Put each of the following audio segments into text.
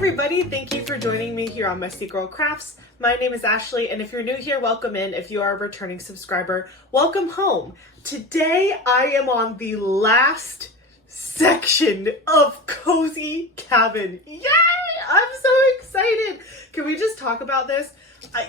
everybody, thank you for joining me here on Messy Girl Crafts. My name is Ashley, and if you're new here, welcome in. If you are a returning subscriber, welcome home. Today I am on the last section of Cozy Cabin. Yay! I'm so excited. Can we just talk about this?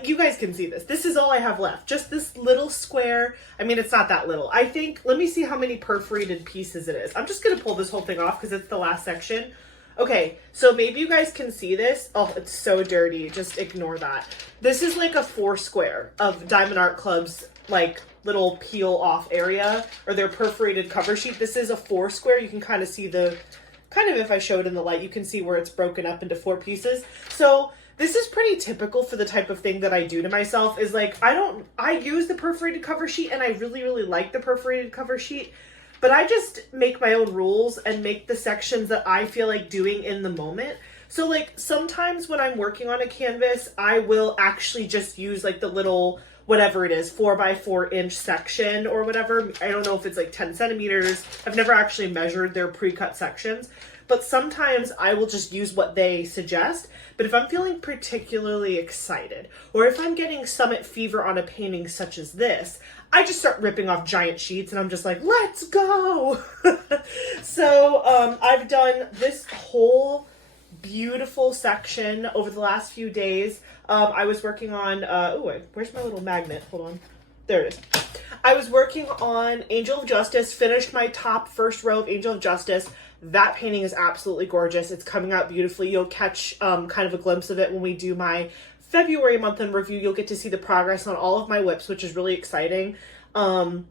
You guys can see this. This is all I have left. Just this little square. I mean, it's not that little. I think, let me see how many perforated pieces it is. I'm just going to pull this whole thing off because it's the last section. Okay, so maybe you guys can see this. Oh, it's so dirty. Just ignore that. This is like a 4 square of Diamond Art Club's like little peel off area, or their perforated cover sheet. This is a 4 square. You can kind of see the, if I show it in the light, you can see where it's broken up into 4 pieces. So this is pretty typical for the type of thing that I do to myself, is like, I use the perforated cover sheet and I really, really like the perforated cover sheet. But I just make my own rules and make the sections that I feel like doing in the moment. So like sometimes when I'm working on a canvas, I will actually just use like the little, whatever it is, 4x4 inch section or whatever. I don't know if it's like 10 centimeters. I've never actually measured their pre-cut sections. But sometimes I will just use what they suggest. But if I'm feeling particularly excited, or if I'm getting summit fever on a painting such as this, I just start ripping off giant sheets and I'm just like, let's go. So I've done this whole beautiful section over the last few days. I was working on, where's my little magnet? Hold on. There it is. I was working on Angel of Justice, finished my top first row of Angel of Justice. That painting is absolutely gorgeous. It's coming out beautifully. You'll catch kind of a glimpse of it when we do my February month in review. You'll get to see the progress on all of my WIPs, which is really exciting. And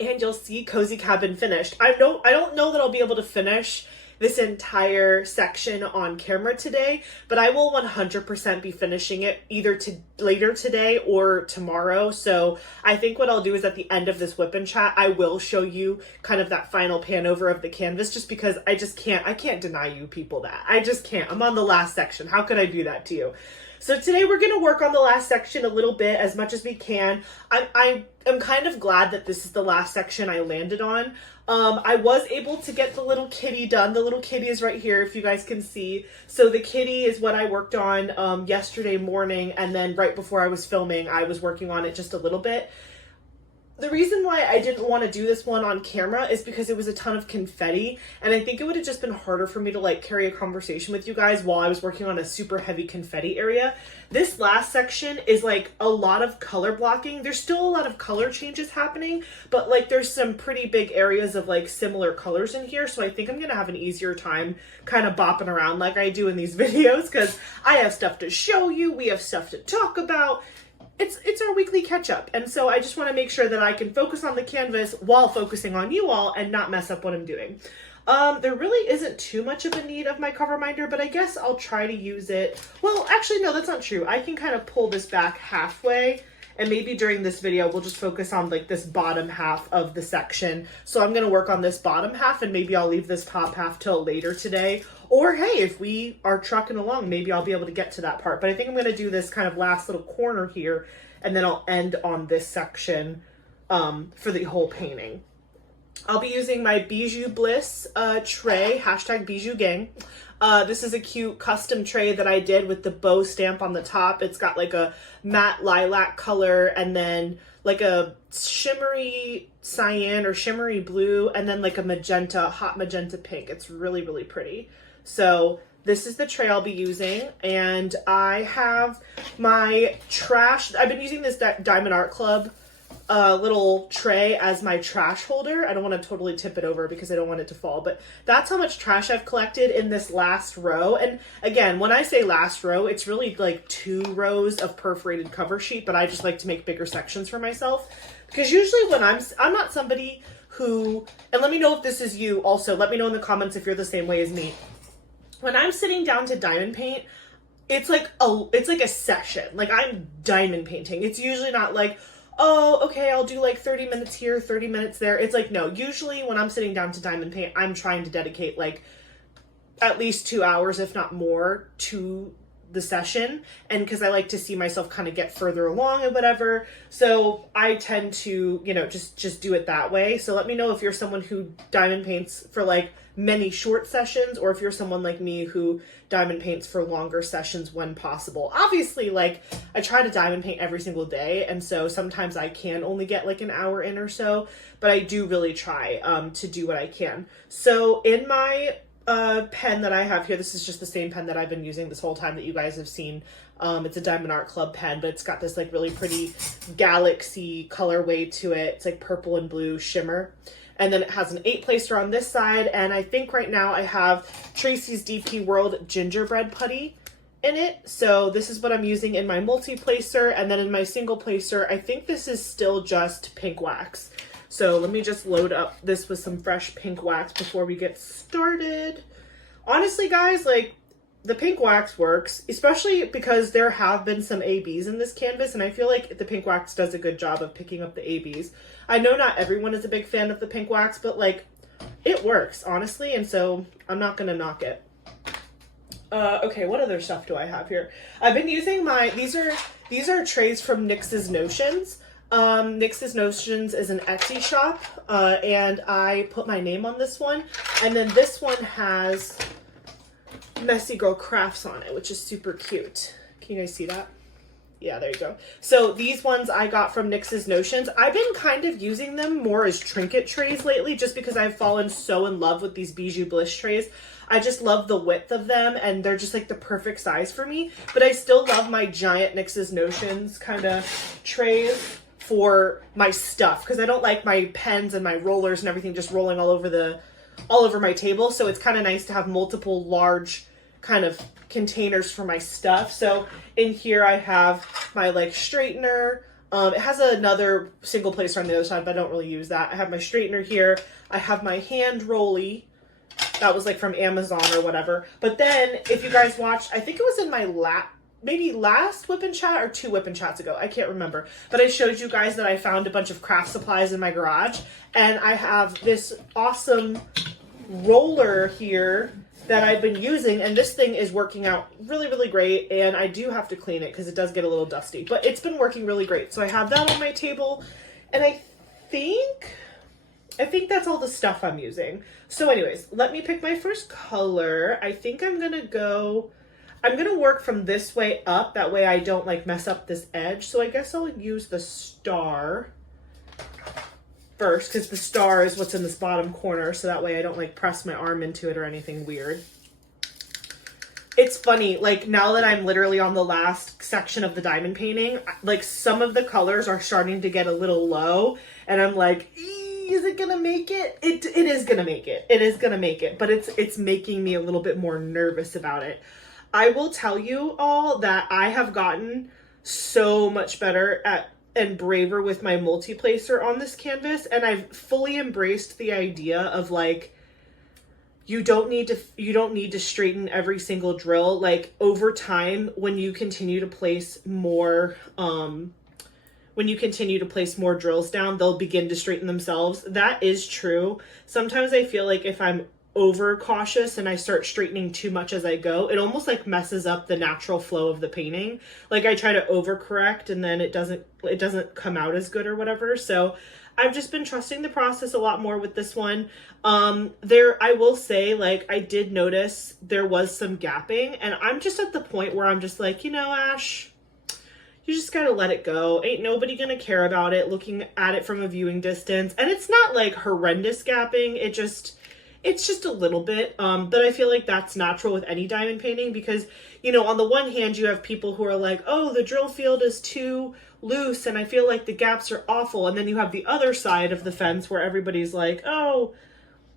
you'll see Cozy Cabin finished. I don't know that I'll be able to finish this entire section on camera today, but I will 100% be finishing it either later today or tomorrow. So I think what I'll do is at the end of this whip and chat, I will show you kind of that final pan over of the canvas, just because I can't deny you people that. I just can't. I'm on the last section. How could I do that to you? So today we're going to work on the last section a little bit, as much as we can. I am kind of glad that this is the last section I landed on. I was able to get the little kitty done. The little kitty is right here, if you guys can see. So the kitty is what I worked on yesterday morning, and then right before I was filming, I was working on it just a little bit. The reason why I didn't want to do this one on camera is because it was a ton of confetti, and I think it would have just been harder for me to like carry a conversation with you guys while I was working on a super heavy confetti area. This last section is like a lot of color blocking. There's still a lot of color changes happening, but like there's some pretty big areas of like similar colors in here, so I think I'm gonna have an easier time kind of bopping around like I do in these videos, because I have stuff to show you, we have stuff to talk about. It's our weekly catch-up, and so I just want to make sure that I can focus on the canvas while focusing on you all and not mess up what I'm doing. There really isn't too much of a need of my cover minder, but I guess I'll try to use it. Well, actually, no, that's not true. I can kind of pull this back halfway, and maybe during this video, we'll just focus on like this bottom half of the section. So I'm going to work on this bottom half, and maybe I'll leave this top half till later today. Or hey, if we are trucking along, maybe I'll be able to get to that part. But I think I'm going to do this kind of last little corner here, and then I'll end on this section for the whole painting. I'll be using my Bijou Bliss tray, hashtag Bijou Gang. This is a cute custom tray that I did with the bow stamp on the top. It's got like a matte lilac color, and then like a shimmery cyan or shimmery blue, and then like a magenta, hot magenta pink. It's really, really pretty. So this is the tray I'll be using, and I have my trash. I've been using this Diamond Art Club little tray as my trash holder. I don't want to totally tip it over because I don't want it to fall, but that's how much trash I've collected in this last row. And again, when I say last row, it's really like 2 rows of perforated cover sheet, but I just like to make bigger sections for myself, because usually when I'm not somebody who, and let me know if this is you also, let me know in the comments if you're the same way as me. When I'm sitting down to diamond paint, it's like a session. Like I'm diamond painting. It's usually not like, oh, okay, I'll do like 30 minutes here, 30 minutes there. It's like, no, usually when I'm sitting down to diamond paint, I'm trying to dedicate like at least 2 hours, if not more, to the session, and because I like to see myself kind of get further along and whatever. So I tend to, you know, just do it that way. So let me know if you're someone who diamond paints for like many short sessions, or if you're someone like me who diamond paints for longer sessions when possible. Obviously, like, I try to diamond paint every single day, and so sometimes I can only get like an hour in or so, but I do really try to do what I can. So in my pen that I have here, this is just the same pen that I've been using this whole time that you guys have seen. It's a Diamond Art Club pen, but it's got this like really pretty galaxy colorway to it. It's like purple and blue shimmer. And then it has an 8 placer on this side. And I think right now I have Tracy's DP World Gingerbread Putty in it. So this is what I'm using in my multi-placer. And then in my single placer, I think this is still just pink wax. So let me just load up this with some fresh pink wax before we get started. Honestly, guys, like, the pink wax works, especially because there have been some ABs in this canvas, and I feel like the pink wax does a good job of picking up the ABs. I know not everyone is a big fan of the pink wax, but like, it works, honestly, and so I'm not gonna knock it. Okay, what other stuff do I have here? I've been using these are trays from NYX's Notions. NYX's Notions is an Etsy shop, and I put my name on this one, and then this one has Messy Girl Crafts on it, which is super cute. Can you guys see that? Yeah, there you go. So these ones I got from NYX's Notions. I've been kind of using them more as trinket trays lately, just because I've fallen so in love with these Bijou Bliss trays. I just love the width of them, and they're just like the perfect size for me. But I still love my giant NYX's Notions kind of trays for my stuff, because I don't like my pens and my rollers and everything just rolling all over my table. So it's kind of nice to have multiple large kind of containers for my stuff. So in here I have my like straightener. It has another single placer on the other side, but I don't really use that. I have my straightener here. I have my hand rolly. That was like from Amazon or whatever. But then if you guys watched, I think it was in my maybe last Whip and Chat or 2 Whip and Chats ago. I can't remember. But I showed you guys that I found a bunch of craft supplies in my garage. And I have this awesome roller here that I've been using. And this thing is working out really, really great. And I do have to clean it because it does get a little dusty. But it's been working really great. So I have that on my table. And I think that's all the stuff I'm using. So anyways, let me pick my first color. I think I'm going to work from this way up. That way I don't like mess up this edge. So I guess I'll use the star first, because the star is what's in this bottom corner. So that way I don't like press my arm into it or anything weird. It's funny, like now that I'm literally on the last section of the diamond painting, like some of the colors are starting to get a little low. And I'm like, is it gonna make it? It is gonna make it. It is gonna make it. But it's making me a little bit more nervous about it. I will tell you all that I have gotten so much better at and braver with my multi-placer on this canvas, and I've fully embraced the idea of like, you don't need to straighten every single drill. Like over time, when you continue to place more drills down, they'll begin to straighten themselves. That is true. Sometimes I feel like if I'm over cautious and I start straightening too much as I go, it almost like messes up the natural flow of the painting. Like I try to overcorrect and then it doesn't come out as good or whatever. So I've just been trusting the process a lot more with this one. I will say, like, I did notice there was some gapping, and I'm just at the point where I'm just like, you know, Ash, you just gotta let it go. Ain't nobody gonna care about it looking at it from a viewing distance. And it's not like horrendous gapping. It's just a little bit. But I feel like that's natural with any diamond painting because, you know, on the one hand, you have people who are like, oh, the drill field is too loose and I feel like the gaps are awful. And then you have the other side of the fence where everybody's like, oh,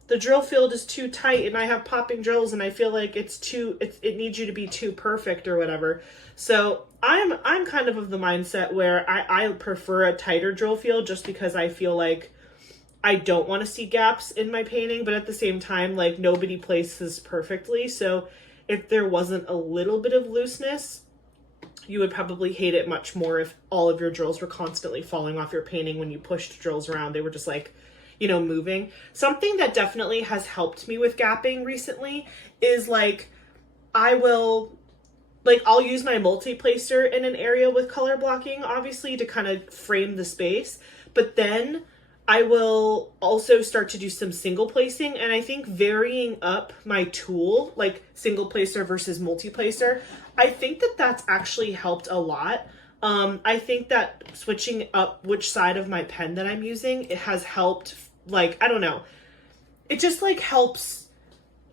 the drill field is too tight and I have popping drills and I feel like it needs you to be too perfect or whatever. So I'm kind of the mindset where I prefer a tighter drill field just because I feel like I don't want to see gaps in my painting, but at the same time, like nobody places perfectly. So if there wasn't a little bit of looseness, you would probably hate it much more if all of your drills were constantly falling off your painting when you pushed drills around. They were just like, you know, moving. Something that definitely has helped me with gapping recently is like, I will like I'll use my multi-placer in an area with color blocking, obviously, to kind of frame the space. But then I will also start to do some single placing, and I think varying up my tool, like single placer versus multi-placer, I think that that's actually helped a lot. I think that switching up which side of my pen that I'm using, it has helped, like, I don't know. It just like helps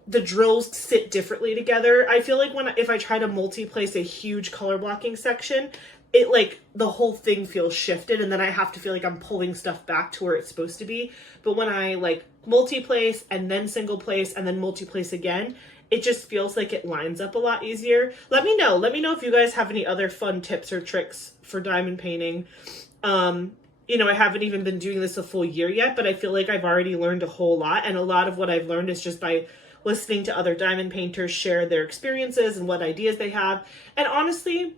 the drills sit differently together. I feel like if I try to multi-place a huge color blocking section, it like the whole thing feels shifted, and then I have to feel like I'm pulling stuff back to where it's supposed to be. But when I like multi-place and then single place and then multi-place again, it just feels like it lines up a lot easier. Let me know if you guys have any other fun tips or tricks for diamond painting. You know, I haven't even been doing this a full year yet, but I feel like I've already learned a whole lot, and a lot of what I've learned is just by listening to other diamond painters share their experiences and what ideas they have. And honestly,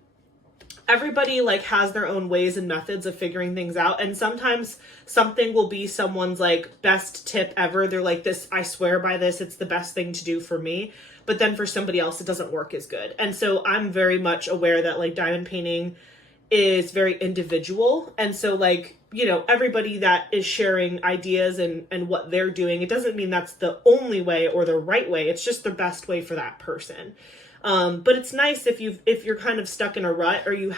everybody like has their own ways and methods of figuring things out, and sometimes something will be someone's like best tip ever. They're like, this, I swear by this, it's the best thing to do for me. But then for somebody else, it doesn't work as good. And so I'm very much aware that like diamond painting is very individual. And so like, you know, everybody that is sharing ideas and what they're doing, it doesn't mean that's the only way or the right way. It's just the best way for that person. But it's nice if you're kind of stuck in a rut, or you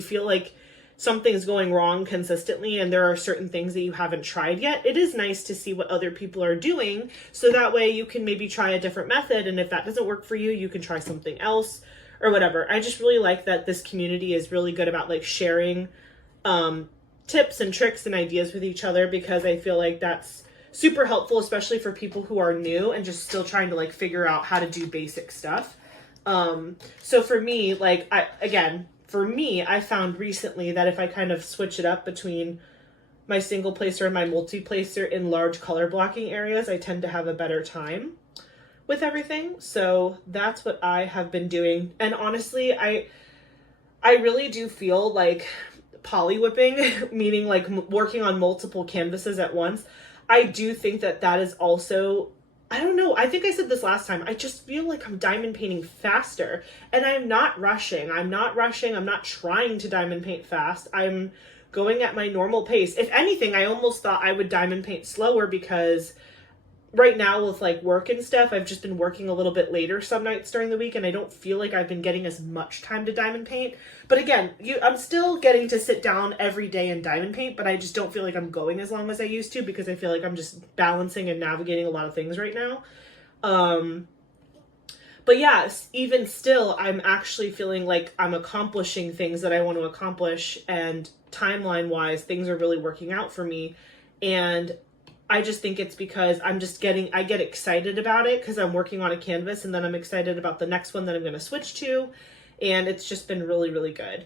feel like something's going wrong consistently and there are certain things that you haven't tried yet. It is nice to see what other people are doing, so that way you can maybe try a different method, and if that doesn't work for you, you can try something else or whatever. I just really like that this community is really good about like sharing tips and tricks and ideas with each other, because I feel like that's super helpful, especially for people who are new and just still trying to like figure out how to do basic stuff. So for me, like, I found recently that if I kind of switch it up between my single placer and my multi-placer in large color blocking areas, I tend to have a better time with everything. So that's what I have been doing. And honestly, I really do feel like poly whipping, meaning like working on multiple canvases at once. I do think that that is also, I don't know, I think I said this last time, I just feel like I'm diamond painting faster, and I'm not rushing. I'm not trying to diamond paint fast. I'm going at my normal pace. If anything, I almost thought I would diamond paint slower, because right now with like work and stuff, I've just been working a little bit later some nights during the week, and I don't feel like I've been getting as much time to diamond paint. But again, I'm still getting to sit down every day and diamond paint, but I just don't feel like I'm going as long as I used to, because I feel like I'm just balancing and navigating a lot of things right now. But yeah, even still, I'm actually feeling like I'm accomplishing things that I want to accomplish, and timeline wise, things are really working out for me. And I just think it's because I get excited about it because I'm working on a canvas, and then I'm excited about the next one that I'm going to switch to. And it's just been really, really good.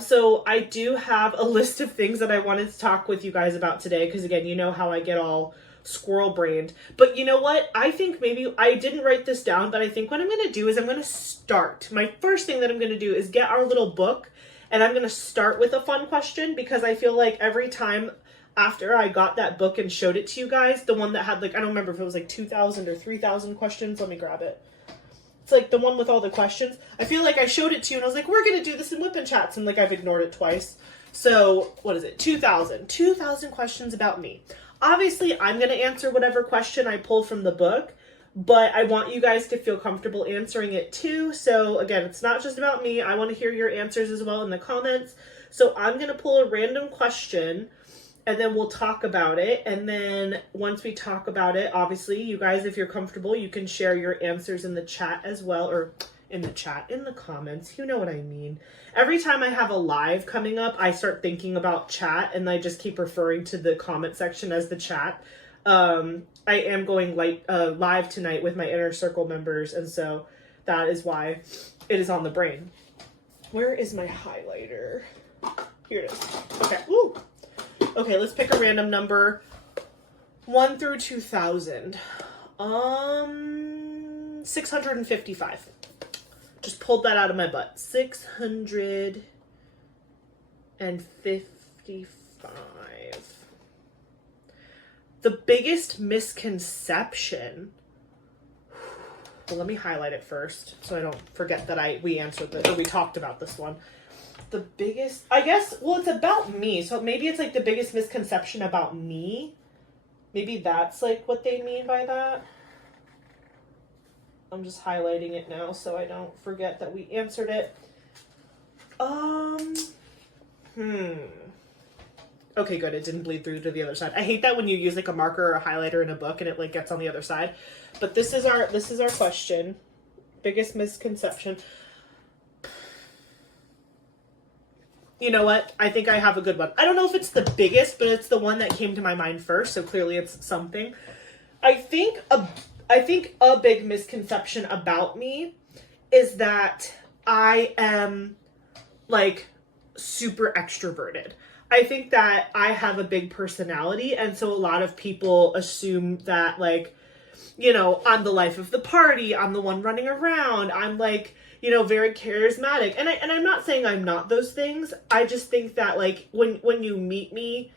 So I do have a list of things that I wanted to talk with you guys about today, because again, you know how I get all squirrel brained. But you know what? I think maybe I didn't write this down, but I think what I'm going to do is I'm going to start. My first thing that I'm going to do is get our little book, and I'm going to start with a fun question, because I feel like every time after I got that book and showed it to you guys, the one that had like, I don't remember if it was like 2,000 or 3,000 questions. Let me grab it. It's like the one with all the questions. I feel like I showed it to you and I was like, we're going to do this in Whip and Chats. And like, I've ignored it twice. So what is it? 2,000 questions about me. Obviously, I'm going to answer whatever question I pull from the book, but I want you guys to feel comfortable answering it too. So again, it's not just about me. I want to hear your answers as well in the comments. So I'm going to pull a random question, and then we'll talk about it. And then once we talk about it, obviously, you guys, if you're comfortable, you can share your answers in the chat as well, or in the comments. You know what I mean. Every time I have a live coming up, I start thinking about chat, and I just keep referring to the comment section as the chat. I am going live tonight with my Inner Circle members, and so that is why it is on the brain. Where is my highlighter? Here it is. Okay. Ooh. Okay, let's pick a random number. 1 through 2,000. 655. Just pulled that out of my butt. 655. The biggest misconception. Well, let me highlight it first so I don't forget that we answered or we talked about this one. The biggest, I guess, well, it's about me. So maybe it's like the biggest misconception about me. Maybe that's like what they mean by that. I'm just highlighting it now so I don't forget that we answered it. Okay, good. It didn't bleed through to the other side. I hate that when you use like a marker or a highlighter in a book and it like gets on the other side. But this is our question. Biggest misconception. You know what? I think I have a good one. I don't know if it's the biggest, but it's the one that came to my mind first, so clearly it's something. I think a big misconception about me is that I am like super extroverted. I think that I have a big personality, and so a lot of people assume that, like, you know, I'm the life of the party, I'm the one running around, I'm like, you know, very charismatic. And I'm not saying I'm not those things. I just think that, like, when you meet me,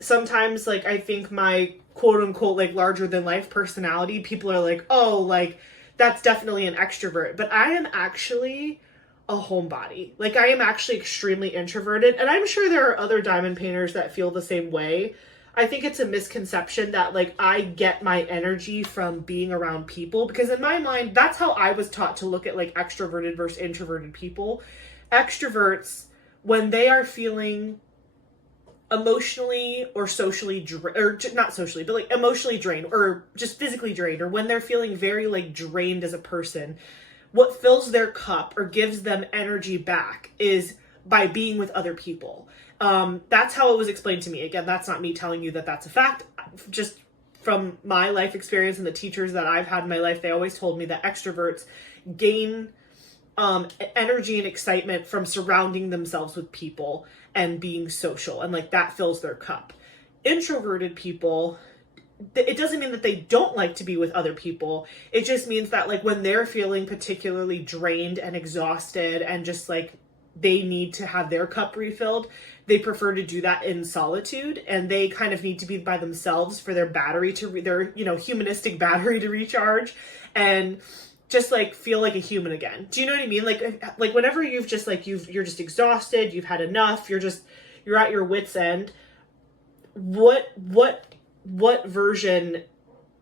sometimes, like, I think my quote unquote, like, larger than life personality, people are like, oh, like, that's definitely an extrovert. But I am actually a homebody. Like, I am actually extremely introverted, and I'm sure there are other diamond painters that feel the same way. I think it's a misconception that, like, I get my energy from being around people, because in my mind, that's how I was taught to look at, like, extroverted versus introverted people. Extroverts, when they are feeling emotionally or socially or not socially, but like emotionally drained or just physically drained, or when they're feeling very like drained as a person, what fills their cup or gives them energy back is by being with other people. That's how it was explained to me. Again, that's not me telling you that that's a fact. Just from my life experience and the teachers that I've had in my life, they always told me that extroverts gain energy and excitement from surrounding themselves with people and being social, and like that fills their cup. Introverted people, it doesn't mean that they don't like to be with other people. It just means that, like, when they're feeling particularly drained and exhausted and just like they need to have their cup refilled, they prefer to do that in solitude, and they kind of need to be by themselves for their battery to their, you know, humanistic battery to recharge and just like feel like a human again. Do you know what I mean? Like whenever you've just like you're just exhausted, you've had enough, you're at your wit's end. What version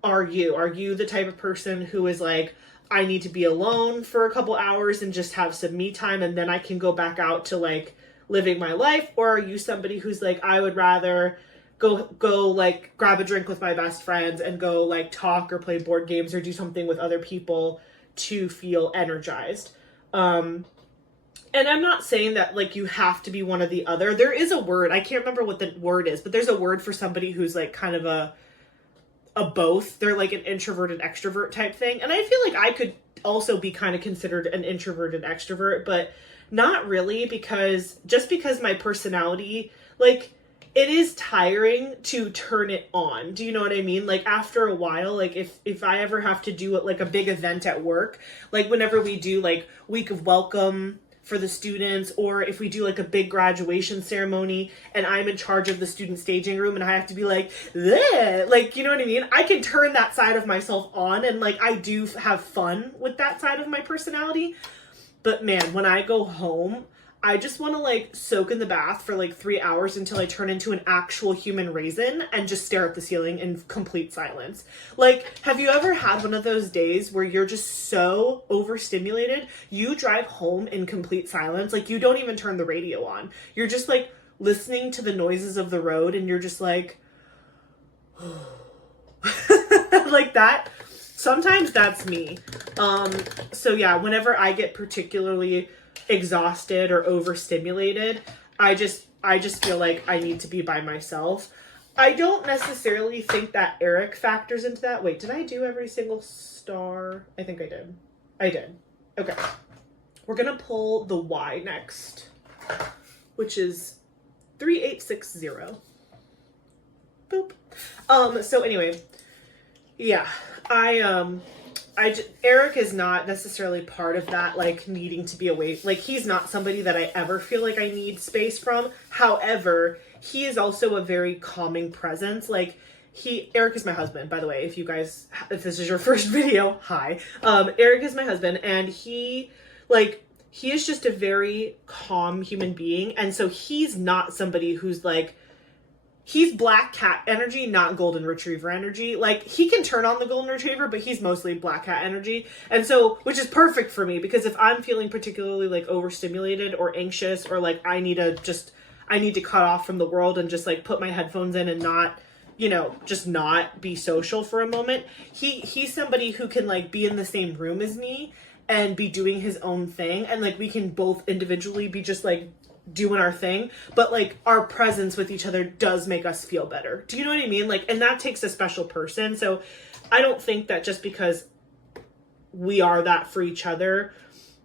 are you? Are you the type of person who is like, I need to be alone for a couple hours and just have some me time, and then I can go back out to like living my life? Or are you somebody who's like, I would rather go like grab a drink with my best friends and go like talk or play board games or do something with other people to feel energized? And I'm not saying that like you have to be one or the other. There is a word, I can't remember what the word is, but there's a word for somebody who's like kind of a both. They're like an introverted extrovert type thing. And I feel like I could also be kind of considered an introverted extrovert, but not really, because my personality, like, it is tiring to turn it on. Do you know what I mean? Like, after a while, like, if I ever have to do like a big event at work, like whenever we do like week of welcome for the students, or if we do like a big graduation ceremony and I'm in charge of the student staging room and I have to be like, bleh, like, you know what I mean? I can turn that side of myself on, and like I do have fun with that side of my personality. But man, when I go home, I just want to like soak in the bath for like 3 hours until I turn into an actual human raisin and just stare at the ceiling in complete silence. Like, have you ever had one of those days where you're just so overstimulated, you drive home in complete silence? Like, you don't even turn the radio on. You're just like listening to the noises of the road, and you're just like, like that. Sometimes that's me. So yeah, whenever I get particularly exhausted or overstimulated, I just feel like I need to be by myself. I don't necessarily think that Eric factors into that. Wait, did I do every single star? I think I did. Okay. We're gonna pull the Y next, which is 3860. Boop. So anyway, yeah, Eric is not necessarily part of that, like, needing to be away. Like, he's not somebody that I ever feel like I need space from. However, he is also a very calming presence. Like, Eric is my husband, by the way, if this is your first video, hi. Eric is my husband, and he is just a very calm human being. And so he's not somebody who's like, he's black cat energy, not golden retriever energy. Like, he can turn on the golden retriever, but he's mostly black cat energy. And so, which is perfect for me, because if I'm feeling particularly like overstimulated or anxious, or like I need to cut off from the world and just like put my headphones in and not, just not be social for a moment. He's somebody who can like be in the same room as me and be doing his own thing. And like, we can both individually be just like doing our thing, but like our presence with each other does make us feel better. Do you know what I mean? Like, and that takes a special person. So I don't think that just because we are that for each other,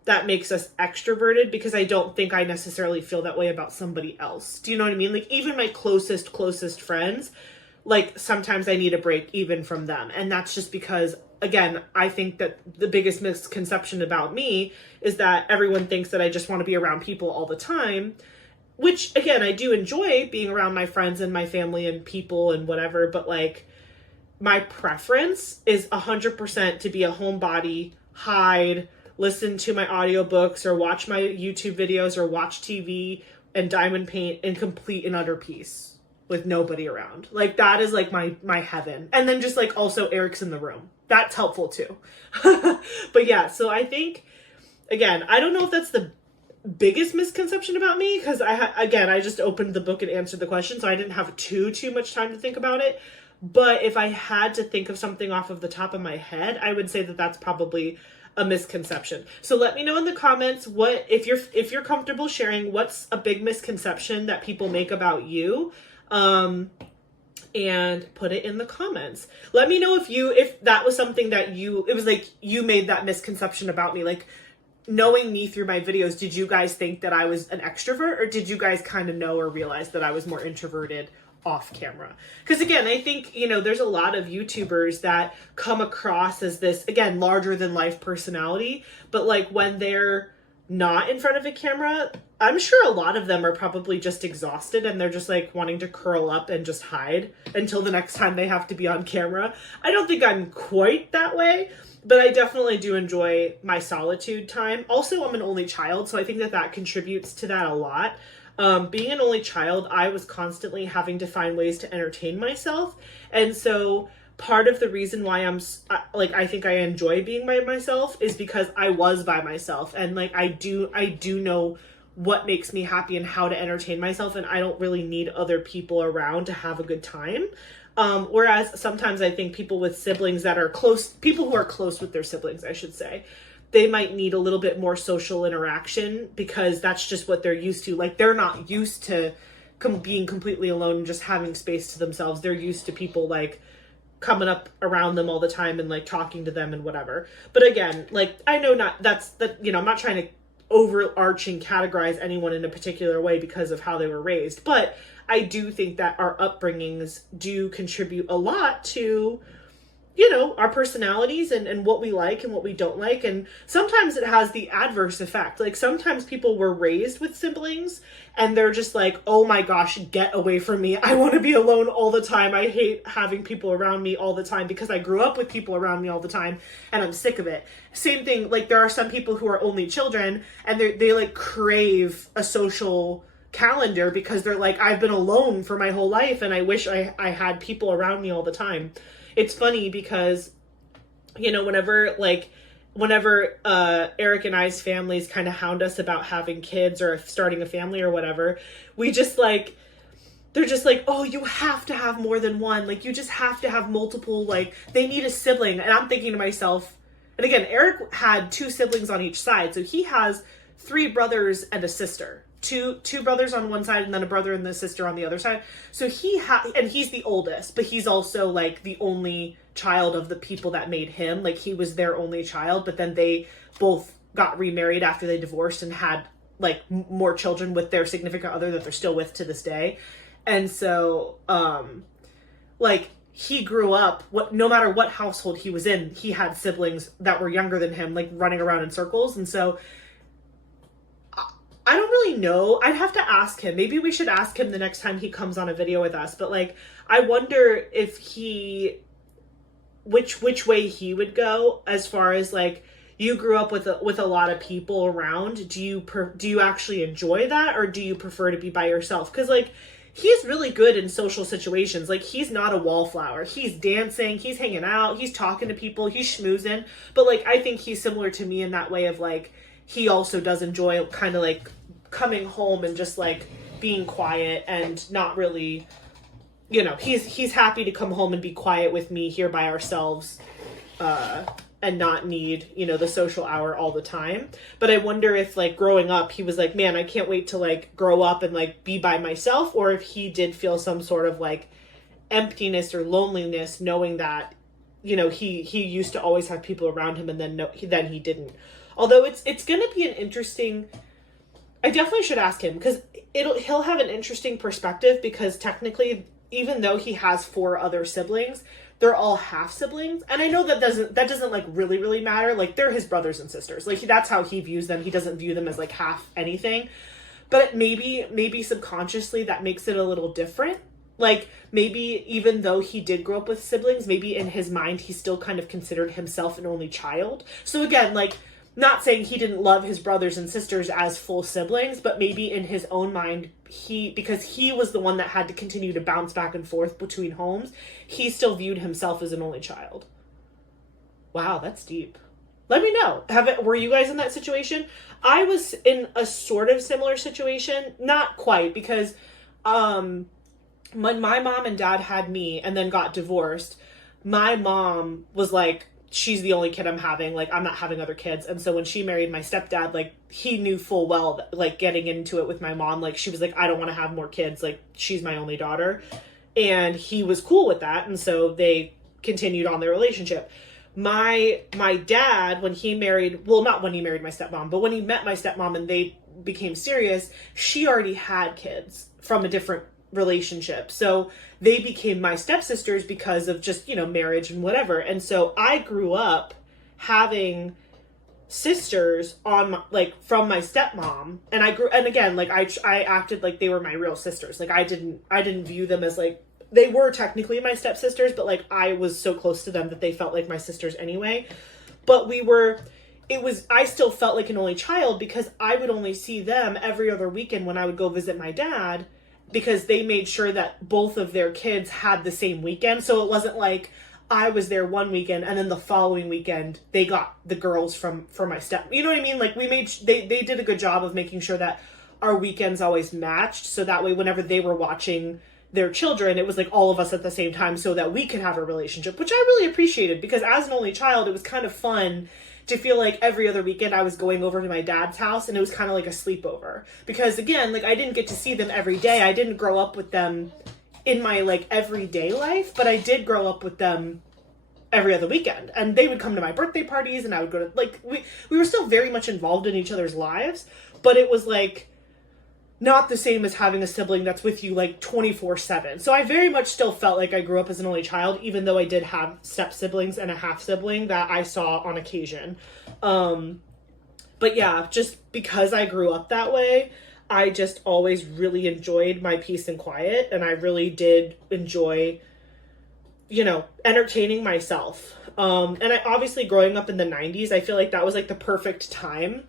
that makes us extroverted, because I don't think I necessarily feel that way about somebody else. Do you know what I mean? Like, even my closest friends, like sometimes I need a break even from them. And that's just because, again, I think that the biggest misconception about me is that everyone thinks that I just want to be around people all the time, which, again, I do enjoy being around my friends and my family and people and whatever, but like, my preference is 100% to be a homebody, hide, listen to my audiobooks or watch my YouTube videos or watch TV and diamond paint in complete and utter peace with nobody around. Like, that is like my heaven. And then just like, also Eric's in the room. That's helpful too. But yeah, so I think, again, I don't know if that's the biggest misconception about me, because I just opened the book and answered the question, so I didn't have too much time to think about it. But if I had to think of something off of the top of my head, I would say that that's probably a misconception. So let me know in the comments what, if you're comfortable sharing, what's a big misconception that people make about you. And put it in the comments. Let me know if that was something that it was like you made that misconception about me. Like, knowing me through my videos, did you guys think that I was an extrovert, or did you guys kind of know or realize that I was more introverted off camera? Because again, I think, there's a lot of YouTubers that come across as this, again, larger than life personality, but like when they're not in front of a camera, I'm sure a lot of them are probably just exhausted and they're just like wanting to curl up and just hide until the next time they have to be on camera. I don't think I'm quite that way, but I definitely do enjoy my solitude time. Also, I'm an only child, so I think that contributes to that a lot. Being an only child, I was constantly having to find ways to entertain myself. And so part of the reason why I think I enjoy being by myself is because I was by myself, and like I do know what makes me happy and how to entertain myself, and I don't really need other people around to have a good time. Whereas sometimes I think people with siblings that are close, people who are close with their siblings, I should say, they might need a little bit more social interaction because that's just what they're used to. Like, they're not used to being completely alone and just having space to themselves. They're used to people like coming up around them all the time and like talking to them and whatever. But again, like, I know I'm not trying to overarching categorize anyone in a particular way because of how they were raised, but I do think that our upbringings do contribute a lot to, our personalities and what we like and what we don't like. And sometimes it has the adverse effect. Like, sometimes people were raised with siblings and they're just like, oh my gosh, get away from me. I want to be alone all the time. I hate having people around me all the time because I grew up with people around me all the time and I'm sick of it. Same thing, like, there are some people who are only children and they like crave a social calendar because they're like, I've been alone for my whole life and I wish I had people around me all the time. It's funny because, whenever Eric and I's families kind of hound us about having kids or starting a family or whatever, they're just like, oh, you have to have more than one. Like, you just have to have multiple, like, they need a sibling. And I'm thinking to myself, and again, Eric had 2 siblings on each side. So he has 3 brothers and a sister. Two brothers on one side and then a brother and the sister on the other side. So and he's the oldest, but he's also like the only child of the people that made him. Like, he was their only child, but then they both got remarried after they divorced and had like more children with their significant other that they're still with to this day. And so, like, he grew up, no matter what household he was in, he had siblings that were younger than him, like running around in circles. And so I don't really know. I'd have to ask him. Maybe we should ask him the next time he comes on a video with us. But like, I wonder if which way he would go as far as like, you grew up with a lot of people around. Do you actually enjoy that, or do you prefer to be by yourself? Because like, he's really good in social situations. Like, he's not a wallflower. He's dancing, he's hanging out, he's talking to people, he's schmoozing. But like, I think he's similar to me in that way of like, he also does enjoy kind of like coming home and just like being quiet and not really, you know, he's happy to come home and be quiet with me here by ourselves, and not need, you know, the social hour all the time. But I wonder if like growing up, he was like, man, I can't wait to like grow up and like be by myself, or if he did feel some sort of like emptiness or loneliness knowing that, you know, he used to always have people around him and then he didn't. Although it's going to be an interesting, I definitely should ask him, because he'll have an interesting perspective, because technically, even though he has 4 other siblings, they're all half siblings. And I know that doesn't like really matter. Like, they're his brothers and sisters. Like, that's how he views them. He doesn't view them as like half anything. But maybe subconsciously that makes it a little different. Like, maybe even though he did grow up with siblings, maybe in his mind he still kind of considered himself an only child. So again, like, not saying he didn't love his brothers and sisters as full siblings, but maybe in his own mind, because he was the one that had to continue to bounce back and forth between homes, he still viewed himself as an only child. Wow, that's deep. Let me know. Were you guys in that situation? I was in a sort of similar situation. Not quite, because when my mom and dad had me and then got divorced, my mom was like, she's the only kid I'm having, like, I'm not having other kids. And so when she married my stepdad, like, he knew full well that, like, getting into it with my mom, like, she was like, I don't want to have more kids, like, she's my only daughter. And he was cool with that, and so they continued on their relationship. My dad, when he married, well, not when he married my stepmom, but when he met my stepmom and they became serious, she already had kids from a different relationship. So they became my stepsisters because of just, you know, marriage and whatever. And so I grew up having sisters from my stepmom, and again, like, I acted like they were my real sisters. Like, I didn't view them as like, they were technically my stepsisters, but like, I was so close to them that they felt like my sisters anyway. But I still felt like an only child, because I would only see them every other weekend when I would go visit my dad, because they made sure that both of their kids had the same weekend. So it wasn't like I was there one weekend and then the following weekend they got the girls from my step. You know what I mean? Like, they did a good job of making sure that our weekends always matched. So that way, whenever they were watching their children, it was like all of us at the same time, so that we could have a relationship, which I really appreciated, because as an only child, it was kind of fun to feel like every other weekend I was going over to my dad's house, and it was kind of like a sleepover. Because again, like, I didn't get to see them every day. I didn't grow up with them in my like everyday life, but I did grow up with them every other weekend. And they would come to my birthday parties, and I would go to, like, we were still very much involved in each other's lives, but it was like not the same as having a sibling that's with you like 24/7. So I very much still felt like I grew up as an only child, even though I did have step siblings and a half sibling that I saw on occasion. But yeah, just because I grew up that way, I just always really enjoyed my peace and quiet. And I really did enjoy, you know, entertaining myself. And I obviously, growing up in the 90s, I feel like that was like the perfect time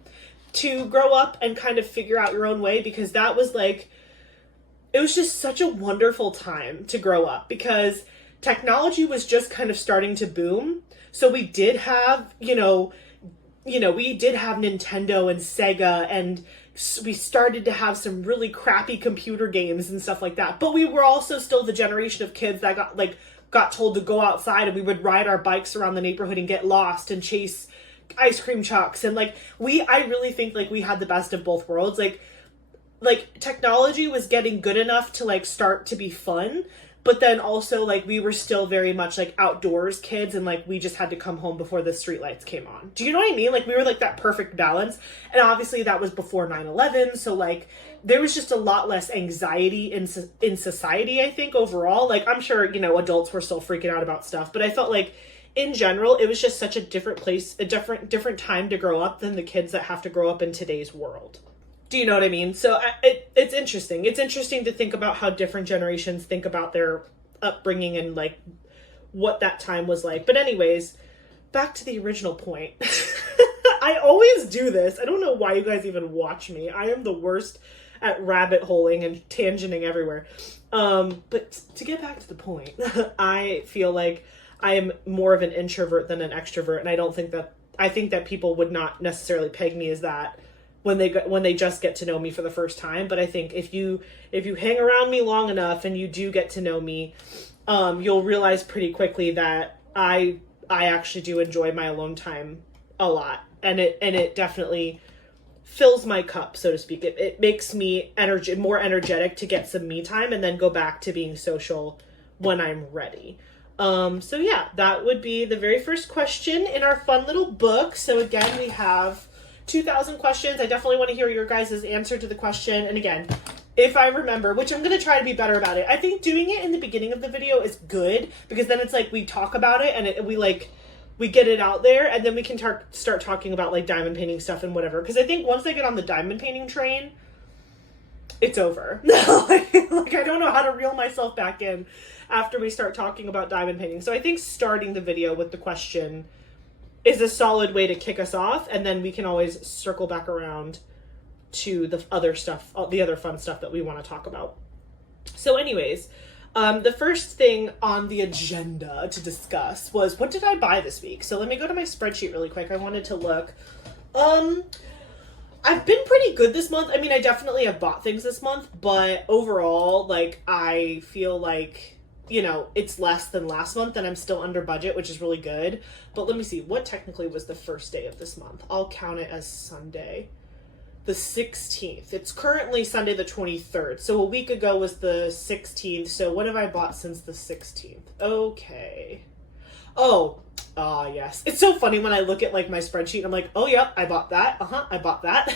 to grow up and kind of figure out your own way, because that was like, it was just such a wonderful time to grow up, because technology was just kind of starting to boom. So we did have, we did have Nintendo and Sega, and we started to have some really crappy computer games and stuff like that. But we were also still the generation of kids that got told to go outside, and we would ride our bikes around the neighborhood and get lost and chase ice cream trucks. And like, I really think like we had the best of both worlds. Like technology was getting good enough to like start to be fun, but then also like we were still very much like outdoors kids, and like we just had to come home before the streetlights came on. Do you know what I mean? Like, we were like that perfect balance. And obviously that was before 9/11, so like there was just a lot less anxiety in society, I think, overall. Like, I'm sure, adults were still freaking out about stuff, but I felt like in general, it was just such a different place, a different time to grow up than the kids that have to grow up in today's world. Do you know what I mean? So it's interesting. It's interesting to think about how different generations think about their upbringing and like what that time was like. But anyways, back to the original point. I always do this. I don't know why you guys even watch me. I am the worst at rabbit holing and tangenting everywhere. But to get back to the point, I feel like I am more of an introvert than an extrovert, and I think that people would not necessarily peg me as that when they just get to know me for the first time. But I think if you hang around me long enough and you do get to know me, you'll realize pretty quickly that I actually do enjoy my alone time a lot, and it definitely fills my cup, so to speak. It makes me more energetic to get some me time and then go back to being social when I'm ready. So yeah, that would be the very first question in our fun little book. So again, we have 2,000 questions. I definitely want to hear your guys' answer to the question. And again, if I remember, which I'm going to try to be better about it. I think doing it in the beginning of the video is good because then it's like we talk about it and we get it out there, and then we can start talking about like diamond painting stuff and whatever. Because I think once I get on the diamond painting train, it's over. like I don't know how to reel myself back in after we start talking about diamond painting. So I think starting the video with the question is a solid way to kick us off, and then we can always circle back around to the other stuff, the other fun stuff that we want to talk about. So anyways, the first thing on the agenda to discuss was, what did I buy this week? So let me go to my spreadsheet really quick. I wanted to look. I've been pretty good this month. I mean, I definitely have bought things this month, but overall, like, I feel like, you know, it's less than last month and I'm still under budget, which is really good. But let me see, what technically was the first day of this month? I'll count it as Sunday. The 16th. It's currently Sunday the 23rd. So a week ago was the 16th. So what have I bought since the 16th? Okay. Yes. It's so funny when I look at like my spreadsheet and I'm like, oh, yep, I bought that. I bought that.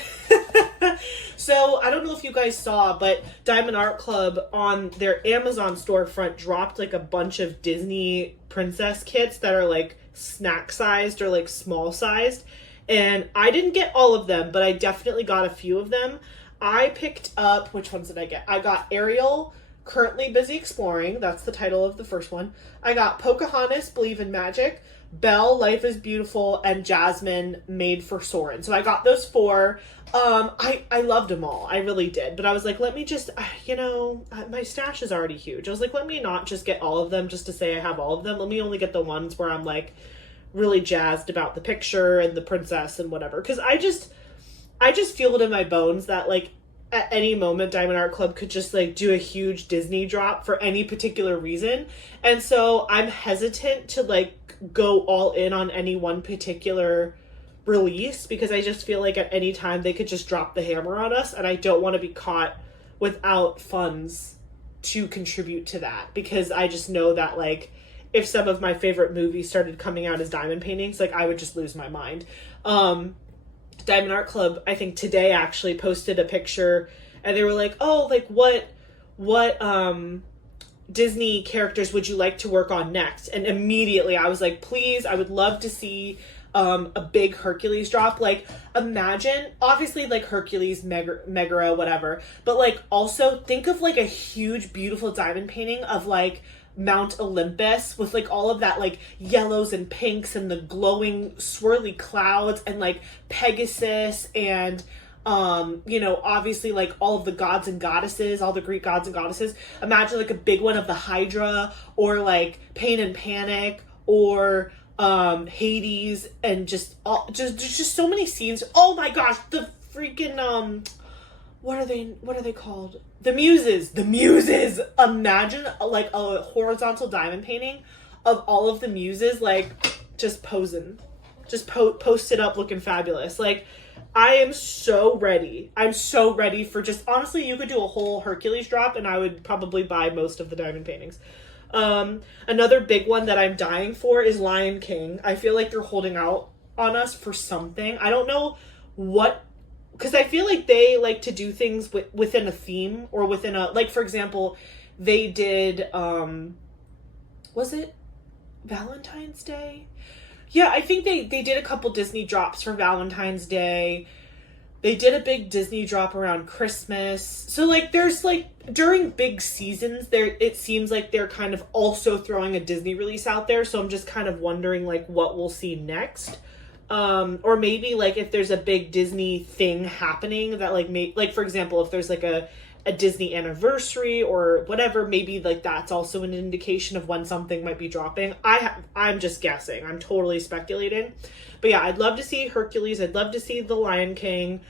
So I don't know if you guys saw, but Diamond Art Club on their Amazon storefront dropped like a bunch of Disney princess kits that are like snack sized or like small sized. And I didn't get all of them, but I definitely got a few of them. I picked up, which ones did I get? I got Ariel, Currently Busy Exploring. That's the title of the first one. I got Pocahontas, Believe in Magic, Belle, Life is Beautiful, and Jasmine, Made for Soren. So I got those four. I loved them all. I really did. But I was like, let me just, my stash is already huge. I was like, let me not just get all of them just to say I have all of them. Let me only get the ones where I'm like really jazzed about the picture and the princess and whatever. Because I just feel it in my bones that like at any moment Diamond Art Club could just like do a huge Disney drop for any particular reason. And so I'm hesitant to like go all in on any one particular release because I just feel like at any time they could just drop the hammer on us, and I don't want to be caught without funds to contribute to that, because I just know that like if some of my favorite movies started coming out as diamond paintings, like I would just lose my mind. Diamond Art Club, I think today actually posted a picture and they were like, oh, like what Disney characters would you like to work on next? And immediately I was like, please, I would love to see a big Hercules drop. Like imagine, obviously like Hercules, Megara, whatever, but like also think of like a huge, beautiful diamond painting of like Mount Olympus with like all of that like yellows and pinks and the glowing swirly clouds and like Pegasus and obviously like all of the gods and goddesses, all the Greek gods and goddesses. Imagine like a big one of the Hydra, or like Pain and Panic, or Hades, and just so many scenes. Oh my gosh, the freaking what are they called? The Muses. Imagine like a horizontal diamond painting of all of the Muses, like just posing, just posted up looking fabulous. Like I am so ready. I'm so ready for just, honestly, you could do a whole Hercules drop and I would probably buy most of the diamond paintings. Another big one that I'm dying for is Lion King. I feel like they're holding out on us for something. I don't know what, because I feel like they like to do things within a theme or within a, like, for example, they did, was it Valentine's Day? Yeah, I think they did a couple Disney drops for Valentine's Day. they did a big Disney drop around Christmas. So like there's like during big seasons there, it seems like they're kind of also throwing a Disney release out there. So I'm just kind of wondering like what we'll see next. Or maybe like if there's a big Disney thing happening that like like for example, if there's like a Disney anniversary or whatever, maybe like that's also an indication of when something might be dropping. I'm just guessing. I'm totally speculating. But yeah, I'd love to see Hercules. I'd love to see The Lion King.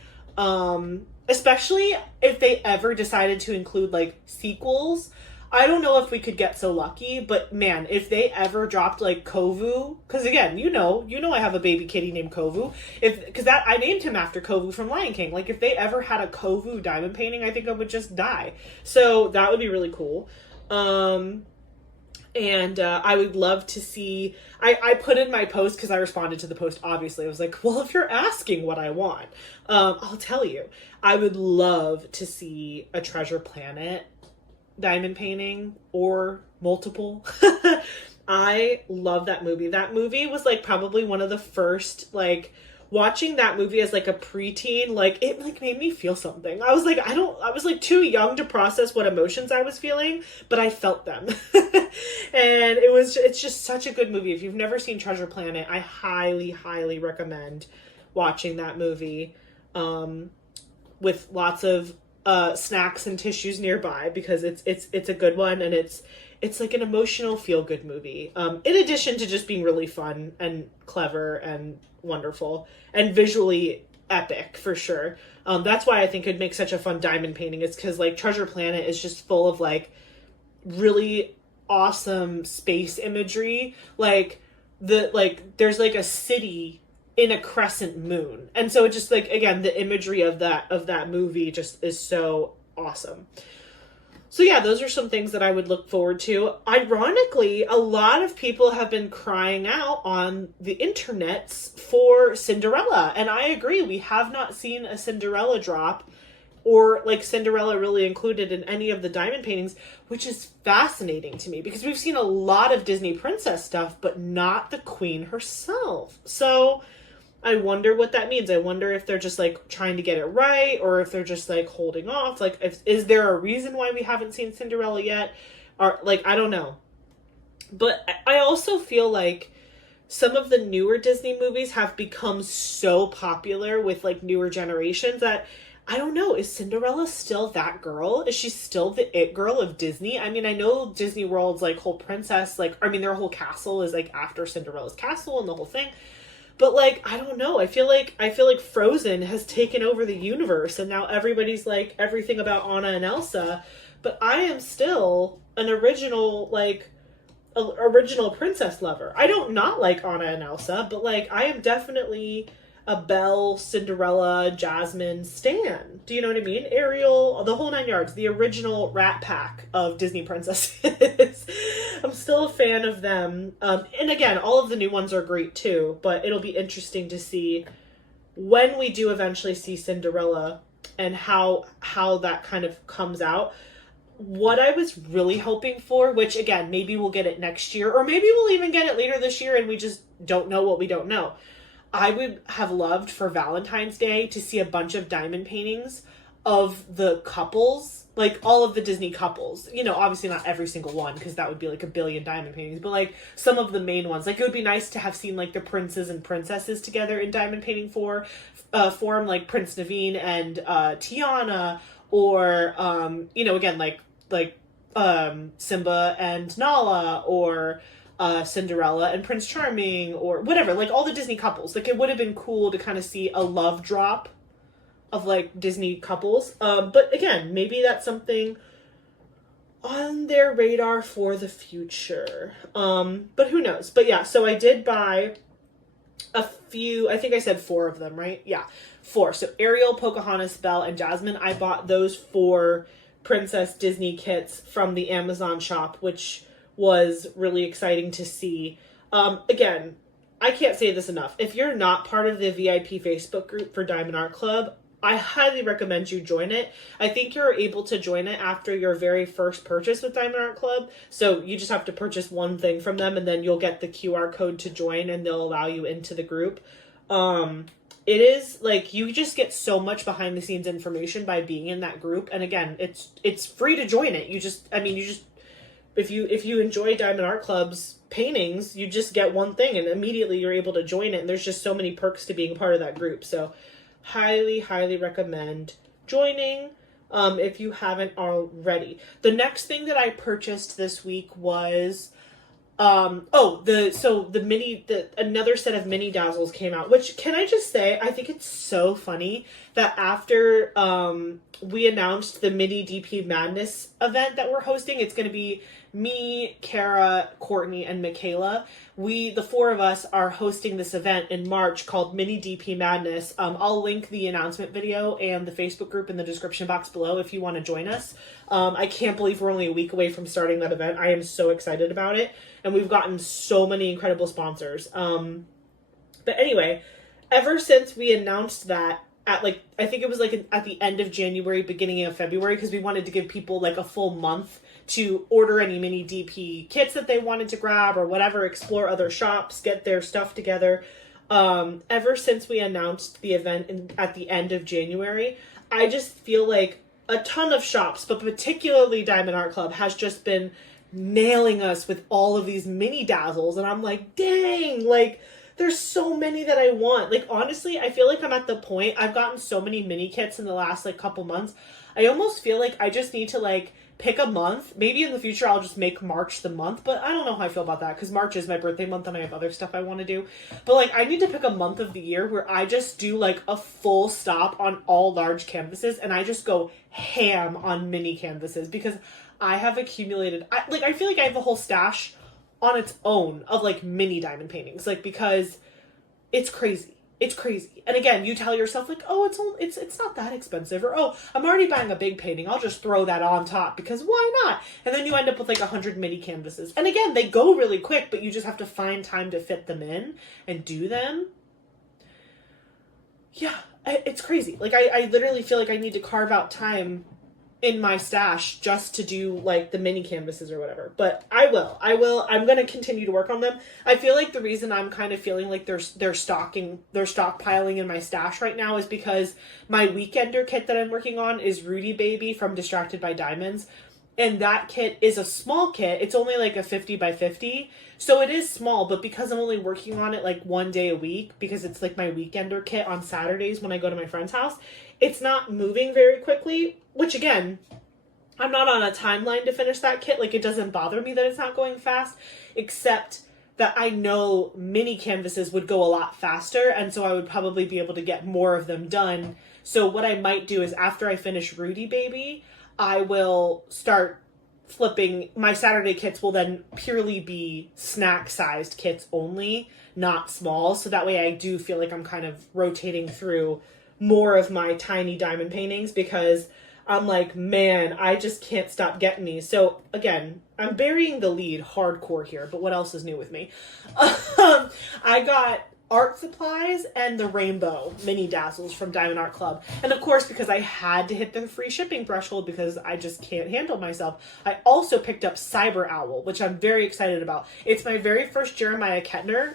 Especially if they ever decided to include like sequels. I don't know if we could get so lucky, but man, if they ever dropped like Kovu, because again, you know, I have a baby kitty named Kovu. Because that I named him after Kovu from Lion King. Like if they ever had a Kovu diamond painting, I think I would just die. So that would be really cool. And I would love to see. I put in my post because I responded to the post. Obviously, I was like, well, if you're asking what I want, I'll tell you. I would love to see a Treasure Planet diamond painting or multiple. I love that movie. That movie was like probably one of the first, like watching that movie as like a preteen, like it like made me feel something. I was like, I was like too young to process what emotions I was feeling, but I felt them. And it's just such a good movie. If you've never seen Treasure Planet, I highly, highly recommend watching that movie, with lots of snacks and tissues nearby, because it's a good one, and it's like an emotional feel-good movie, in addition to just being really fun and clever and wonderful and visually epic for sure. That's why I think it'd make such a fun diamond painting. It's because like Treasure Planet is just full of like really awesome space imagery. Like there's like a city in a crescent moon. And so it just like, again, the imagery of that movie just is so awesome. So yeah, those are some things that I would look forward to. Ironically, a lot of people have been crying out on the internets for Cinderella. And I agree, we have not seen a Cinderella drop or like Cinderella really included in any of the diamond paintings, which is fascinating to me because we've seen a lot of Disney princess stuff, but not the queen herself. So I wonder what that means. I wonder if they're just like trying to get it right, or if they're just like holding off. Like, is there a reason why we haven't seen Cinderella yet? Or like, I don't know. But I also feel like some of the newer Disney movies have become so popular with like newer generations that I don't know, is Cinderella still that girl? Is she still the it girl of Disney? I mean, I know Disney World's like whole princess, like, I mean, their whole castle is like after Cinderella's castle and the whole thing. But like, I don't know. I feel like Frozen has taken over the universe and now everybody's like everything about Anna and Elsa. But I am still an original princess lover. I don't not like Anna and Elsa, but like I am definitely a Belle, Cinderella, Jasmine stan. Do you know what I mean? Ariel, the whole nine yards, the original Rat Pack of Disney princesses. I'm still a fan of them. And again, all of the new ones are great too, but it'll be interesting to see when we do eventually see Cinderella and how that kind of comes out. What I was really hoping for, which again, maybe we'll get it next year, or maybe we'll even get it later this year and we just don't know what we don't know. I would have loved for Valentine's Day to see a bunch of diamond paintings of the couples, like all of the Disney couples. You know, obviously not every single one, because that would be like a billion diamond paintings, but like some of the main ones. Like it would be nice to have seen like the princes and princesses together in diamond painting form, like Prince Naveen and Tiana, or you know, again like Simba and Nala, or Cinderella and Prince Charming, or whatever, like all the Disney couples. Like it would have been cool to kind of see a love drop of like Disney couples. But again, maybe that's something on their radar for the future. But who knows? But yeah, so I did buy a few, I think I said 4 of them, right? Yeah, 4. So Ariel, Pocahontas, Belle, and Jasmine. I bought those 4 Princess Disney kits from the Amazon shop, which was really exciting to see. Again, I can't say this enough. If you're not part of the VIP Facebook group for Diamond Art Club, I highly recommend you join it. I think you're able to join it after your very first purchase with Diamond Art Club. So you just have to purchase one thing from them and then you'll get the QR code to join and they'll allow you into the group. it is like, you just get so much behind the scenes information by being in that group. And again, it's free to join it. If you enjoy Diamond Art Club's paintings, you just get one thing and immediately you're able to join it. And there's just so many perks to being part of that group. So highly, highly recommend joining if you haven't already. The next thing that I purchased this week was another set of mini dazzles came out, which, can I just say, I think it's so funny that after we announced the mini DP Madness event that we're hosting, it's going to be me, Kara, Courtney, and Michaela. The four of us are hosting this event in March called Mini DP Madness. I'll link the announcement video and the Facebook group in the description box below if you want to join us. I can't believe we're only a week away from starting that event. I am so excited about it. And we've gotten so many incredible sponsors. But anyway, ever since we announced that at I think it was at the end of January, beginning of February, because we wanted to give people a full month to order any mini DP kits that they wanted to grab or whatever, explore other shops, get their stuff together. Ever since we announced the event at the end of January, I just feel like a ton of shops, but particularly Diamond Art Club, has just been nailing us with all of these mini dazzles. And I'm like, dang, there's so many that I want. Honestly, I feel like I'm at the point, I've gotten so many mini kits in the last couple months. I almost feel like I just need to pick a month. Maybe in the future I'll just make March the month, but I don't know how I feel about that, because March is my birthday month and I have other stuff I want to do. But I need to pick a month of the year where I just do a full stop on all large canvases and I just go ham on mini canvases, because I have accumulated, I feel like I have a whole stash on its own of mini diamond paintings, because it's crazy. It's crazy. And again, you tell yourself oh, it's not that expensive, or oh, I'm already buying a big painting, I'll just throw that on top, because why not? And then you end up with 100 mini canvases. And again, they go really quick, but you just have to find time to fit them in and do them. Yeah, it's crazy. I literally feel like I need to carve out time in my stash just to do the mini canvases or whatever. But I'm going to continue to work on them. I feel like the reason I'm kind of feeling like they're stockpiling in my stash right now is because my weekender kit that I'm working on is Rudy Baby from Distracted by Diamonds. And that kit is a small kit. It's only a 50 by 50. So it is small, but because I'm only working on it one day a week, because it's my weekender kit on Saturdays when I go to my friend's house, it's not moving very quickly, which again, I'm not on a timeline to finish that kit. It doesn't bother me that it's not going fast, except that I know mini canvases would go a lot faster, and so I would probably be able to get more of them done. So what I might do is, after I finish Rudy Baby, I will start flipping. My Saturday kits will then purely be snack-sized kits only, not small, so that way I do feel like I'm kind of rotating through more of my tiny diamond paintings, because I'm man, I just can't stop getting these. So again, I'm burying the lead hardcore here, but what else is new with me? I got art supplies and the rainbow mini dazzles from Diamond Art Club. And of course, because I had to hit the free shipping threshold because I just can't handle myself, I also picked up Cyber Owl, which I'm very excited about. It's my very first Jeremiah Kettner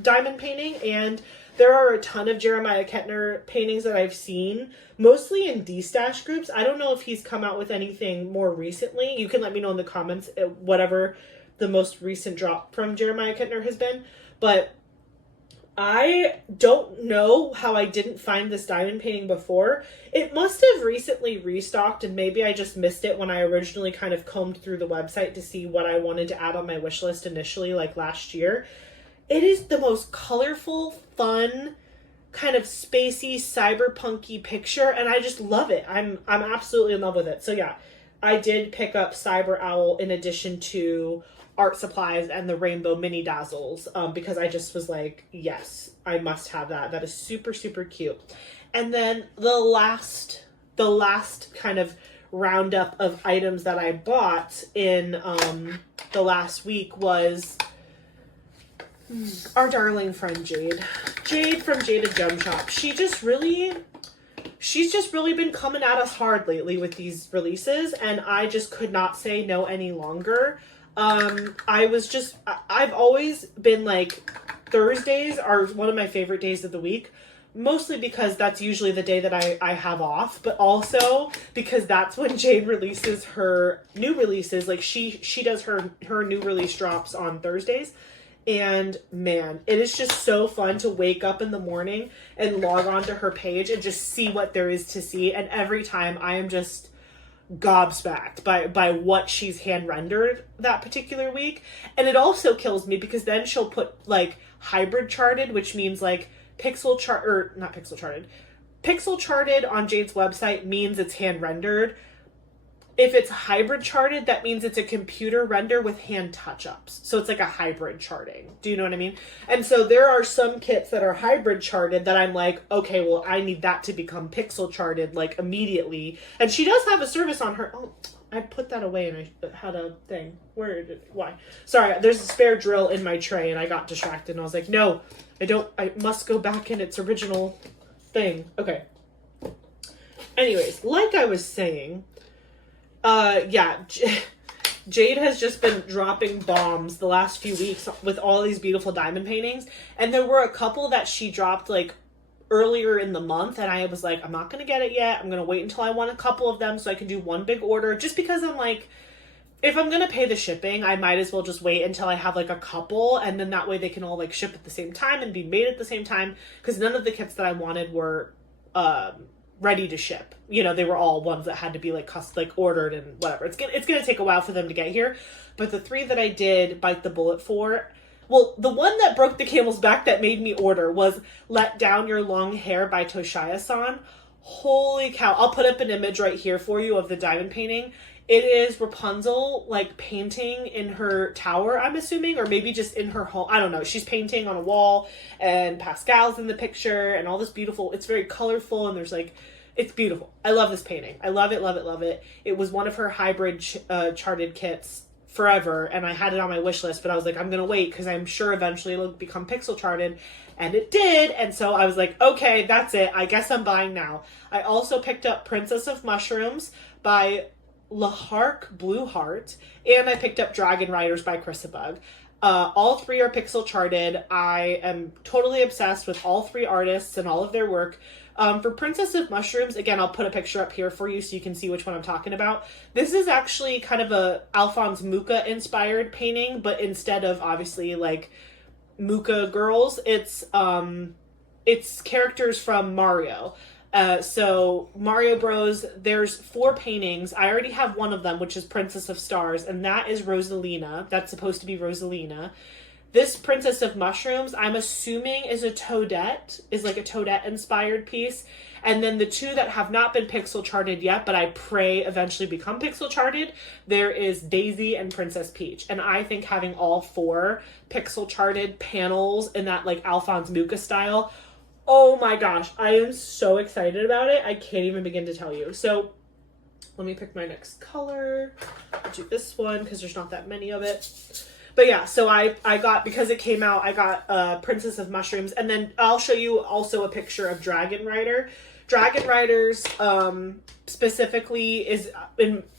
diamond painting, and there are a ton of Jeremiah Kettner paintings that I've seen, mostly in D-Stash groups. I don't know if he's come out with anything more recently. You can let me know in the comments whatever the most recent drop from Jeremiah Kettner has been. But I don't know how I didn't find this diamond painting before. It must have recently restocked, and maybe I just missed it when I originally kind of combed through the website to see what I wanted to add on my wish list initially, last year. It is the most colorful, fun, kind of spacey, cyberpunky picture, and I just love it. I'm absolutely in love with it. So yeah, I did pick up Cyber Owl in addition to art supplies and the rainbow mini dazzles, because I just was yes, I must have that. That is super, super cute. And then the last kind of roundup of items that I bought in the last week was our darling friend Jade. Jade from Jaded Gem Shop. She's just really been coming at us hard lately with these releases, and I just could not say no any longer. I've always been Thursdays are one of my favorite days of the week, mostly because that's usually the day that I have off, but also because that's when Jade releases her new releases. Like she does her new release drops on Thursdays. And man, it is just so fun to wake up in the morning and log onto her page and just see what there is to see. And every time I am just gobsmacked by what she's hand rendered that particular week. And it also kills me because then she'll put like hybrid charted, which means like pixel charted on Jade's website means it's hand rendered. If it's hybrid charted, that means it's a computer render with hand touch-ups. So it's like a hybrid charting. Do you know what I mean? And so there are some kits that are hybrid charted that I'm like, okay, well, I need that to become pixel charted like immediately. And she does have a service on her. Oh, I put that away and I had a thing. Why? Sorry, there's a spare drill in my tray and I got distracted and I was like, no, I must go back in its original thing. Okay. Anyways, like I was saying, Jade has just been dropping bombs the last few weeks with all these beautiful diamond paintings. And there were a couple that she dropped like earlier in the month. And I was like, I'm not going to get it yet. I'm going to wait until I want a couple of them so I can do one big order. Just because I'm like, if I'm going to pay the shipping, I might as well just wait until I have like a couple. And then that way they can all like ship at the same time and be made at the same time. Because none of the kits that I wanted were, ready to ship. You know, they were all ones that had to be like ordered and whatever. It's gonna take a while for them to get here. But the 3 that I did bite the bullet for, well, the one that broke the camel's back that made me order was Let Down Your Long Hair by Toshiya-san. Holy cow. I'll put up an image right here for you of the diamond painting. It is Rapunzel like painting in her tower, I'm assuming, or maybe just in her home. I don't know. She's painting on a wall and Pascal's in the picture and all this beautiful, it's very colorful and there's like, it's beautiful. I love this painting. I love it, love it, love it. It was one of her hybrid charted kits forever and I had it on my wish list, but I was like, I'm going to wait because I'm sure eventually it'll become pixel charted. And it did. And so I was like, okay, that's it. I guess I'm buying now. I also picked up Princess of Mushrooms by Lahark Blue Heart, and I picked up Dragon Riders by Chrisabug. All 3 are pixel charted. I am totally obsessed with all 3 artists and all of their work. For Princess of Mushrooms, again, I'll put a picture up here for you so you can see which one I'm talking about. This is actually kind of a Alphonse Mucha inspired painting, but instead of obviously like Mucha girls, it's characters from Mario. So Mario Bros, there's 4 paintings. I already have one of them, which is Princess of Stars, and that is Rosalina. That's supposed to be Rosalina. This Princess of Mushrooms, I'm assuming is like a Toadette inspired piece. And then the 2 that have not been pixel charted yet, but I pray eventually become pixel charted, there is Daisy and Princess Peach. And I think having all 4 pixel charted panels in that like Alphonse Mucha style, oh my gosh, I am so excited about it. I can't even begin to tell you. So let me pick my next color. I'll do this one because there's not that many of it. But yeah, so I got, because it came out, I got Princess of Mushrooms. And then I'll show you also a picture of Dragon Rider. Dragon Riders specifically is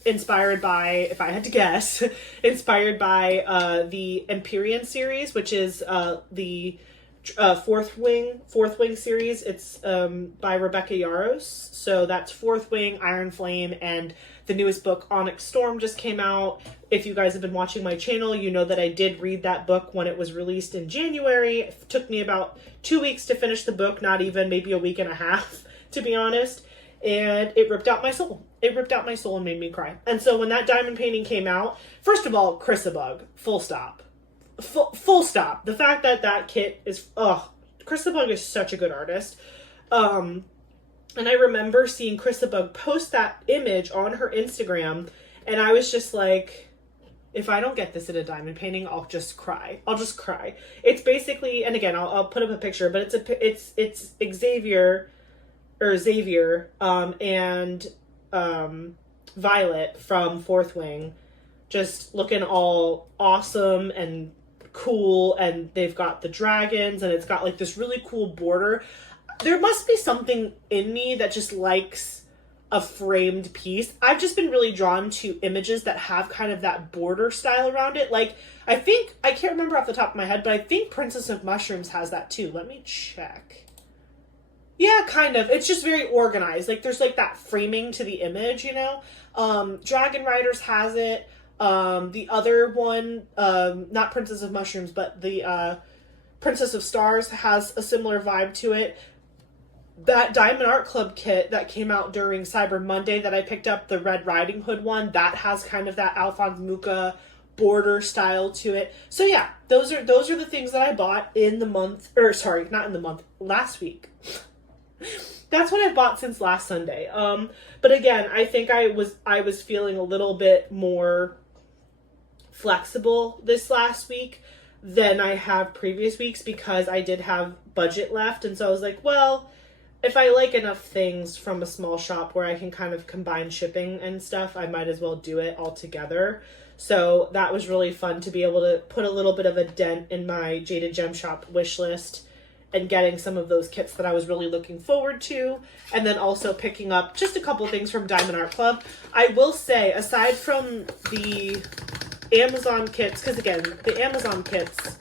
inspired by, if I had to guess, inspired by the Empyrean series, which is the Fourth Wing series. It's by Rebecca Yarros. So that's Fourth Wing, Iron Flame, and the newest book, Onyx Storm, just came out. If you guys have been watching my channel, you know that I did read that book when it was released in January. It took me about 2 weeks to finish the book, not even, maybe a week and a half, to be honest. And it ripped out my soul. It ripped out my soul and made me cry. And so when that diamond painting came out, first of all, Chrisabug, full stop. Full stop. The fact that that kit is, Chrisabug is such a good artist. And I remember seeing Chrisabug post that image on her Instagram, and I was just like, if I don't get this in a diamond painting, I'll just cry. I'll just cry. It's basically, and again, I'll put up a picture, but it's Xavier, and Violet from Fourth Wing, just looking all awesome and cool, and they've got the dragons, and it's got like this really cool border. There must be something in me that just likes a framed piece. I've just been really drawn to images that have kind of that border style around it. Like, I can't remember off the top of my head, but I think Princess of Mushrooms has that too. Let me check. Yeah, kind of. It's just very organized. Like there's like that framing to the image, you know. Dragon Riders has it. The other one, not Princess of Mushrooms, but the Princess of Stars has a similar vibe to it. That Diamond Art Club kit that came out during Cyber Monday that I picked up, the Red Riding Hood one, that has kind of that Alphonse Mucha border style to it. So yeah, those are the things that I bought in the month, or sorry, not in the month, last week. That's what I've bought since last Sunday. But again, I think I was feeling a little bit more flexible this last week than I have previous weeks because I did have budget left, and so I was like, well, if I like enough things from a small shop where I can kind of combine shipping and stuff, I might as well do it all together. So that was really fun to be able to put a little bit of a dent in my Jaded Gem Shop wish list and getting some of those kits that I was really looking forward to. And then also picking up just a couple things from Diamond Art Club. I will say, aside from the Amazon kits, because again, the Amazon kits,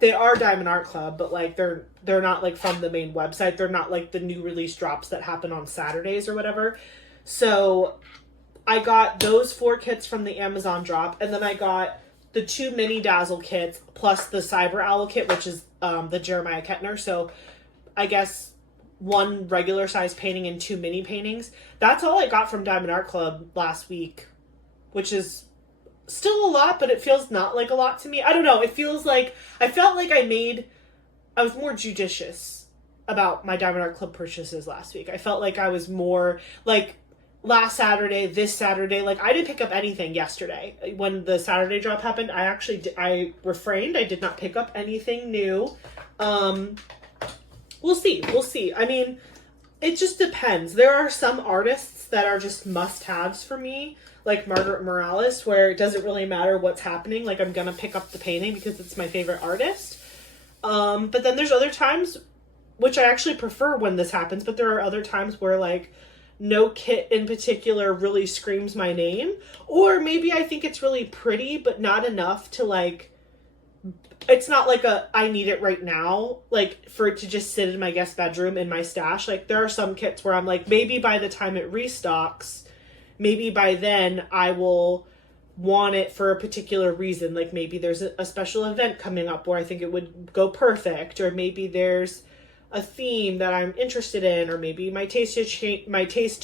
they are Diamond Art Club, but like they're not like from the main website. They're not like the new release drops that happen on Saturdays or whatever. So I got those 4 kits from the Amazon drop, and then I got the 2 mini Dazzle kits plus the Cyber Owl kit, which is the Jeremiah Kettner. So I guess 1 regular size painting and 2 mini paintings. That's all I got from Diamond Art Club last week, which is still a lot, but it feels not like a lot to me. I don't know. It feels like I felt like I was more judicious about my Diamond Art Club purchases last week. I felt like I was more like last Saturday, this Saturday, like I didn't pick up anything yesterday. When the Saturday drop happened, I refrained. I did not pick up anything new. We'll see. I mean, it just depends. There are some artists that are just must-haves for me, like Margaret Morales, where it doesn't really matter what's happening. Like I'm gonna pick up the painting because it's my favorite artist. But then there's other times, which I actually prefer when this happens, but there are other times where like no kit in particular really screams my name, or maybe I think it's really pretty but not enough to like, it's not like I need it right now, like for it to just sit in my guest bedroom in my stash. Like there are some kits where I'm like, maybe by the time it restocks, maybe by then I will want it for a particular reason. Like maybe there's a special event coming up where I think it would go perfect, or maybe there's a theme that I'm interested in, or maybe my taste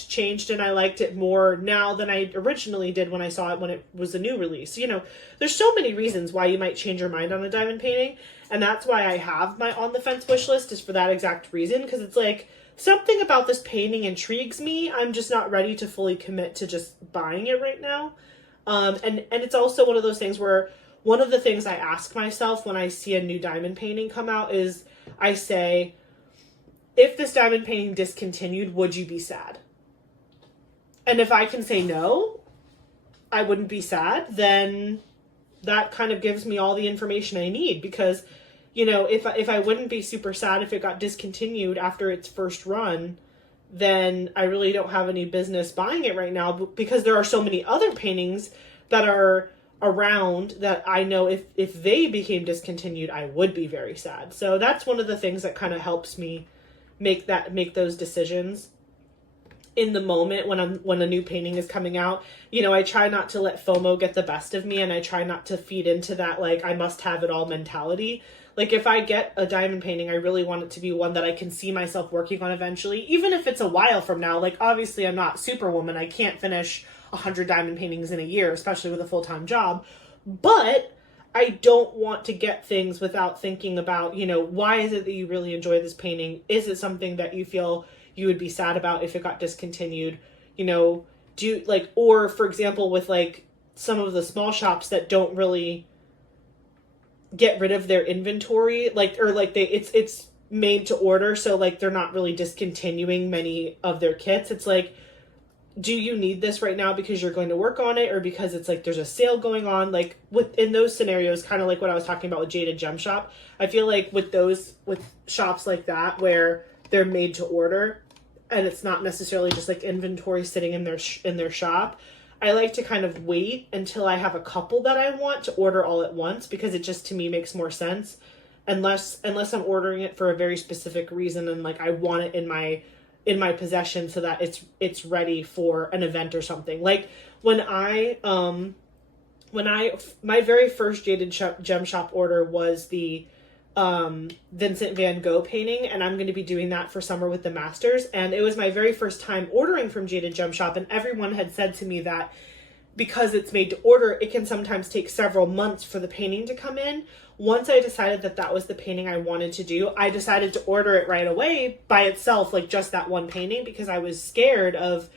changed and I liked it more now than I originally did when I saw it when it was a new release. You know, there's so many reasons why you might change your mind on a diamond painting, and that's why I have my on the fence wish list, is for that exact reason, because it's like something about this painting intrigues me. I'm just not ready to fully commit to just buying it right now. And it's also one of those things where one of the things I ask myself when I see a new diamond painting come out is I say, if this diamond painting discontinued, would you be sad? And if I can say no, I wouldn't be sad, then that kind of gives me all the information I need, because, you know, if I wouldn't be super sad if it got discontinued after its first run, then I really don't have any business buying it right now, because there are so many other paintings that are around that I know if they became discontinued, I would be very sad. So that's one of the things that kind of helps me make those decisions in the moment when a new painting is coming out. You know, I try not to let FOMO get the best of me, and I try not to feed into that like I must have it all mentality. Like if I get a diamond painting, I really want it to be one that I can see myself working on eventually, even if it's a while from now. Like obviously I'm not Superwoman. I can't finish 100 diamond paintings in a year, especially with a full-time job. But I don't want to get things without thinking about, you know, why is it that you really enjoy this painting? Is it something that you feel you would be sad about if it got discontinued? You know, or for example, with like some of the small shops that don't really get rid of their inventory, it's made to order, so like they're not really discontinuing many of their kits. It's like, do you need this right now because you're going to work on it, or because it's like there's a sale going on? Like in those scenarios, kind of like what I was talking about with Jaded Gem Shop, I feel like with shops like that where they're made to order and it's not necessarily just like inventory sitting in their shop, I like to kind of wait until I have a couple that I want to order all at once, because it just to me makes more sense unless I'm ordering it for a very specific reason and like I want it in my possession so that it's ready for an event or something. Like when my very first Jaded Gem Shop order was the Vincent van Gogh painting, and I'm going to be doing that for Summer with the Masters. And it was my very first time ordering from Jaded Gem Shop, and everyone had said to me that because it's made to order, it can sometimes take several months for the painting to come in. Once I decided that that was the painting I wanted to do, I decided to order it right away by itself, like just that one painting, because I was scared of,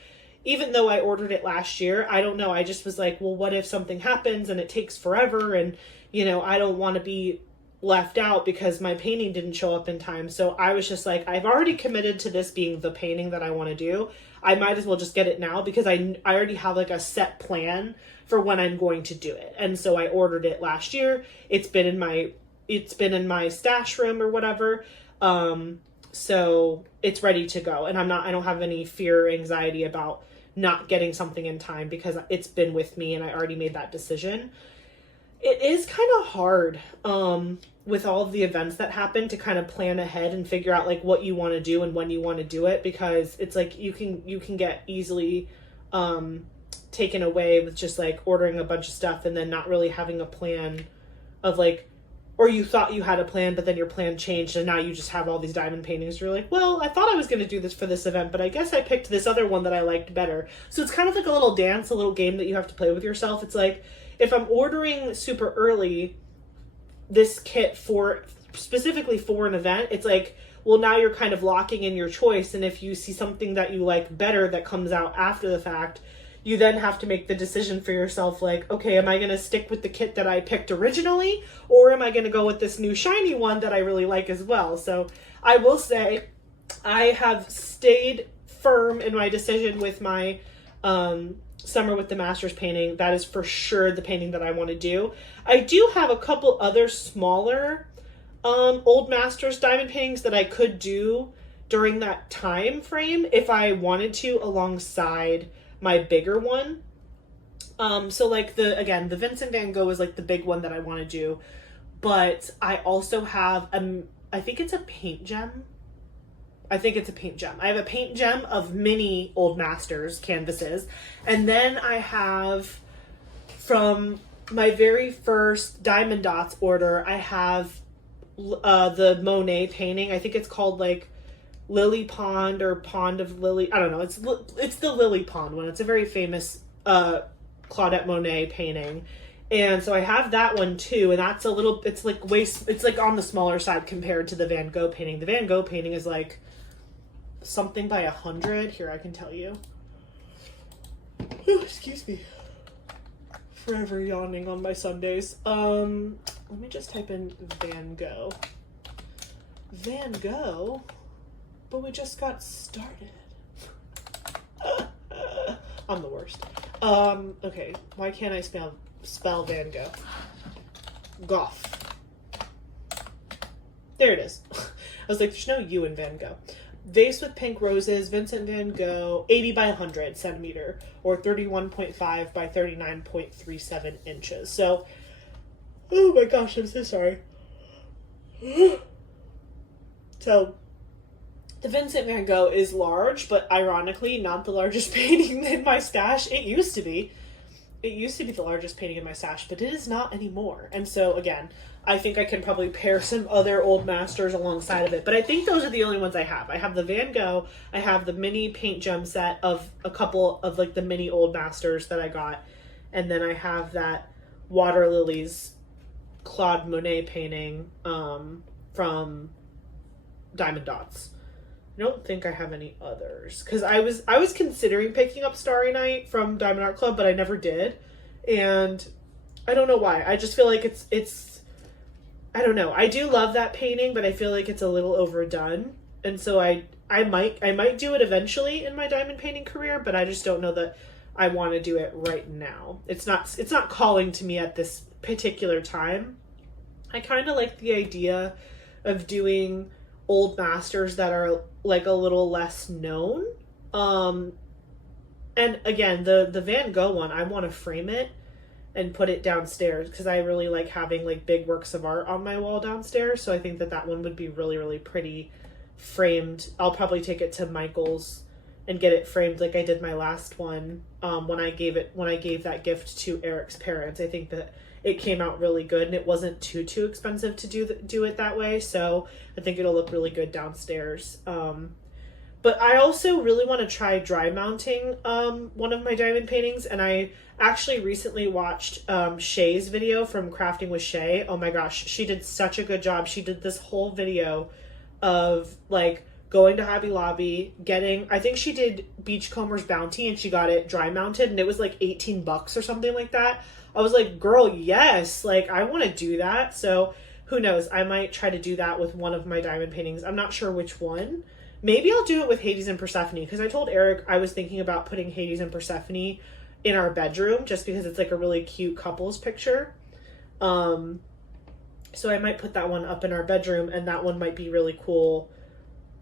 even though I ordered it last year, I don't know, I just was like, well, what if something happens and it takes forever, and, you know, I don't want to be left out because my painting didn't show up in time. So I was just like, I've already committed to this being the painting that I want to do. I might as well just get it now because I already have like a set plan for when I'm going to do it. And so I ordered it last year. It's been in my stash room or whatever. So it's ready to go, and I don't have any fear or anxiety about not getting something in time because it's been with me and I already made that decision. It is kind of hard with all of the events that happen to kind of plan ahead and figure out like what you want to do and when you want to do it, because it's like you can get easily taken away with just like ordering a bunch of stuff and then not really having a plan of like, or you thought you had a plan, but then your plan changed and now you just have all these diamond paintings. You're like, well, I thought I was going to do this for this event, but I guess I picked this other one that I liked better. So it's kind of like a little dance, a little game that you have to play with yourself. It's like, if I'm ordering super early this kit specifically for an event, it's like, well, now you're kind of locking in your choice. And if you see something that you like better that comes out after the fact, you then have to make the decision for yourself, like, okay, am I going to stick with the kit that I picked originally, or am I going to go with this new shiny one that I really like as well? So I will say I have stayed firm in my decision with my Summer with the Masters painting. That is for sure the painting that I want to do. I do have a couple other smaller Old Masters diamond paintings that I could do during that time frame if I wanted to, alongside my bigger one. So like the Vincent van Gogh is like the big one that I want to do, but I also have I think it's a paint gem. I have a paint gem of mini Old Masters canvases, and then I have, from my very first Diamond Dots order, I have the Monet painting. I think it's called like Lily Pond or Pond of Lily. I don't know. It's the Lily Pond one. It's a very famous Claudette Monet painting. And so I have that one too, and that's it's like on the smaller side compared to the Van Gogh painting. The Van Gogh painting is like something by 100. Here, I can tell you. Ooh, excuse me. Forever yawning on my Sundays. Let me just type in Van Gogh. Van Gogh? But we just got started. I'm the worst. Okay. Why can't I spell Van Gogh? Gogh. There it is. I was like, there's no U in Van Gogh. Vase with pink roses, Vincent van Gogh, 80 by 100 centimeter, or 31.5 by 39.37 inches. So, oh my gosh, I'm so sorry. So, the Vincent van Gogh is large, but ironically not the largest painting in my stash. It used to be. It used to be the largest painting in my stash, but it is not anymore. And so, again, I think I can probably pair some other Old Masters alongside of it. But I think those are the only ones I have. I have the Van Gogh. I have the mini paint gem set of a couple of like the mini Old Masters that I got. And then I have that Water Lilies Claude Monet painting from Diamond Dots. I don't think I have any others, because I was considering picking up Starry Night from Diamond Art Club, but I never did. And I don't know why. I just feel like it's I don't know. I do love that painting, but I feel like it's a little overdone. And so I might do it eventually in my diamond painting career, but I just don't know that I want to do it right now. It's not calling to me at this particular time. I kind of like the idea of doing Old Masters that are like a little less known. And again, the Van Gogh one, I want to frame it and put it downstairs because I really like having like big works of art on my wall downstairs. So I think that that one would be really, really pretty framed. I'll probably take it to Michael's and get it framed like I did my last one when I gave that gift to Eric's parents. I think that it came out really good and it wasn't too expensive to do it that way. So I think it'll look really good downstairs. But I also really want to try dry mounting one of my diamond paintings, and I actually recently watched Shay's video from Crafting with Shay. Oh my gosh, she did such a good job. She did this whole video of like going to Hobby Lobby, I think she did Beachcomber's Bounty and she got it dry mounted and it was like $18 or something like that. I was like, girl, yes, like I want to do that. So who knows, I might try to do that with one of my diamond paintings. I'm not sure which one. Maybe I'll do it with Hades and Persephone, because I told Eric I was thinking about putting Hades and Persephone in our bedroom just because it's like a really cute couples picture. So I might put that one up in our bedroom, and that one might be really cool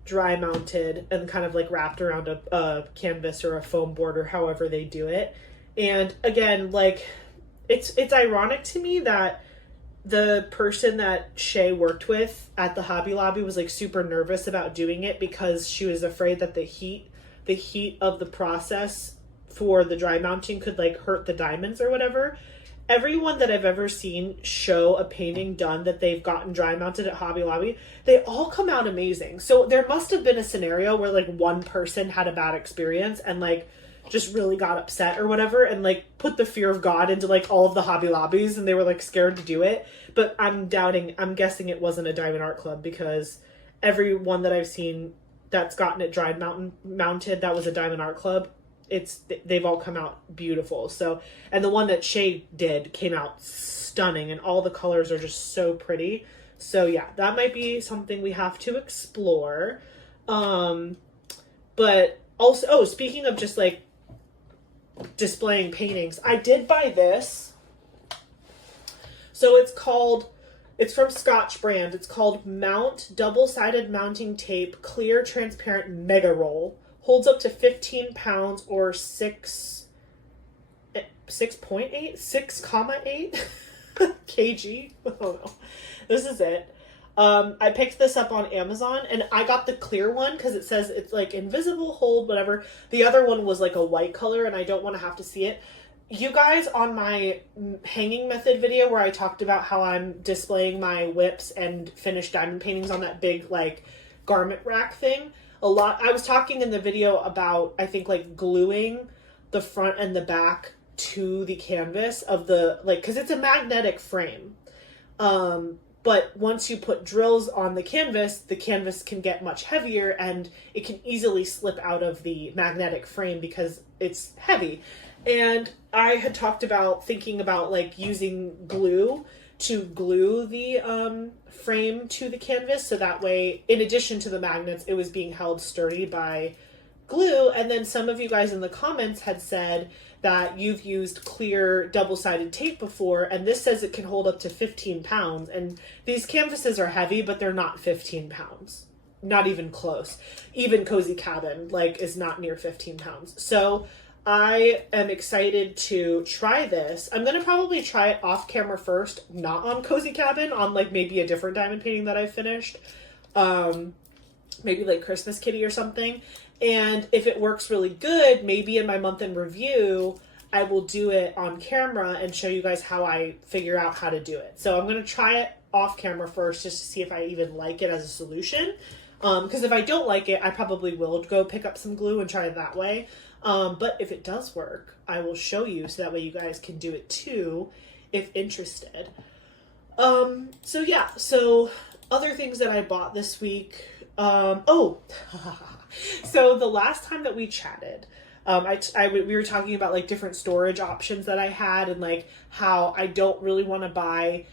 dry mounted and kind of like wrapped around a canvas or a foam board or however they do it. And again, like it's ironic to me that the person that Shay worked with at the Hobby Lobby was like super nervous about doing it because she was afraid that the heat of the process for the dry mounting could like hurt the diamonds or whatever. Everyone that I've ever seen show a painting done that they've gotten dry mounted at Hobby Lobby, they all come out amazing. So there must have been a scenario where like one person had a bad experience and like just really got upset or whatever and like put the fear of God into like all of the Hobby Lobbies and they were like scared to do it. But I'm guessing it wasn't a Diamond Art Club, because everyone that I've seen that's gotten it dried mounted that was a Diamond Art Club, they've all come out beautiful. So, and the one that Shay did came out stunning and all the colors are just so pretty. So yeah, that might be something we have to explore. But also, speaking of just like displaying paintings, I did buy this. So it's from Scotch brand. It's called Mount Double-Sided Mounting Tape Clear Transparent Mega Roll. Holds up to 15 pounds or 6.8 kg. I don't know. This is it. I picked this up on Amazon and I got the clear one because it says it's like invisible, hold, whatever. The other one was like a white color and I don't want to have to see it. You guys, on my hanging method video where I talked about how I'm displaying my whips and finished diamond paintings on that big like garment rack thing, I was talking in the video about, I think, like gluing the front and the back to the canvas of the, like, because it's a magnetic frame. But once you put drills on the canvas can get much heavier and it can easily slip out of the magnetic frame because it's heavy. And I had talked about thinking about like using glue to glue the frame to the canvas, so that way, in addition to the magnets, it was being held sturdy by glue. And then some of you guys in the comments had said that you've used clear double-sided tape before, and this says it can hold up to 15 pounds. And these canvases are heavy, but they're not 15 pounds. Not even close. Even Cozy Cabin, like, is not near 15 pounds. So I am excited to try this. I'm going to probably try it off camera first, not on Cozy Cabin, on like maybe a different diamond painting that I finished. Maybe like Christmas Kitty or something. And if it works really good, maybe in my month in review, I will do it on camera and show you guys how I figure out how to do it. So I'm going to try it off camera first just to see if I even like it as a solution. Because if I don't like it, I probably will go pick up some glue and try it that way. But if it does work, I will show you so that way you guys can do it too if interested. So yeah, so other things that I bought this week. So the last time that we chatted, we were talking about like different storage options that I had and like how I don't really want to buy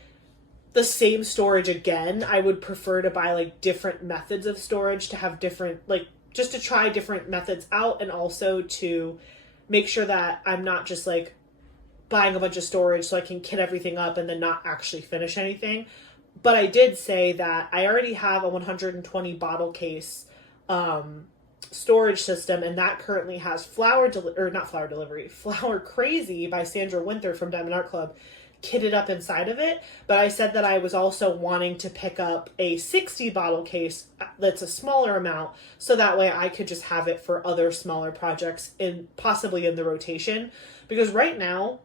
the same storage again. I would prefer to buy like different methods of storage to have different, like, just to try different methods out, and also to make sure that I'm not just like buying a bunch of storage so I can kit everything up and then not actually finish anything. But I did say that I already have a 120 bottle case storage system, and that currently has Flower Crazy by Sandra Winther from Diamond Art Club kitted up inside of it. But I said that I was also wanting to pick up a 60 bottle case that's a smaller amount, so that way I could just have it for other smaller projects possibly in the rotation. Because right now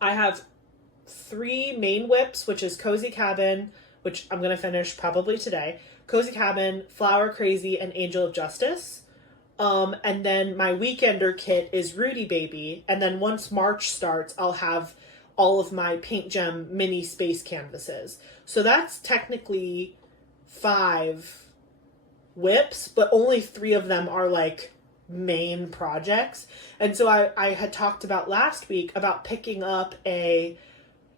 I have 3 main whips, which is Cozy Cabin, which I'm going to finish probably today, Cozy Cabin, Flower Crazy, and Angel of Justice. And then my weekender kit is Rudy Baby. And then once March starts, I'll have all of my Paint Gem mini space canvases. So that's technically 5 whips, but only 3 of them are like main projects. And so I had talked about last week about picking up a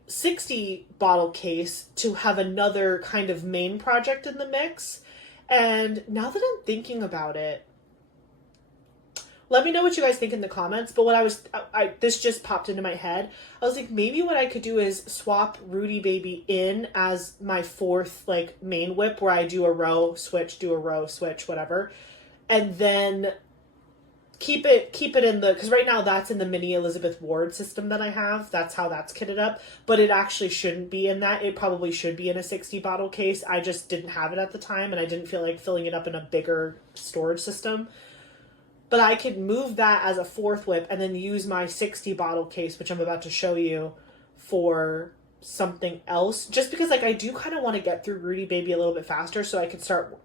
60 bottle case to have another kind of main project in the mix. And now that I'm thinking about it, let me know what you guys think in the comments. But what this just popped into my head. I was like, maybe what I could do is swap Rudy Baby in as my 4th like main whip, where I do a row, switch, do a row, switch, whatever. And then keep it in the, because right now that's in the mini Elizabeth Ward system that I have. That's how that's kitted up. But it actually shouldn't be in that. It probably should be in a 60 bottle case. I just didn't have it at the time, and I didn't feel like filling it up in a bigger storage system. But I could move that as a 4th whip and then use my 60 bottle case, which I'm about to show you, for something else. Just because like I do kind of want to get through Rudy Baby a little bit faster, so I could start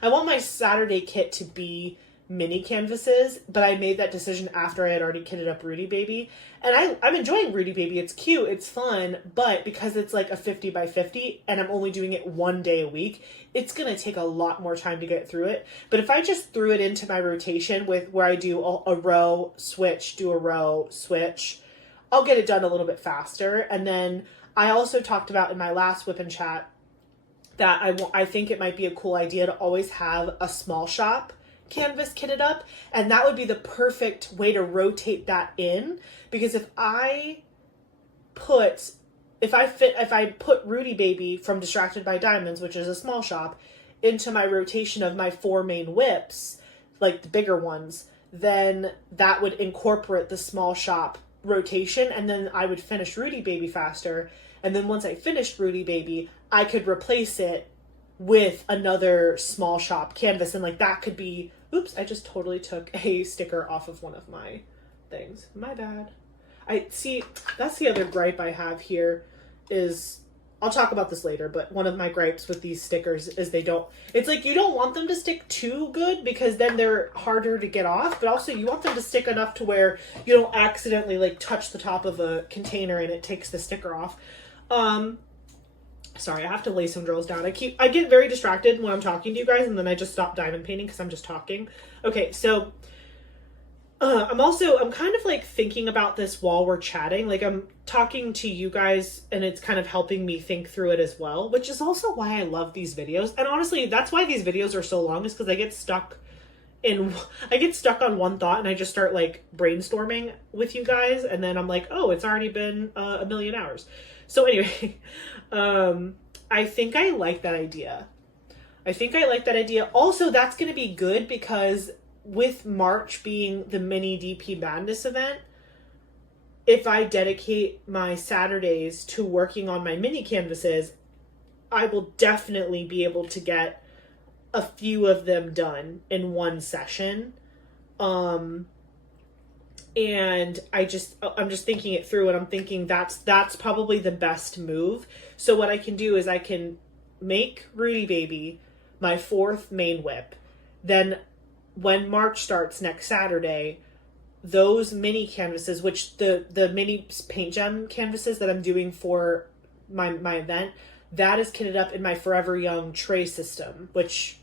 I want my Saturday kit to be mini canvases, but I made that decision after I had already kitted up Rudy Baby. And I'm enjoying Rudy Baby. It's cute, it's fun, but because it's like a 50 by 50 and I'm only doing it 1 day a week, it's going to take a lot more time to get through it. But if I just threw it into my rotation with where I do a row, switch, do a row, switch, I'll get it done a little bit faster. And then I also talked about in my last whip and chat that I think it might be a cool idea to always have a small shop canvas kitted up, and that would be the perfect way to rotate that in. Because if I put Rudy Baby from Distracted by Diamonds, which is a small shop, into my rotation of my 4 main whips, like the bigger ones, then that would incorporate the small shop rotation, and then I would finish Rudy Baby faster. And then once I finished Rudy Baby, I could replace it with another small shop canvas, and like that could be, oops, I just totally took a sticker off of one of my things. My bad. I see, that's the other gripe I have here is, I'll talk about this later, but one of my gripes with these stickers is it's like you don't want them to stick too good, because then they're harder to get off, but also you want them to stick enough to where you don't accidentally like touch the top of a container and it takes the sticker off. Sorry, I have to lay some drills down. I get very distracted when I'm talking to you guys, and then I just stop diamond painting because I'm just talking. Okay, so I'm kind of like thinking about this while we're chatting. Like I'm talking to you guys, and it's kind of helping me think through it as well, which is also why I love these videos. And honestly, that's why these videos are so long, is because I get stuck on one thought and I just start like brainstorming with you guys, and then I'm like, oh, it's already been a million hours. So anyway, I think I like that idea. Also, that's going to be good because with March being the mini DP Madness event, if I dedicate my Saturdays to working on my mini canvases, I will definitely be able to get a few of them done in one session. And I'm just thinking it through, and I'm thinking that's probably the best move. So what I can do is I can make Rudy Baby my 4th main whip. Then when March starts next Saturday, those mini canvases, which the mini Paint Gem canvases that I'm doing for my event, that is kitted up in my Forever Young tray system, which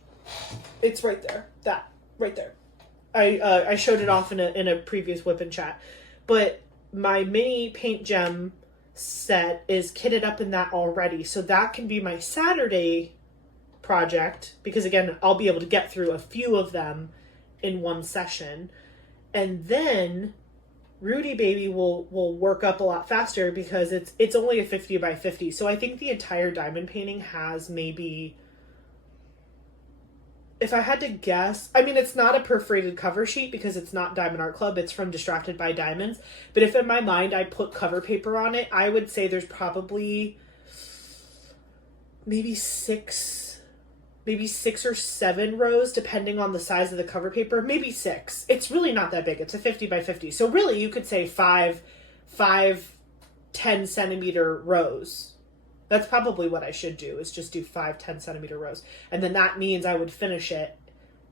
it's right there. That right there. I showed it off in a previous whip and chat, but my mini Paint Gem set is kitted up in that already. So that can be my Saturday project, because again, I'll be able to get through a few of them in one session. And then Rudy Baby will work up a lot faster because it's only a 50 by 50. So I think the entire diamond painting has maybe if I had to guess, I mean, it's not a perforated cover sheet because it's not Diamond Art Club. It's from Distracted by Diamonds. But if in my mind I put cover paper on it, I would say there's probably maybe six or seven rows, depending on the size of the cover paper. Maybe six. It's really not that big. It's a 50 by 50. So really, you could say five 10-centimeter rows. That's probably what I should do, is just do 5 10-centimeter rows. And then that means I would finish it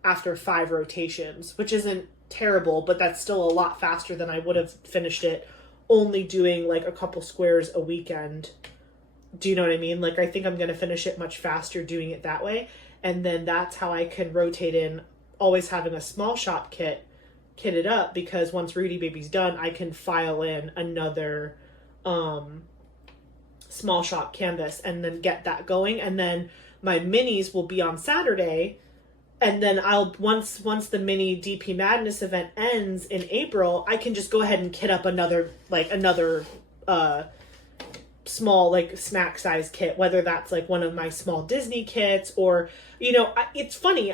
after 5 rotations, which isn't terrible, but that's still a lot faster than I would have finished it only doing like a couple squares a weekend. Do you know what I mean? Like, I think I'm going to finish it much faster doing it that way. And then that's how I can rotate in, always having a small shop kitted up, because once Rudy Baby's done, I can file in another small shop canvas and then get that going. And then my minis will be on Saturday, and then I'll once the mini DP Madness event ends in April, I can just go ahead and kit up another small like snack size kit, whether that's like one of my small Disney kits or, you know, it's funny,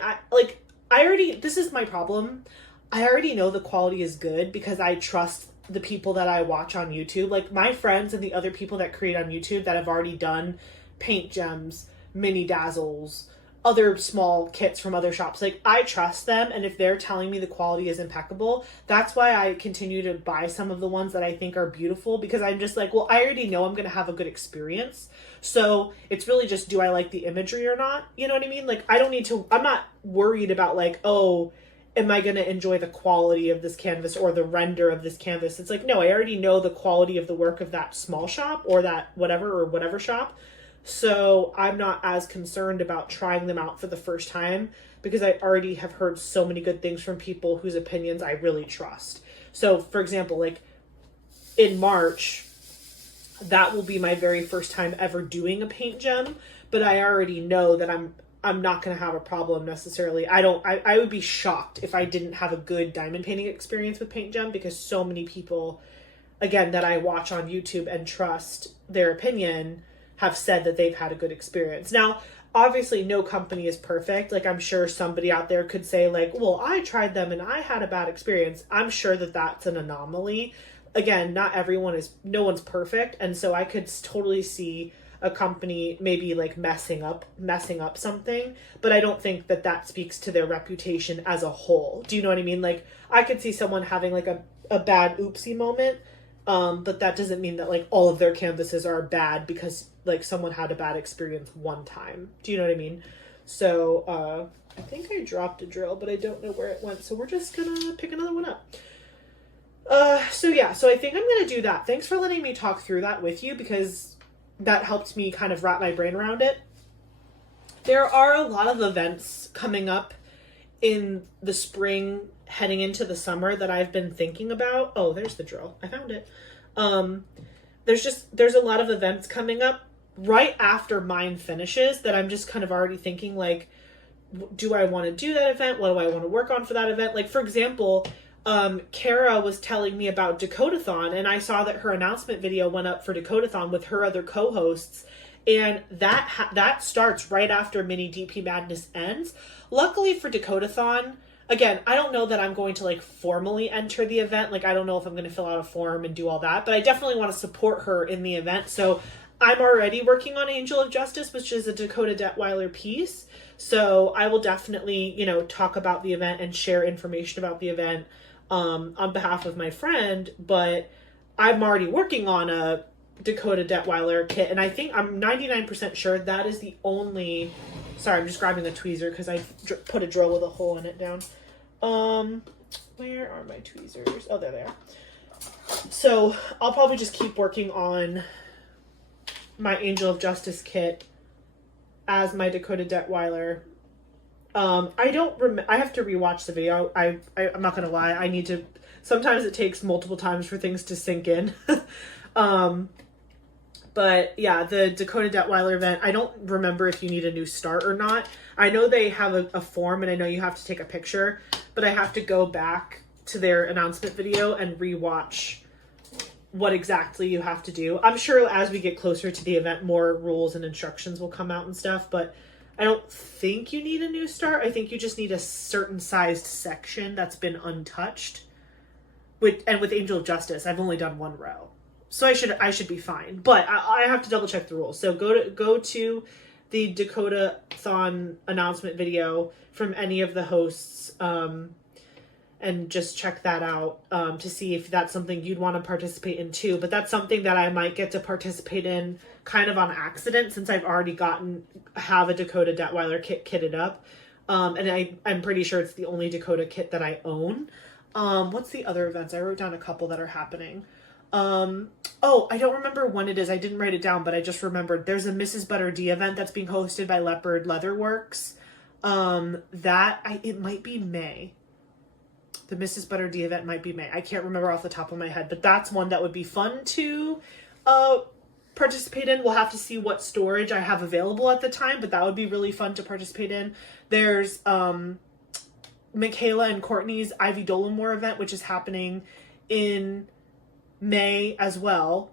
this is my problem. I already know the quality is good because I trust the people that I watch on YouTube. Like, my friends and the other people that create on YouTube that have already done paint gems, mini dazzles, other small kits from other shops, like, I trust them, and if they're telling me the quality is impeccable, that's why I continue to buy some of the ones that I think are beautiful, because I'm just like, well, I already know I'm going to have a good experience, so it's really just, do I like the imagery or not? You know what I mean? Like, I'm not worried about like, oh, am I going to enjoy the quality of this canvas or the render of this canvas? It's like, no, I already know the quality of the work of that small shop or that whatever shop. So I'm not as concerned about trying them out for the first time, because I already have heard so many good things from people whose opinions I really trust. So, for example, like in March, that will be my very first time ever doing a paint gem, but I already know that I'm not going to have a problem necessarily. I would be shocked if I didn't have a good diamond painting experience with paint gem, because so many people, again, that I watch on YouTube and trust their opinion, have said that they've had a good experience. Now, obviously no company is perfect. Like, I'm sure somebody out there could say like, well, I tried them and I had a bad experience. I'm sure that that's an anomaly. Again, no one's perfect. And so I could totally see a company maybe like messing up something, but I don't think that speaks to their reputation as a whole. Do you know what I mean? Like, I could see someone having like a bad oopsie moment, but that doesn't mean that like all of their canvases are bad because like someone had a bad experience one time. Do you know what I mean? So I think I dropped a drill, but I don't know where it went, so we're just gonna pick another one up. So I think I'm gonna do that. Thanks for letting me talk through that with you, because that helped me kind of wrap my brain around it. There are a lot of events coming up in the spring heading into the summer that I've been thinking about. Oh, there's the drill. I found it. There's a lot of events coming up right after mine finishes that I'm just kind of already thinking like, do I want to do that event? What do I want to work on for that event? Like, for example, Kara was telling me about Dakotathon, and I saw that her announcement video went up for Dakotathon with her other co-hosts, and that starts right after Mini DP Madness ends. Luckily for Dakotathon, again, I don't know that I'm going to like formally enter the event. Like, I don't know if I'm going to fill out a form and do all that, but I definitely want to support her in the event. So I'm already working on Angel of Justice, which is a Dakota Detweiler piece. So I will definitely, talk about the event and share information about the event on behalf of my friend, but I'm already working on a Dakota Detweiler kit, and I think I'm 99% sure that is the only... Sorry, I'm just grabbing the tweezer because I put a drill with a hole in it down. Where are my tweezers? Oh, there they are. So I'll probably just keep working on my Angel of Justice kit as my Dakota Detweiler. I have to rewatch the video. I'm not gonna lie. I need to. Sometimes it takes multiple times for things to sink in. But yeah, the Dakota Detweiler event, I don't remember if you need a new start or not. I know they have a form, and I know you have to take a picture, but I have to go back to their announcement video and rewatch what exactly you have to do. I'm sure as we get closer to the event, more rules and instructions will come out and stuff, but I don't think you need a new start. I think you just need a certain sized section that's been untouched. With Angel of Justice, I've only done 1 row. So I should be fine. But I have to double check the rules. So go to the Dakota-thon announcement video from any of the hosts, and just check that out to see if that's something you'd want to participate in too. But that's something that I might get to participate in kind of on accident, since I've already have a Dakota Detweiler kit kitted up. And I'm pretty sure it's the only Dakota kit that I own. What's the other events? I wrote down a couple that are happening. Oh, I don't remember when it is. I didn't write it down, but I just remembered there's a Mrs. Butter D event that's being hosted by Leopard Leatherworks. It might be May. The Mrs. Butter D event might be May. I can't remember off the top of my head, but that's one that would be fun to participate in. We'll have to see what storage I have available at the time, but that would be really fun to participate in. There's Michaela and Courtney's Ivy Dolomore event, which is happening in May as well.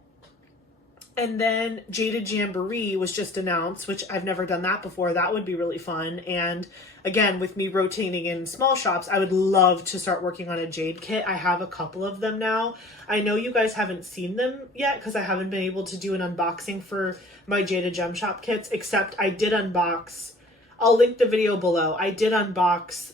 And then Jaded Jamboree was just announced, which I've never done that before. That would be really fun. And again, with me rotating in small shops, I would love to start working on a Jade kit. I have a couple of them now. I know you guys haven't seen them yet because I haven't been able to do an unboxing for my Jaded Gem Shop kits, except I did unbox. I'll link the video below. I did unbox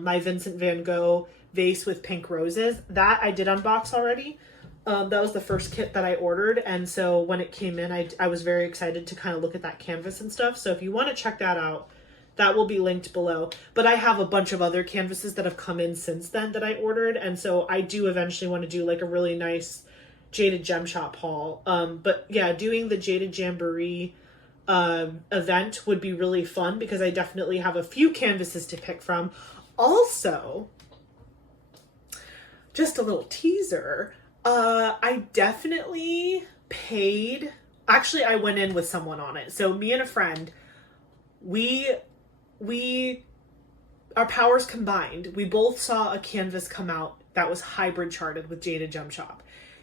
my Vincent van Gogh vase with pink roses. That I did unbox already. That was the first kit that I ordered, and so when it came in, I was very excited to kind of look at that canvas and stuff. So if you want to check that out, that will be linked below. But I have a bunch of other canvases that have come in since then that I ordered, and so I do eventually want to do like a really nice Jaded Gem Shop haul. But yeah, doing the Jaded Jamboree event would be really fun because I definitely have a few canvases to pick from. Also, just a little teaser. I definitely paid. Actually, I went in with someone on it. So me and a friend, our powers combined. We both saw a canvas come out that was hybrid charted with Jaded Gem Shop.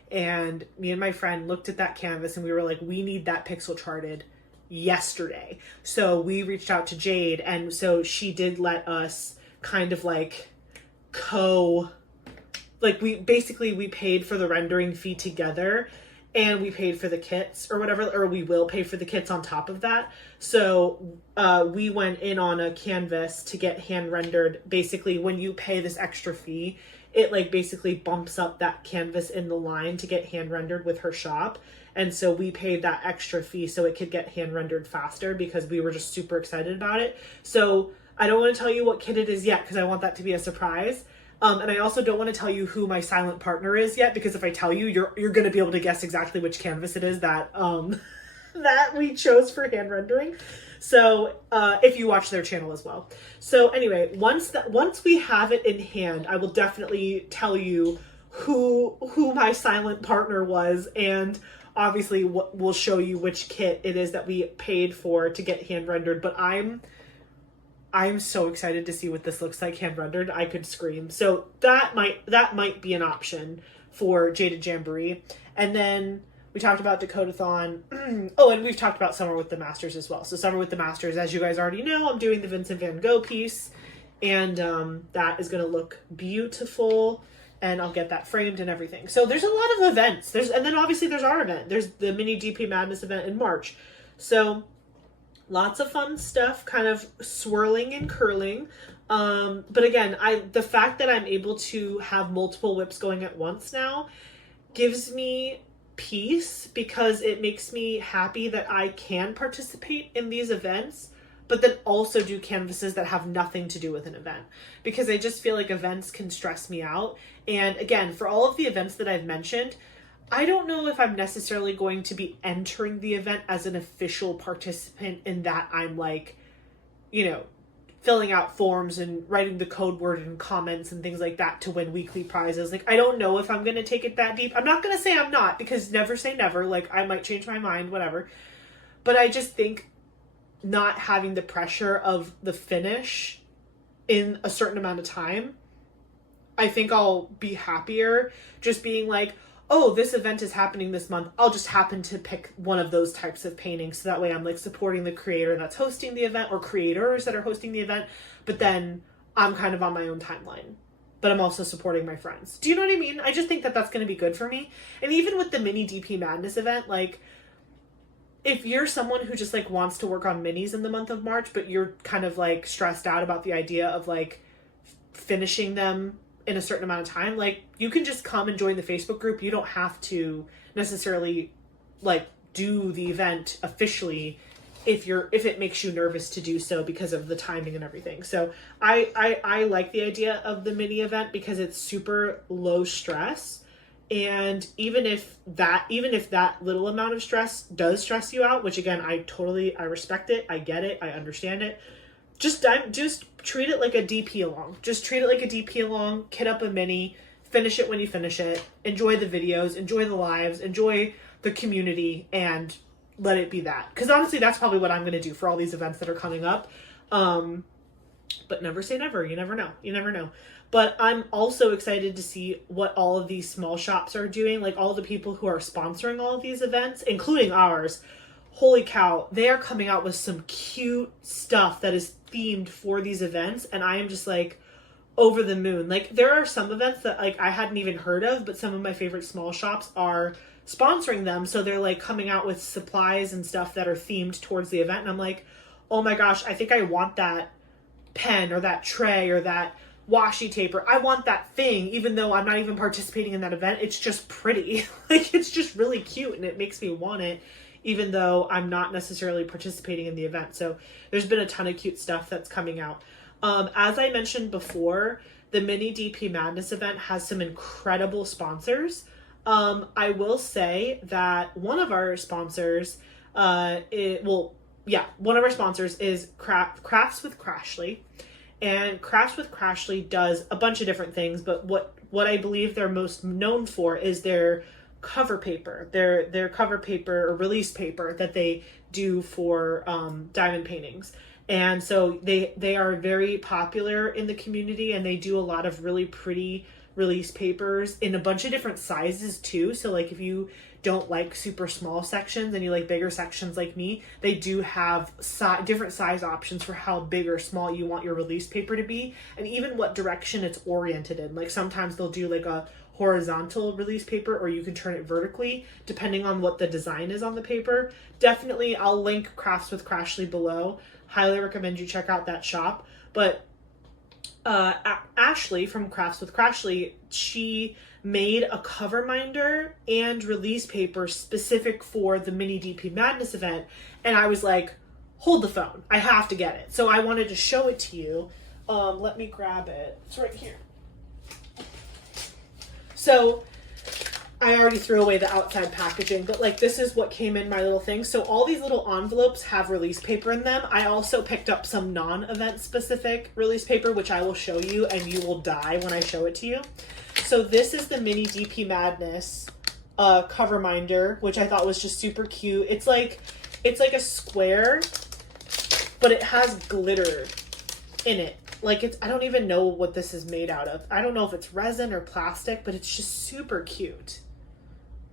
And me and my friend looked at that canvas and we were like, we need that pixel charted yesterday. So we reached out to Jade, and so she did let us kind of like we paid for the rendering fee together, and we paid for the kits or whatever, or we will pay for the kits on top of that. So we went in on a canvas to get hand rendered. Basically, when you pay this extra fee, it like basically bumps up that canvas in the line to get hand rendered with her shop. And so we paid that extra fee so it could get hand rendered faster because we were just super excited about it. So I don't want to tell you what kit it is yet because I want that to be a surprise. And I also don't want to tell you who my silent partner is yet, because if I tell you, you're going to be able to guess exactly which canvas it is that that we chose for hand rendering. So if you watch their channel as well. So anyway, once we have it in hand, I will definitely tell you who my silent partner was, and obviously we'll show you which kit it is that we paid for to get hand rendered. But I'm so excited to see what this looks like hand rendered. I could scream. So that might be an option for Jaded Jamboree. And then we talked about Dakota-thon. Oh, and we've talked about Summer with the Masters as well. So Summer with the Masters, as you guys already know, I'm doing the Vincent van Gogh piece, and that is going to look beautiful, and I'll get that framed and everything. So there's a lot of events. And then obviously there's our event. There's the mini DP Madness event in March. So lots of fun stuff kind of swirling and curling. But again, the fact that I'm able to have multiple WIPs going at once now gives me peace, because it makes me happy that I can participate in these events, but then also do canvases that have nothing to do with an event, because I just feel like events can stress me out. And again, for all of the events that I've mentioned, I don't know if I'm necessarily going to be entering the event as an official participant, in that I'm like, filling out forms and writing the code word and comments and things like that to win weekly prizes. Like, I don't know if I'm going to take it that deep. I'm not going to say I'm not, because never say never. Like, I might change my mind, whatever. But I just think not having the pressure of the finish in a certain amount of time, I think I'll be happier just being like, oh, this event is happening this month, I'll just happen to pick one of those types of paintings. So that way I'm like supporting the creator that's hosting the event or creators that are hosting the event. But then I'm kind of on my own timeline. But I'm also supporting my friends. Do you know what I mean? I just think that that's going to be good for me. And even with the mini DP Madness event, like, if you're someone who just like wants to work on minis in the month of March, but you're kind of like stressed out about the idea of like finishing them in a certain amount of time, like, you can just come and join the Facebook group. You don't have to necessarily like do the event officially if it makes you nervous to do so because of the timing and everything. So I like the idea of the mini event because it's super low stress. And even if that little amount of stress does stress you out, which again, I respect it. I get it. I understand it. Just treat it like a DP along. Just treat it like a DP along, kit up a mini, finish it when you finish it, enjoy the videos, enjoy the lives, enjoy the community, and let it be that. Because honestly, that's probably what I'm going to do for all these events that are coming up. But never say never. You never know. You never know. But I'm also excited to see what all of these small shops are doing. Like all the people who are sponsoring all of these events, including ours. Holy cow, they are coming out with some cute stuff that is themed for these events. And I am just like over the moon. Like there are some events that like I hadn't even heard of, but some of my favorite small shops are sponsoring them. So they're like coming out with supplies and stuff that are themed towards the event. And I'm like, oh my gosh, I think I want that pen or that tray or that washi taper. I want that thing, even though I'm not even participating in that event. It's just pretty. Like it's just really cute and it makes me want it, even though I'm not necessarily participating in the event. So there's been a ton of cute stuff that's coming out. As I mentioned before, the mini DP Madness event has some incredible sponsors. I will say that one of our sponsors, one of our sponsors is Crafts with Crashley. And Crafts with Crashley does a bunch of different things, but what I believe they're most known for is their cover paper, their cover paper or release paper that they do for diamond paintings. And so they are very popular in the community, and they do a lot of really pretty release papers in a bunch of different sizes too. So like if you don't like super small sections and you like bigger sections like me, they do have different size options for how big or small you want your release paper to be, and even what direction it's oriented in. Like sometimes they'll do like a horizontal release paper, or you can turn it vertically depending on what the design is on the paper. Definitely I'll link Crafts with Crashley below. Highly recommend you check out that shop. But Ashley from Crafts with Crashley, she made a cover minder and release paper specific for the mini DP Madness event, and I was like, hold the phone, I have to get it. So I wanted to show it to you. Let me grab it. It's right here. So I already threw away the outside packaging, but like this is what came in my little thing. So all these little envelopes have release paper in them. I also picked up some non-event specific release paper, which I will show you, and you will die when I show it to you. So this is the mini DP Madness cover minder, which I thought was just super cute. It's like a square, but it has glitter in it. Like I don't even know what this is made out of. I don't know if it's resin or plastic, but it's just super cute.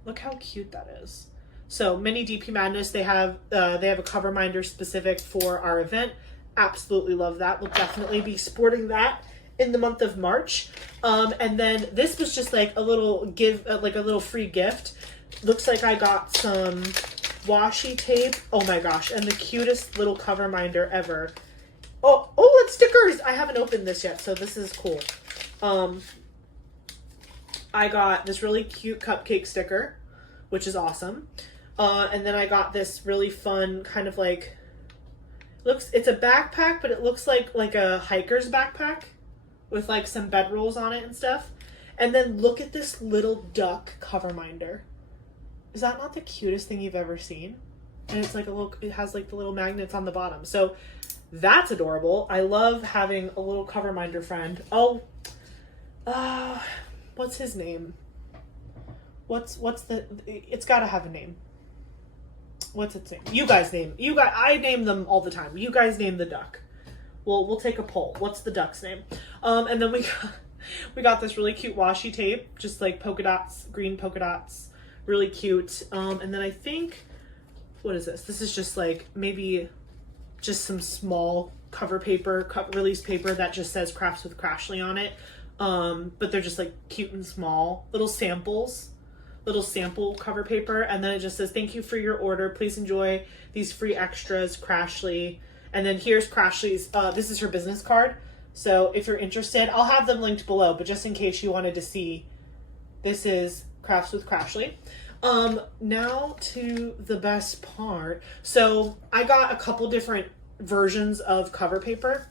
Look how cute that is. So mini DP Madness, they have a cover minder specific for our event. Absolutely love that. We'll definitely be sporting that in the month of March. And then this was just like a little little free gift. Looks like I got some washi tape. Oh my gosh, and the cutest little cover minder ever. Oh, it's stickers. I haven't opened this yet, so this is cool. I got this really cute cupcake sticker, which is awesome. And then I got this really fun kind of like, it's a backpack, but it looks like a hiker's backpack with like some bedrolls on it and stuff. And then look at this little duck cover minder. Is that not the cutest thing you've ever seen? And it's like it has like the little magnets on the bottom. So that's adorable. I love having a little cover minder friend. What's his name? It's gotta have a name. What's its name? I name them all the time. You guys name the duck. We'll take a poll. What's the duck's name? And then We got this really cute washi tape, just like polka dots, green polka dots, really cute. And then I think, what is this? This is just like maybe just some small cover paper, release paper that just says Crafts with Crashley on it. But they're just like cute and small little samples, little sample cover paper. And then it just says, thank you for your order. Please enjoy these free extras, Crashley. And then here's Crashley's, this is her business card. So if you're interested, I'll have them linked below, but just in case you wanted to see, this is Crafts with Crashley. Now to the best part. So I got a couple different versions of cover paper.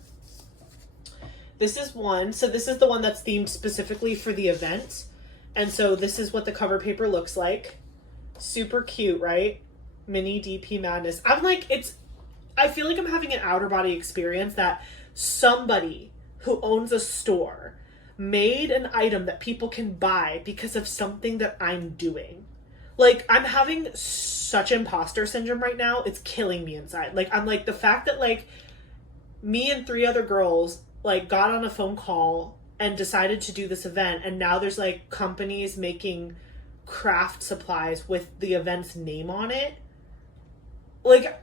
This is one. So this is the one that's themed specifically for the event. And so this is what the cover paper looks like. Super cute, right? Mini DP madness. I feel like I'm having an outer body experience that somebody who owns a store made an item that people can buy because of something that I'm doing. Like, I'm having such imposter syndrome right now. It's killing me inside. Like, I'm like, the fact that like me and 3 other girls like got on a phone call and decided to do this event, and now there's like companies making craft supplies with the event's name on it. Like,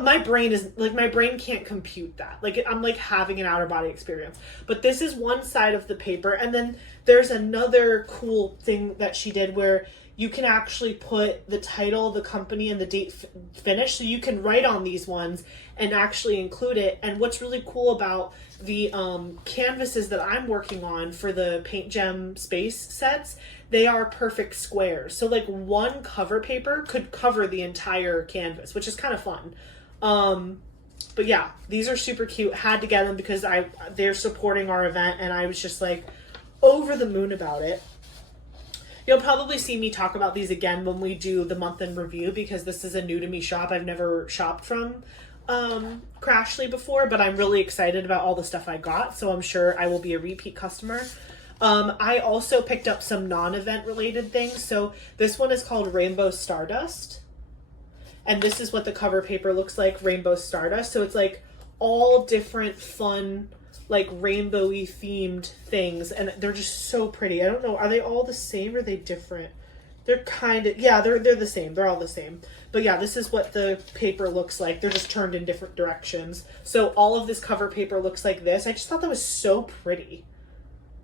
my brain can't compute that. Like, I'm like having an outer body experience. But this is one side of the paper, and then there's another cool thing that she did where you can actually put the title, the company, and the date finish. So you can write on these ones and actually include it. And what's really cool about the canvases that I'm working on for the Paint Gem Space sets, they are perfect squares. So like one cover paper could cover the entire canvas, which is kind of fun. But yeah, these are super cute. Had to get them because they're supporting our event, and I was just like over the moon about it. You'll probably see me talk about these again when we do the month in review, because this is a new to me shop. I've never shopped from Crashley before, but I'm really excited about all the stuff I got, so I'm sure I will be a repeat customer. I also picked up some non-event related things. So this one is called Rainbow Stardust, and this is what the cover paper looks like, Rainbow Stardust. So it's like all different fun, like rainbowy themed things, and they're just so pretty. I don't know, are they all the same or are they different? They're kind of, yeah, they're the same. They're all the same. But yeah, this is what the paper looks like. They're just turned in different directions. So all of this cover paper looks like this. I just thought that was so pretty.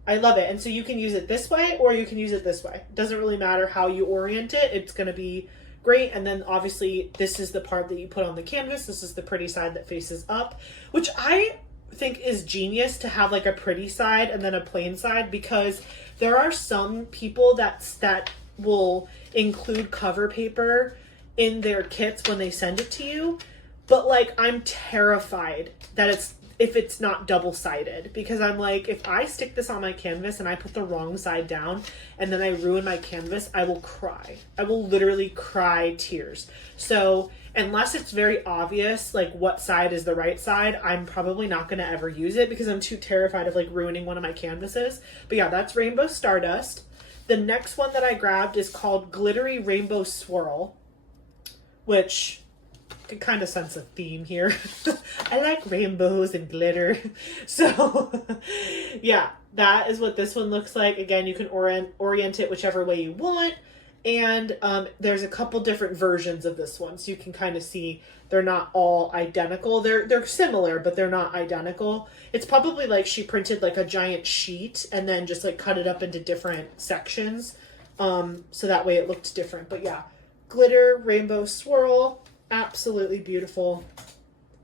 I love it. And so you can use it this way or you can use it this way. It doesn't really matter how you orient it. It's going to be great. And then obviously this is the part that you put on the canvas. This is the pretty side that faces up, which I think is genius to have like a pretty side and then a plain side, because there are some people that will include cover paper in their kits when they send it to you, but like I'm terrified that if it's not double-sided, because I'm like, if I stick this on my canvas and I put the wrong side down and then I ruin my canvas, I will cry. I will literally cry tears. So unless it's very obvious like what side is the right side, I'm probably not going to ever use it because I'm too terrified of like ruining one of my canvases. But yeah, that's Rainbow Stardust. The next one that I grabbed is called Glittery Rainbow Swirl, which I can kind of sense a theme here. I like rainbows and glitter. So yeah, that is what this one looks like. Again, you can orient it whichever way you want. And there's a couple different versions of this one, so you can kind of see they're not all identical. They're similar, but they're not identical. It's probably like she printed like a giant sheet and then just like cut it up into different sections, so that way it looked different. But yeah, Glitter Rainbow Swirl, absolutely beautiful.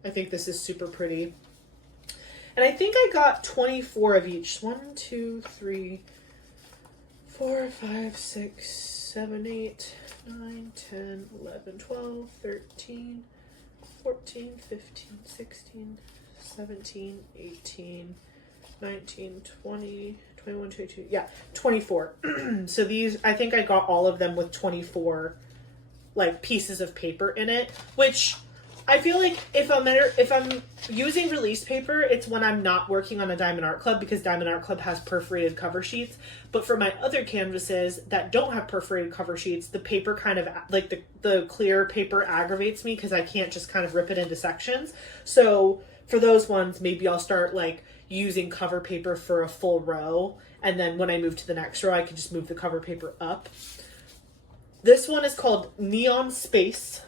I think this is super pretty. And I think I got 24 of each. 1, 2, 3, 4, 5, 6, 7, 8, 9, 10, 11, 12, 13, 14, 15, 16, 17, 18, 19, 20, 21, 22, yeah, 24. So these, I think I got all of them with 24 like pieces of paper in it, which I feel like if I'm using release paper, it's when I'm not working on a Diamond Art Club, because Diamond Art Club has perforated cover sheets. But for my other canvases that don't have perforated cover sheets, the paper kind of like the clear paper aggravates me because I can't just kind of rip it into sections. So for those ones, maybe I'll start like using cover paper for a full row. And then when I move to the next row, I can just move the cover paper up. This one is called Neon Space.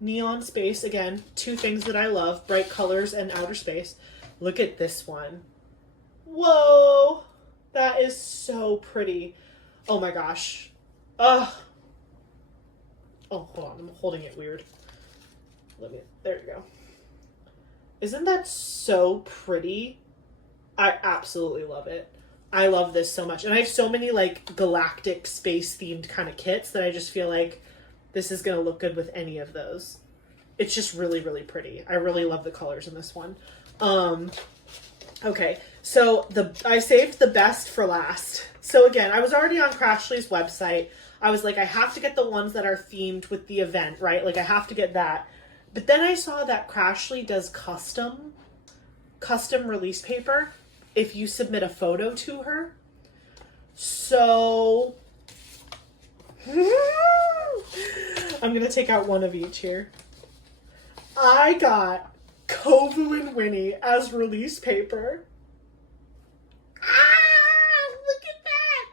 Neon Space, again, two things that I love, bright colors and outer space. Look at this one. Whoa, that is so pretty. Oh my gosh. Ugh. Oh, hold on, I'm holding it weird. There you go. Isn't that so pretty? I absolutely love it. I love this so much. And I have so many like galactic space themed kind of kits that I just feel like this is going to look good with any of those. It's just really, really pretty. I really love the colors in this one. Okay, so I saved the best for last. So again, I was already on Crashley's website. I was like, I have to get the ones that are themed with the event, right? Like I have to get that. But then I saw that Crashley does custom release paper if you submit a photo to her. So I'm going to take out one of each here. I got Kovu and Winnie as release paper. Ah, look at that.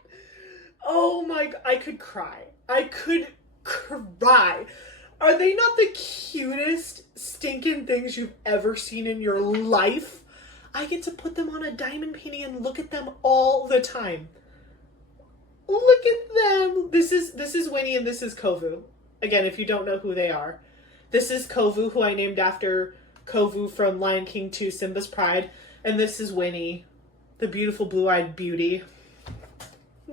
Oh my, I could cry. I could cry. Are they not the cutest stinking things you've ever seen in your life? I get to put them on a diamond painting and look at them all the time. Look at them. This is Winnie and this is Kovu. Again, if you don't know who they are. This is Kovu, who I named after Kovu from Lion King 2, Simba's Pride. And this is Winnie, the beautiful blue-eyed beauty.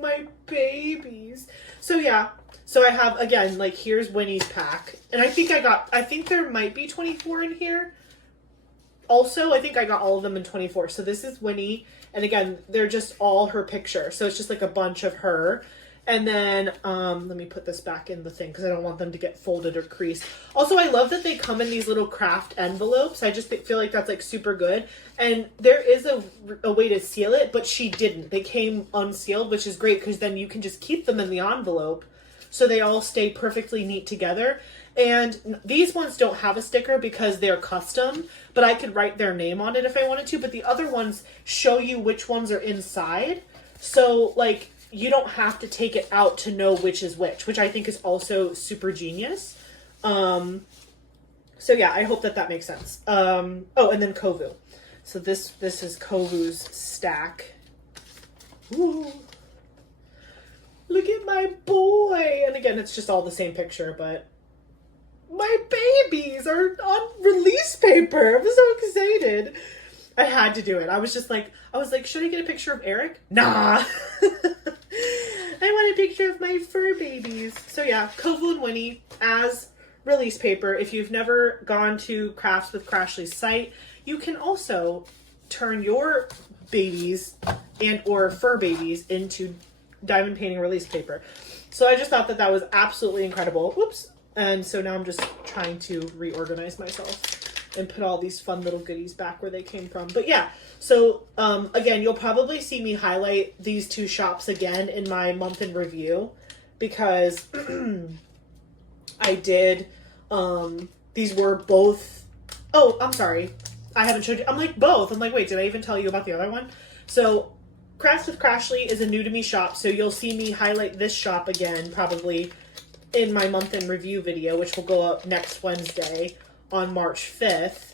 My babies. So yeah. So I have, again, like, here's Winnie's pack. And I think there might be 24 in here. Also, I think I got all of them in 24. So this is Winnie. And again, they're just all her picture. So it's just like a bunch of her. And then, let me put this back in the thing because I don't want them to get folded or creased. Also, I love that they come in these little craft envelopes. I just feel like that's like super good. And there is a way to seal it, but she didn't. They came unsealed, which is great because then you can just keep them in the envelope so they all stay perfectly neat together. And these ones don't have a sticker because they're custom, but I could write their name on it if I wanted to. But the other ones show you which ones are inside. So, like, you don't have to take it out to know which is which I think is also super genius. So yeah, I hope that makes sense. Oh, and then Kovu. So this is Kovu's stack. Ooh. Look at my boy. And again, it's just all the same picture, but my babies are on release paper. I'm so excited. I had to do it. I was like, should I get a picture of Eric? Nah. I want a picture of my fur babies. So yeah, Kovu and Winnie as release paper. If you've never gone to Crafts with Crashley's site, you can also turn your babies and or fur babies into diamond painting release paper. So I just thought that was absolutely incredible. Whoops. And so now I'm just trying to reorganize myself and put all these fun little goodies back where they came from. But yeah, so again, you'll probably see me highlight these two shops again in my month in review because I did, these were both, oh, I'm sorry. I haven't showed you, I'm like both. I'm like, wait, did I even tell you about the other one? So Crafts with Crashley is a new to me shop. So you'll see me highlight this shop again, probably in my month in review video, which will go up next Wednesday on March 5th.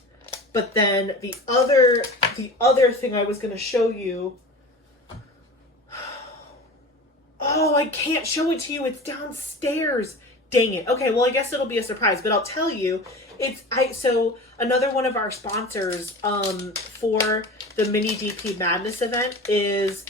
But then the other thing I was going to show you, oh, I can't show it to you. It's downstairs. Dang it. Okay, well, I guess it'll be a surprise, but I'll tell you. So another one of our sponsors for the Mini DP Madness event is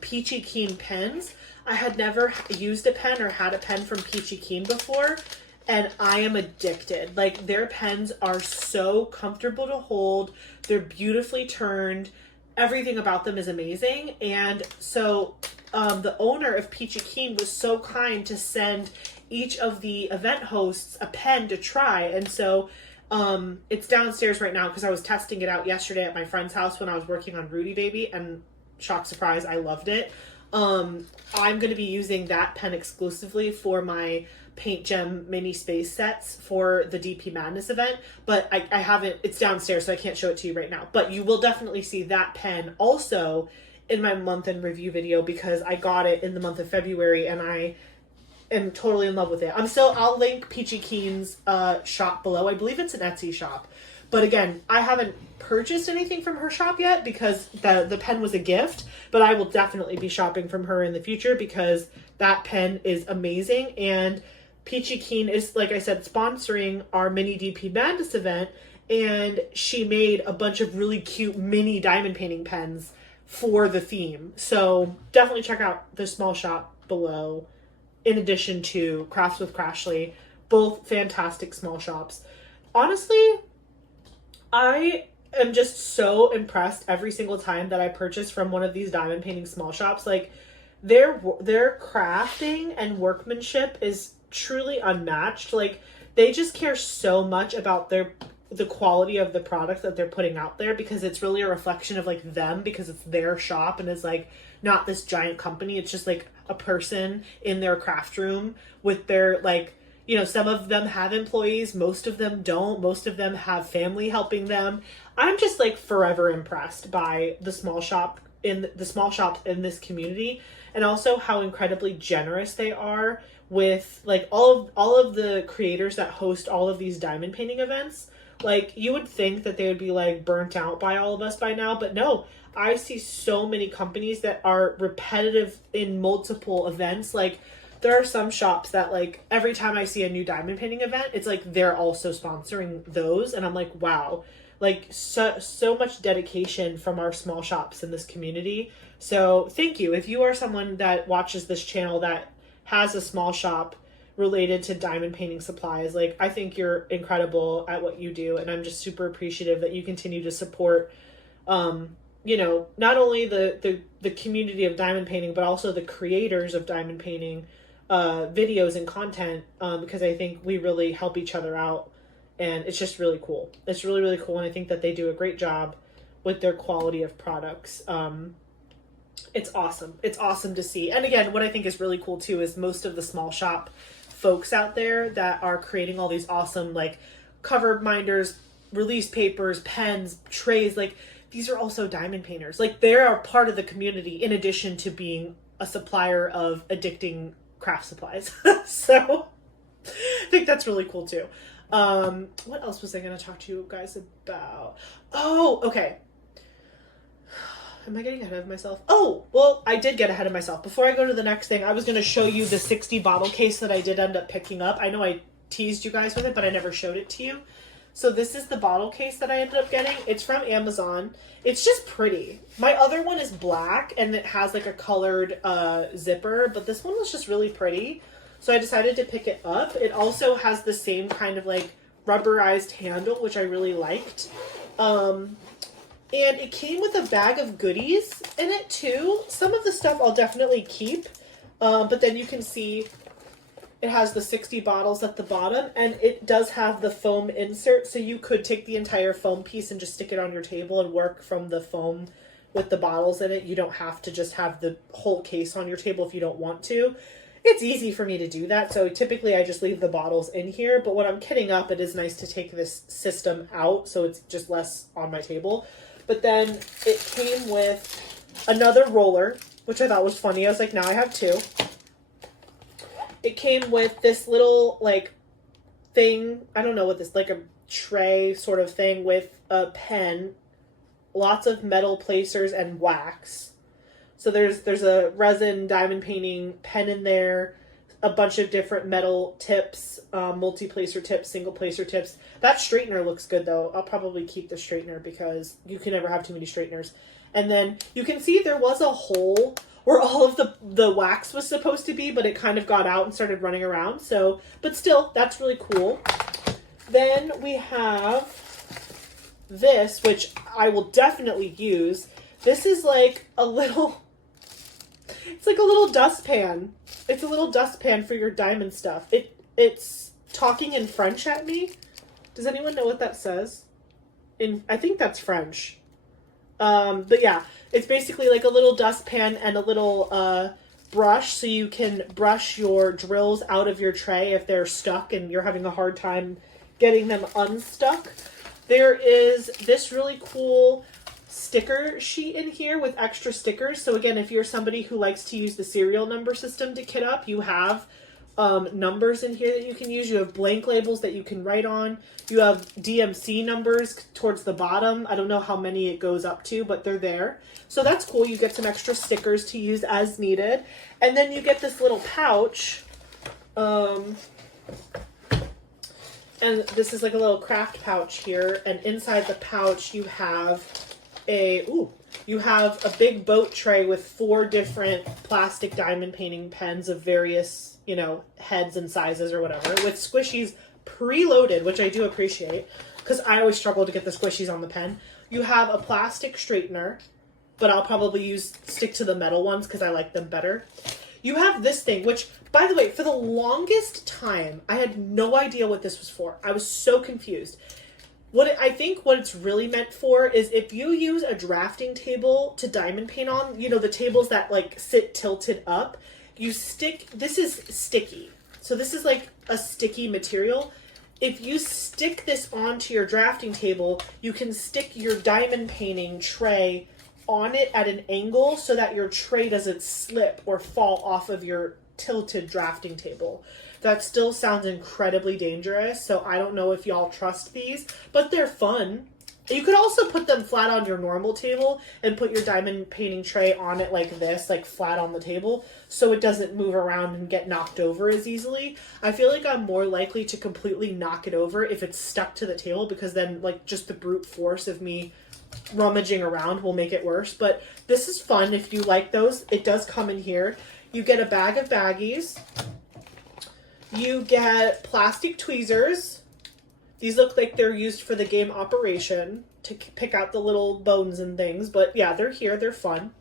Peachy Keen pens. I had never used a pen or had a pen from Peachy Keen before, and I am addicted. Like, their pens are so comfortable to hold. They're beautifully turned. Everything about them is amazing. And so the owner of Peachy Keen was so kind to send each of the event hosts a pen to try. And so it's downstairs right now because I was testing it out yesterday at my friend's house when I was working on Rudy Baby, and shock surprise, I loved it. I'm going to be using that pen exclusively for my paint gem mini space sets for the DP Madness event, but I haven't, it's downstairs, so I can't show it to you right now. But you will definitely see that pen also in my month in review video, because I got it in the month of February and I am totally in love with it. I'll link Peachy Keen's shop below. I believe it's an Etsy shop. But again, I haven't purchased anything from her shop yet because the pen was a gift, but I will definitely be shopping from her in the future because that pen is amazing. And Peachy Keen is, like I said, sponsoring our mini DP Madness event, and she made a bunch of really cute mini diamond painting pens for the theme. So definitely check out the small shop below, in addition to Crafts with Crashley, both fantastic small shops. Honestly, I am just so impressed every single time that I purchase from one of these diamond painting small shops. Like, their crafting and workmanship is truly unmatched. Like, they just care so much about the quality of the product that they're putting out there, because it's really a reflection of like them, because it's their shop and it's like not this giant company. It's just like a person in their craft room with their, like, you know, some of them have employees, most of them don't, most of them have family helping them. I'm just like forever impressed by the small shops in this community, and also how incredibly generous they are with like all of the creators that host all of these diamond painting events. Like, you would think that they would be like burnt out by all of us by now, but no, I see so many companies that are repetitive in multiple events. Like, there are some shops that, like, every time I see a new diamond painting event, it's like they're also sponsoring those. And I'm like, wow, like so much dedication from our small shops in this community. So thank you. If you are someone that watches this channel that has a small shop related to diamond painting supplies, like, I think you're incredible at what you do. And I'm just super appreciative that you continue to support, you know, not only the community of diamond painting, but also the creators of diamond painting videos and content, because I think we really help each other out, and it's just really cool. It's really, really cool, and I think that they do a great job with their quality of products. It's awesome. It's awesome to see. And again, what I think is really cool too is most of the small shop folks out there that are creating all these awesome, like, cover binders, release papers, pens, trays, like, these are also diamond painters. Like, they are part of the community in addition to being a supplier of addicting craft supplies. So I think that's really cool too. What else was I going to talk to you guys about? Oh, okay. Am I getting ahead of myself? Oh, well, I did get ahead of myself. Before I go to the next thing, I was going to show you the 60 bottle case that I did end up picking up. I know I teased you guys with it, but I never showed it to you. So this is the bottle case that I ended up getting. It's from Amazon. It's just pretty. My other one is black and it has like a colored zipper, but this one was just really pretty. So I decided to pick it up. It also has the same kind of like rubberized handle, which I really liked. And it came with a bag of goodies in it too. Some of the stuff I'll definitely keep, but then you can see it has the 60 bottles at the bottom, and it does have the foam insert, so you could take the entire foam piece and just stick it on your table and work from the foam with the bottles in it. You don't have to just have the whole case on your table if you don't want to. It's easy for me to do that, so typically I just leave the bottles in here, but when I'm kitting up, it is nice to take this system out so it's just less on my table. But then it came with another roller, which I thought was funny. I was like, now I have two. It came with this little, like, thing. I don't know what this, like a tray sort of thing with a pen, lots of metal placers, and wax. So there's a resin diamond painting pen in there, a bunch of different metal tips, multi-placer tips, single placer tips. That straightener looks good though. I'll probably keep the straightener because you can never have too many straighteners. And then you can see there was a hole where all of the wax was supposed to be, but it kind of got out and started running around. So, but still, that's really cool. Then we have this, which I will definitely use. This is like a little, it's like a little dustpan. It's a little dustpan for your diamond stuff. It's talking in French at me. Does anyone know what that says? I think that's French. But yeah, it's basically like a little dustpan and a little brush so you can brush your drills out of your tray if they're stuck and you're having a hard time getting them unstuck. There is this really cool sticker sheet in here with extra stickers. So again, if you're somebody who likes to use the serial number system to kit up, you have numbers in here that you can use. You have blank labels that you can write on. You have DMC numbers towards the bottom. I don't know how many it goes up to, but they're there. So that's cool. You get some extra stickers to use as needed. And then you get this little pouch. And this is like a little craft pouch here. And inside the pouch you have a big boat tray with 4 different plastic diamond painting pens of various, you know, heads and sizes or whatever, with squishies preloaded, which I do appreciate because I always struggle to get the squishies on the pen. You have a plastic straightener, but I'll probably stick to the metal ones because I like them better. You have this thing, which, by the way, for the longest time, I had no idea what this was for. I was so confused. I think what it's really meant for is if you use a drafting table to diamond paint on, you know, the tables that like sit tilted up, this is sticky. So this is like a sticky material. If you stick this onto your drafting table, you can stick your diamond painting tray on it at an angle so that your tray doesn't slip or fall off of your tilted drafting table. That still sounds incredibly dangerous, so I don't know if y'all trust these, but they're fun. You could also put them flat on your normal table and put your diamond painting tray on it like this, like flat on the table, so it doesn't move around and get knocked over as easily. I feel like I'm more likely to completely knock it over if it's stuck to the table, because then like just the brute force of me rummaging around will make it worse. But this is fun if you like those. It does come in here. You get a bag of baggies. You get plastic tweezers. These look like they're used for the game Operation to pick out the little bones and things. But yeah, they're here. They're fun.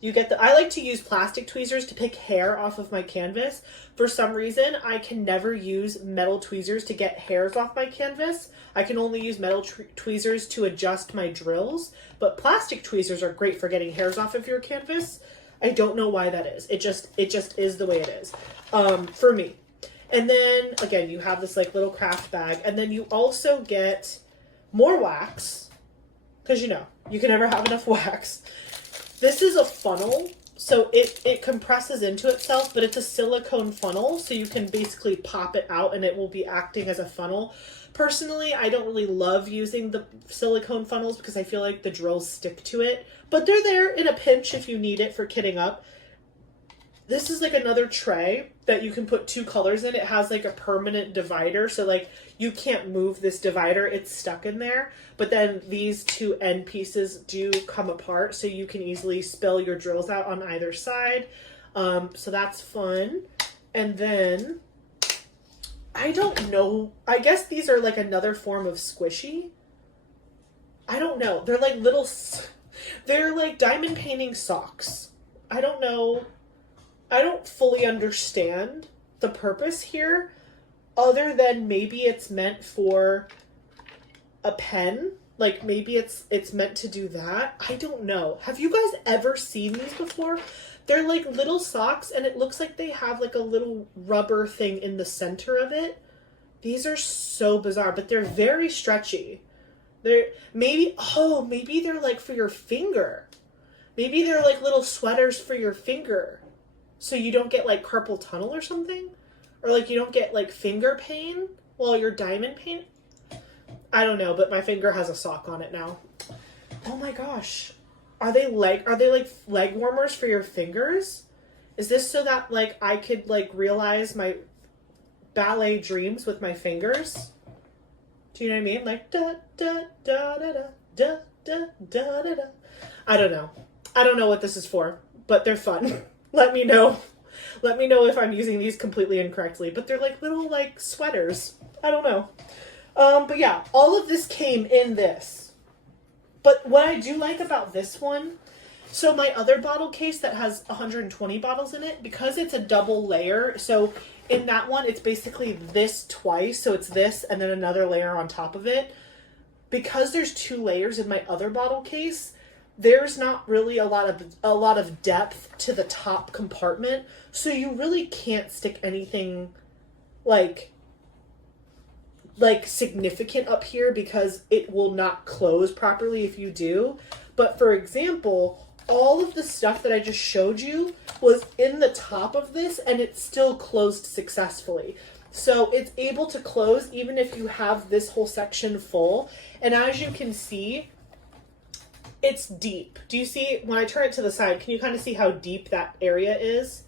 You get I like to use plastic tweezers to pick hair off of my canvas. For some reason, I can never use metal tweezers to get hairs off my canvas. I can only use metal tweezers to adjust my drills. But plastic tweezers are great for getting hairs off of your canvas. I don't know why that is. It just is the way it is for me. And then, again, you have this like little craft bag. And then you also get more wax. Because, you know, you can never have enough wax. This is a funnel. So it compresses into itself, but it's a silicone funnel. So you can basically pop it out and it will be acting as a funnel. Personally, I don't really love using the silicone funnels because I feel like the drills stick to it. But they're there in a pinch if you need it for kitting up. This is like another tray that you can put 2 colors in. It has like a permanent divider. So like you can't move this divider. It's stuck in there. But then these 2 end pieces do come apart. So you can easily spill your drills out on either side. So that's fun. And then, I don't know. I guess these are like another form of squishy. I don't know. They're like they're like diamond painting socks. I don't know. I don't fully understand the purpose here, other than maybe it's meant for a pen. Like maybe it's meant to do that. I don't know. Have you guys ever seen these before? They're like little socks and it looks like they have like a little rubber thing in the center of it. These are so bizarre, but they're very stretchy. Maybe they're like for your finger. Maybe they're like little sweaters for your finger. So you don't get like carpal tunnel or something? Or like you don't get like finger pain while you're diamond paint? I don't know, but my finger has a sock on it now. Oh my gosh. Are they like leg warmers for your fingers? Is this so that like I could like realize my ballet dreams with my fingers? Do you know what I mean? Like da da da da da da da da da. I don't know. I don't know what this is for, but they're fun. Let me know. Let me know if I'm using these completely incorrectly. But they're like little like sweaters. I don't know. But yeah, all of this came in this. But what I do like about this one, so my other bottle case that has 120 bottles in it, because it's a double layer, so in that one it's basically this twice, so it's this and then another layer on top of it. Because there's 2 layers in my other bottle case, there's not really a lot of depth to the top compartment, so you really can't stick anything like significant up here because it will not close properly if you do. But for example, all of the stuff that I just showed you was in the top of this and it still closed successfully. So it's able to close even if you have this whole section full. And as you can see, it's deep. Do you see, when I turn it to the side, can you kind of see how deep that area is?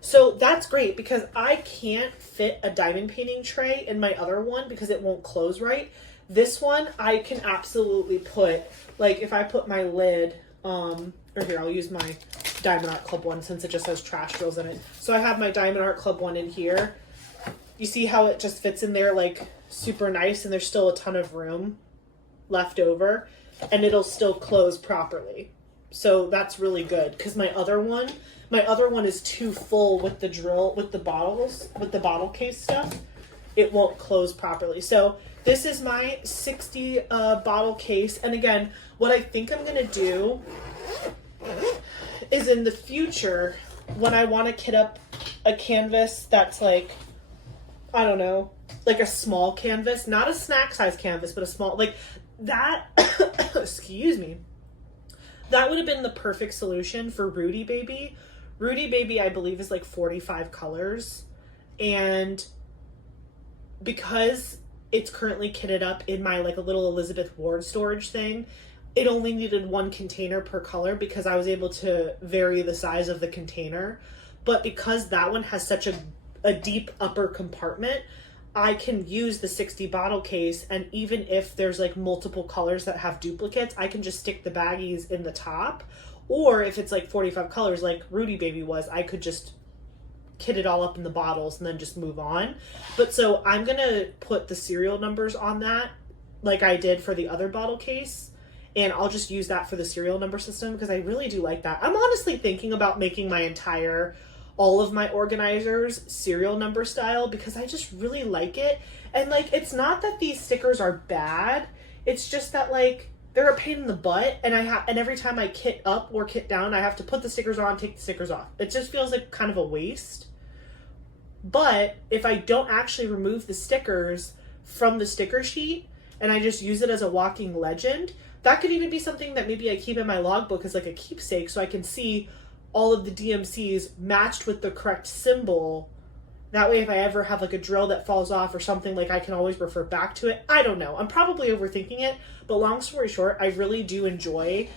So that's great because I can't fit a diamond painting tray in my other one because it won't close right. This one, I can absolutely put, like if I put my lid, or here, I'll use my Diamond Art Club one since it just has trash drills in it. So I have my Diamond Art Club one in here. You see how it just fits in there like super nice and there's still a ton of room left over and it'll still close properly. So that's really good because my other one is too full with the drill, with the bottle case stuff. It won't close properly. So this is my 60 bottle case. And again, what I think I'm going to do is in the future, when I want to kit up a canvas that's like, I don't know, like a small canvas, not a snack size canvas, but a small, like that, excuse me, that would have been the perfect solution for Rudy Baby. Rudy Baby, I believe, is like 45 colors. And because it's currently kitted up in my like a little Elizabeth Ward storage thing, it only needed one container per color because I was able to vary the size of the container. But because that one has such a deep upper compartment, I can use the 60 bottle case, and even if there's like multiple colors that have duplicates, I can just stick the baggies in the top. Or if it's like 45 colors like Rudy Baby was, I could just kit it all up in the bottles and then just move on. But so I'm gonna put the serial numbers on that like I did for the other bottle case, and I'll just use that for the serial number system because I really do like that. I'm honestly thinking about making all of my organizers serial number style because I just really like it. And like, it's not that these stickers are bad, it's just that like they're a pain in the butt, and every time I kit up or kit down, I have to put the stickers on, take the stickers off. It just feels like kind of a waste. But if I don't actually remove the stickers from the sticker sheet and I just use it as a walking legend, that could even be something that maybe I keep in my logbook as like a keepsake so I can see all of the DMCs matched with the correct symbol. That way if I ever have like a drill that falls off or something, like I can always refer back to it. I don't know. I'm probably overthinking it, but long story short, I really do enjoy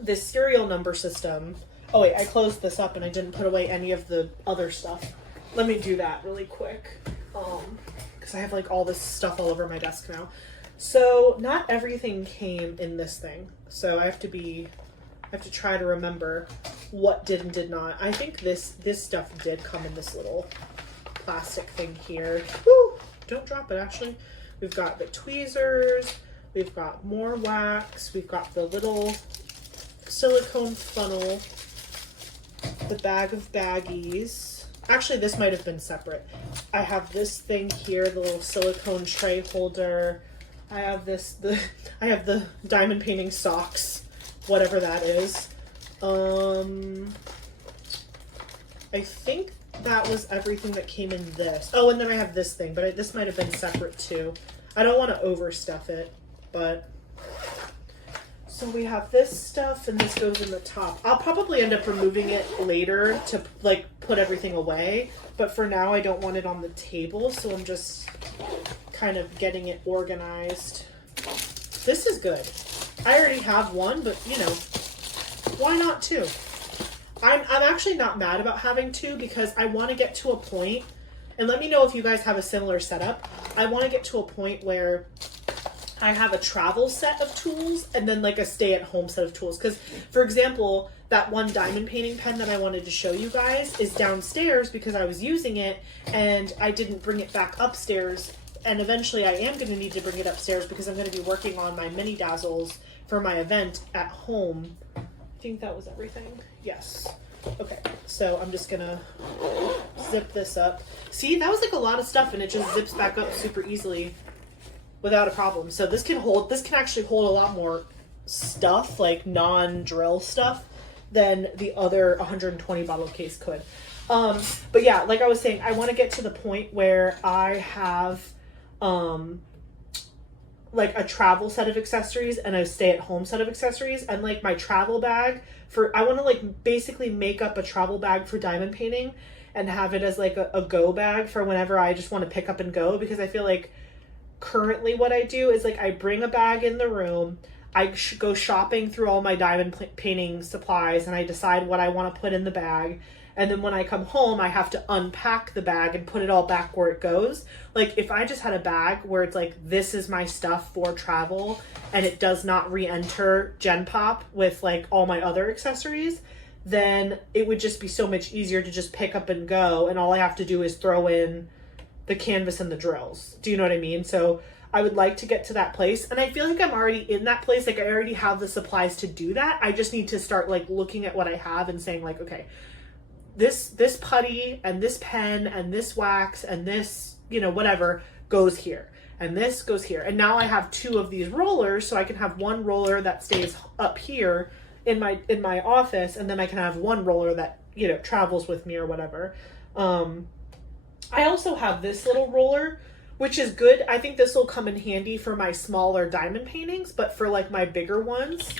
this serial number system. Oh wait, I closed this up and I didn't put away any of the other stuff. Let me do that really quick. Because I have like all this stuff all over my desk now. So not everything came in this thing. So I have to try to remember what did and did not. I think this stuff did come in this little plastic thing here. Woo! Don't drop it, Ashley. We've got the tweezers. We've got more wax. We've got the little silicone funnel. The bag of baggies. Actually, this might have been separate. I have this thing here, the little silicone tray holder. I have I have the diamond painting socks, whatever that is. I think that was everything that came in this. Oh, and then I have this thing, but this might have been separate too. I don't want to overstuff it, but... So we have this stuff, and this goes in the top. I'll probably end up removing it later to like put everything away, but for now I don't want it on the table, so I'm just kind of getting it organized. This is good. I already have one, but you know, why not two? I'm actually not mad about having two because I want to get to a point, and let me know if you guys have a similar setup. I want to get to a point where I have a travel set of tools and then like a stay-at-home set of tools. Because, for example, that one diamond painting pen that I wanted to show you guys is downstairs because I was using it and I didn't bring it back upstairs. And eventually I am going to need to bring it upstairs because I'm going to be working on my mini dazzles for my event at home. I think that was everything. Yes. Okay, so I'm just going to zip this up. See, that was like a lot of stuff and it just zips back up super easily without a problem. So this can actually hold a lot more stuff, like non-drill stuff, than the other 120 bottle case could. But yeah, like I was saying, I want to get to the point where I have like a travel set of accessories and a stay-at-home set of accessories, and like my travel bag for, I want to like basically make up a travel bag for diamond painting and have it as like a go bag for whenever I just want to pick up and go, because I feel like currently what I do is like I bring a bag in the room, I go shopping through all my diamond painting supplies, and I decide what I want to put in the bag. And then when I come home, I have to unpack the bag and put it all back where it goes. Like if I just had a bag where it's like, this is my stuff for travel, and it does not re-enter Gen Pop with like all my other accessories, then it would just be so much easier to just pick up and go. And all I have to do is throw in the canvas and the drills. Do you know what I mean? So I would like to get to that place. And I feel like I'm already in that place. Like I already have the supplies to do that. I just need to start like looking at what I have and saying like, okay, this putty and this pen and this wax and this, you know, whatever goes here, and this goes here. And now I have 2 of these rollers, so I can have one roller that stays up here in my office, and then I can have one roller that, you know, travels with me or whatever. I also have this little roller, which is good. I think this will come in handy for my smaller diamond paintings, but for like my bigger ones,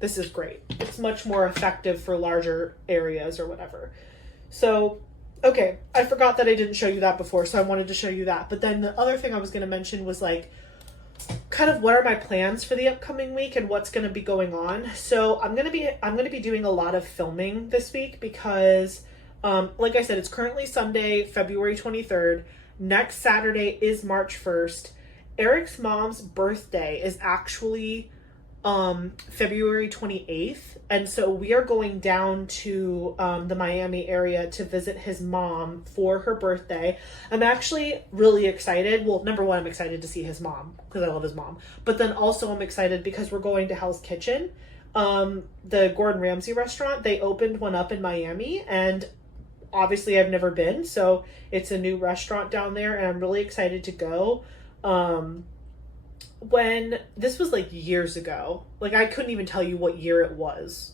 this is great. It's much more effective for larger areas or whatever. So, okay, I forgot that I didn't show you that before, so I wanted to show you that. But then the other thing I was going to mention was like, kind of what are my plans for the upcoming week and what's going to be going on. So I'm going to be doing a lot of filming this week because, like I said, it's currently Sunday, February 23rd. Next Saturday is March 1st. Eric's mom's birthday is actually February 28th, and so we are going down to the Miami area to visit his mom for her birthday. I'm actually really excited. Well, number one, I'm excited to see his mom because I love his mom, but then also I'm excited because we're going to Hell's Kitchen, the Gordon Ramsay restaurant. They opened one up in Miami, and obviously I've never been, so it's a new restaurant down there, and I'm really excited to go. When this was like years ago, like I couldn't even tell you what year it was.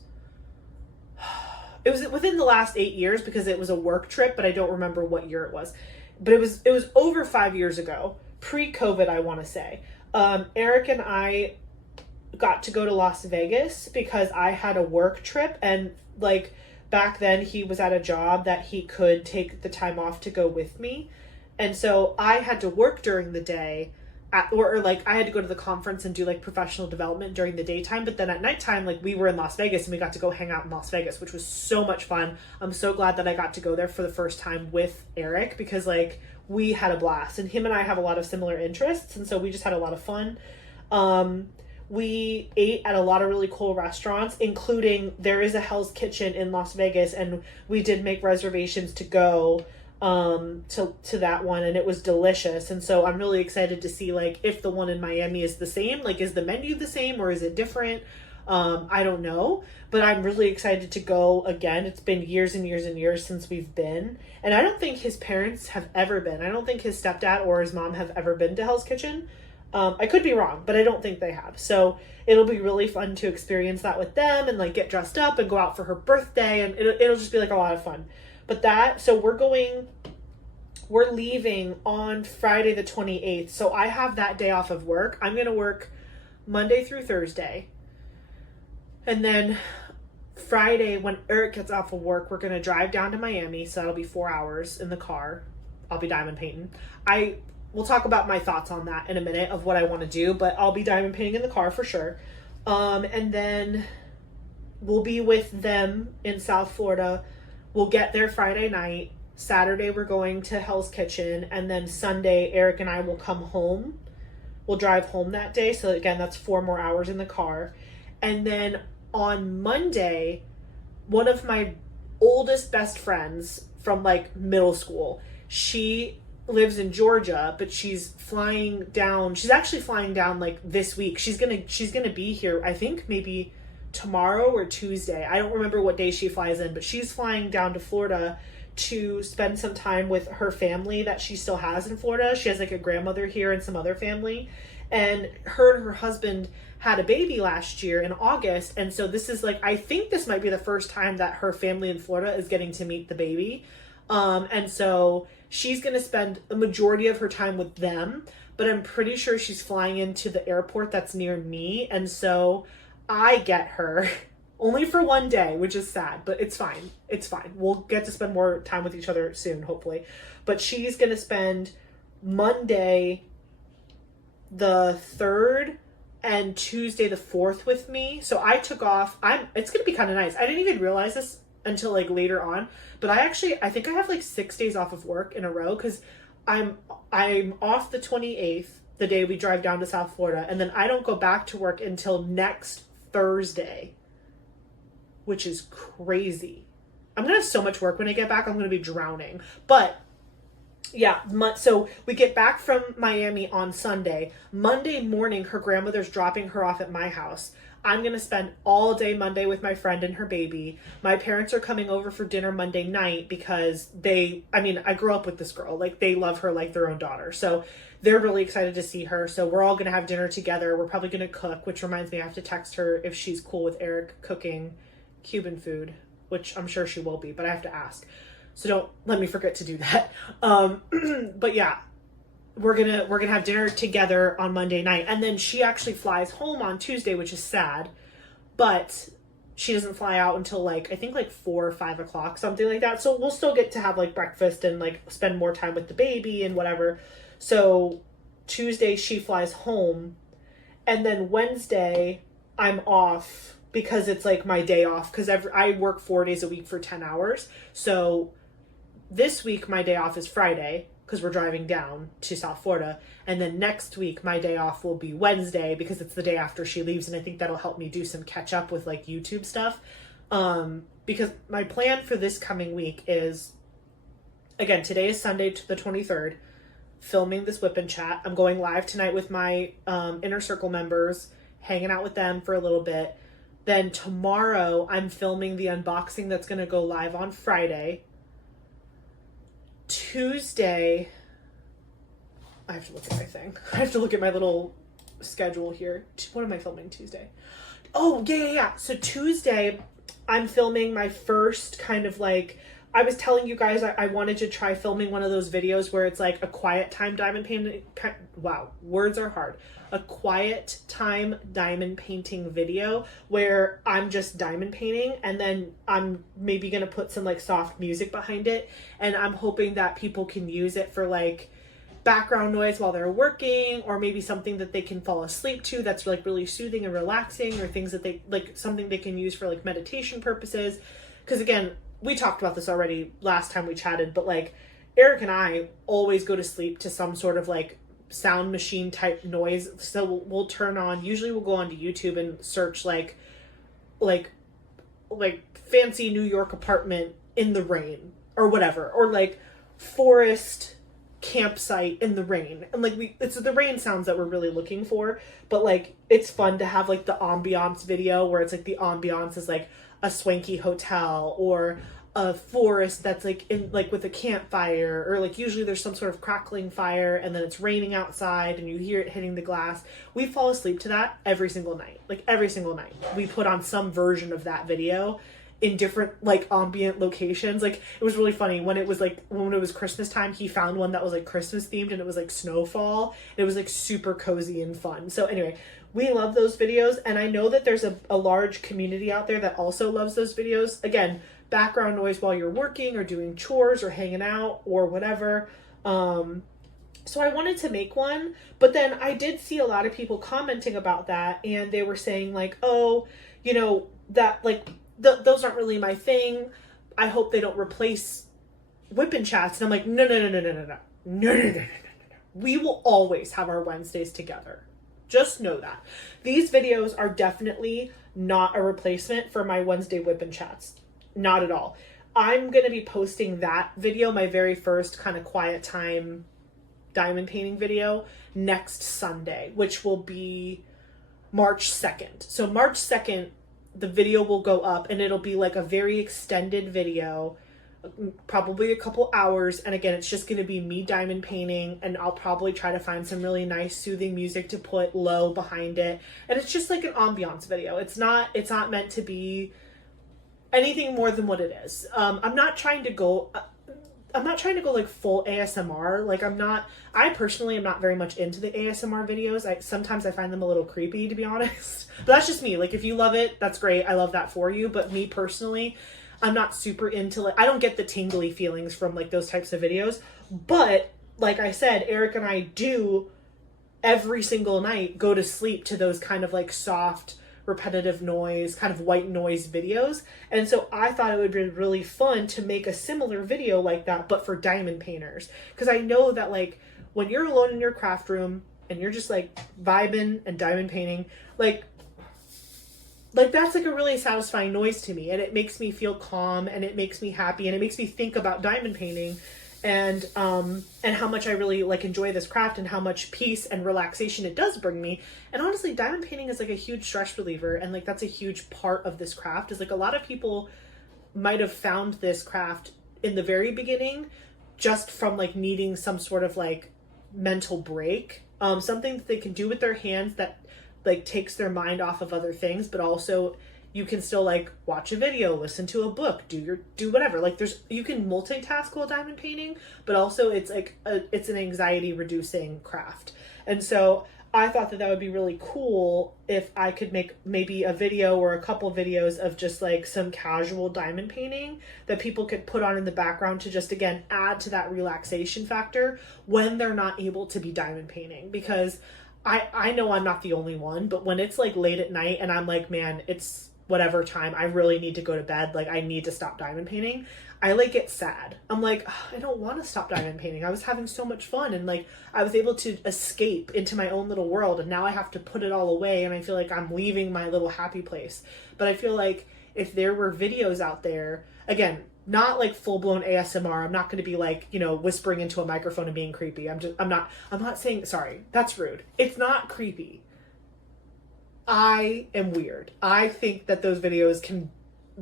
It was within the last 8 years because it was a work trip, but I don't remember what year it was. But it was over 5 years ago, pre-COVID, I want to say. Eric and I got to go to Las Vegas because I had a work trip, and like back then he was at a job that he could take the time off to go with me. And so I had to work during the day, or like I had to go to the conference and do like professional development during the daytime, but then at nighttime, like we were in Las Vegas and we got to go hang out in Las Vegas, which was so much fun. I'm so glad that I got to go there for the first time with Eric because like we had a blast, and him and I have a lot of similar interests, and so we just had a lot of fun. We ate at a lot of really cool restaurants, including there is a Hell's Kitchen in Las Vegas, and we did make reservations to go to that one, and it was delicious. And so I'm really excited to see like if the one in Miami is the same, like is the menu the same or is it different? I don't know, but I'm really excited to go again. It's been years and years and years since we've been, and I don't think his parents have ever been. I don't think his stepdad or his mom have ever been to Hell's Kitchen. I could be wrong, but I don't think they have. So it'll be really fun to experience that with them and like get dressed up and go out for her birthday, and it'll just be like a lot of fun. But so we're leaving on Friday the 28th. So I have that day off of work. I'm going to work Monday through Thursday. And then Friday, when Eric gets off of work, we're going to drive down to Miami. So that'll be 4 hours in the car. I'll be diamond painting. We'll talk about my thoughts on that in a minute of what I want to do, but I'll be diamond painting in the car for sure. And then we'll be with them in South Florida. We'll get there Friday night. Saturday, we're going to Hell's Kitchen. And then Sunday, Eric and I will come home. We'll drive home that day. So again, that's 4 more hours in the car. And then on Monday, one of my oldest best friends from like middle school, she lives in Georgia, but she's flying down. She's actually flying down like this week. She's gonna be here, I think maybe tomorrow or Tuesday. I don't remember what day she flies in, but she's flying down to Florida to spend some time with her family that she still has in Florida. She has like a grandmother here and some other family. And her husband had a baby last year in August. And so this is like, I think this might be the first time that her family in Florida is getting to meet the baby. And so she's going to spend a majority of her time with them, but I'm pretty sure she's flying into the airport that's near me. And so I get her only for one day, which is sad, but it's fine. It's fine. We'll get to spend more time with each other soon, hopefully. But she's going to spend Monday the 3rd and Tuesday the 4th with me. So I took off. It's going to be kind of nice. I didn't even realize this until like later on, but I think I have like 6 days off of work in a row, because I'm off the 28th, the day we drive down to South Florida, and then I don't go back to work until next Thursday, which is crazy. I'm gonna have so much work when I get back. I'm gonna be drowning. But yeah, so we get back from Miami on Sunday. Monday morning, her grandmother's dropping her off at my house. I'm going to spend all day Monday with my friend and her baby. My parents are coming over for dinner Monday night because I grew up with this girl. Like, they love her like their own daughter. So they're really excited to see her. So we're all going to have dinner together. We're probably going to cook, which reminds me I have to text her if she's cool with Eric cooking Cuban food, which I'm sure she will be, but I have to ask. So don't let me forget to do that. But yeah, we're gonna have dinner together on Monday night, and then she actually flies home on Tuesday, which is sad, but she doesn't fly out until I think 4 or 5 o'clock, something like that. So we'll still get to have like breakfast and like spend more time with the baby and whatever. So Tuesday she flies home, and then Wednesday I'm off because it's like my day off, because I work 4 days a week for 10 hours. So this week my day off is Friday, because we're driving down to South Florida. And then next week, my day off will be Wednesday, because it's the day after she leaves. And I think that'll help me do some catch up with like YouTube stuff. Because my plan for this coming week is, again, today is Sunday the 23rd, filming this Whip and Chat. I'm going live tonight with my Inner Circle members, hanging out with them for a little bit. Then tomorrow, I'm filming the unboxing that's going to go live on Friday. Tuesday, I have to look at my thing. I have to look at my little schedule here. What am I filming Tuesday? Oh, yeah. So Tuesday, I'm filming my first kind of like, I was telling you guys I wanted to try filming one of those videos where it's like a quiet time diamond painting. Wow, words are hard. A quiet time diamond painting video where I'm just diamond painting, and then I'm maybe going to put some like soft music behind it. And I'm hoping that people can use it for like background noise while they're working, or maybe something that they can fall asleep to that's like really soothing and relaxing, or things that they like, something they can use for like meditation purposes. Because again, we talked about this already last time we chatted, but like Eric and I always go to sleep to some sort of like sound machine type noise. So we'll turn on, usually we'll go onto YouTube and search like fancy New York apartment in the rain or whatever, or like forest campsite in the rain. And like it's the rain sounds that we're really looking for, but like it's fun to have like the ambiance video where it's like the ambiance is like a swanky hotel or a forest that's like in like with a campfire, or like usually there's some sort of crackling fire and then it's raining outside and you hear it hitting the glass. We fall asleep to that every single night. Like every single night we put on some version of that video in different like ambient locations. Like it was really funny when it was Christmas time, he found one that was like Christmas themed and it was like snowfall. It was like super cozy and fun. So anyway, we love those videos, and I know that there's a large community out there that also loves those videos. Again, background noise while you're working or doing chores or hanging out or whatever. So I wanted to make one, but then I did see a lot of people commenting about that, and they were saying like, oh, you know, that like those aren't really my thing. I hope they don't replace Whip and Chats. And I'm like, no. We will always have our Wednesdays together. Just know that. These videos are definitely not a replacement for my Wednesday Whip and Chats. Not at all. I'm going to be posting that video, my very first kind of quiet time diamond painting video, next Sunday, which will be March 2nd. So March 2nd, the video will go up and it'll be like a very extended video probably a couple hours. And again, it's just going to be me diamond painting, and I'll probably try to find some really nice soothing music to put low behind it. And it's just like an ambiance video. It's not meant to be anything more than what it is. I'm not trying to go like full ASMR. Like I personally am not very much into the ASMR videos. Sometimes I find them a little creepy, to be honest. But that's just me. Like, if you love it, that's great. I love that for you. But me personally, I'm not super into I don't get the tingly feelings from like those types of videos. But like I said, Eric and I do every single night go to sleep to those kind of like soft, repetitive noise, kind of white noise videos. And so I thought it would be really fun to make a similar video like that, but for diamond painters. Because I know that like when you're alone in your craft room and you're just like vibing and diamond painting, like that's like a really satisfying noise to me, and it makes me feel calm, and it makes me happy, and it makes me think about diamond painting and how much I really like enjoy this craft and how much peace and relaxation it does bring me. And honestly, diamond painting is like a huge stress reliever, and like that's a huge part of this craft. Is like a lot of people might have found this craft in the very beginning just from like needing some sort of like mental break, something that they can do with their hands that like takes their mind off of other things, but also you can still like watch a video, listen to a book, do whatever. Like you can multitask while diamond painting, but also it's like it's an anxiety reducing craft. And so I thought that would be really cool if I could make maybe a video or a couple videos of just like some casual diamond painting that people could put on in the background to just, again, add to that relaxation factor when they're not able to be diamond painting. Because I know I'm not the only one, but when it's like late at night and I'm like, man, it's whatever time, I really need to go to bed, like I need to stop diamond painting, I like get sad. I'm like, I don't want to stop diamond painting. I was having so much fun, and like I was able to escape into my own little world, and now I have to put it all away, and I feel like I'm leaving my little happy place. But I feel like if there were videos out there, again, not like full-blown ASMR, I'm not going to be like, you know, whispering into a microphone and being creepy. I'm not saying, sorry, that's rude. It's not creepy. I am weird. I think that those videos can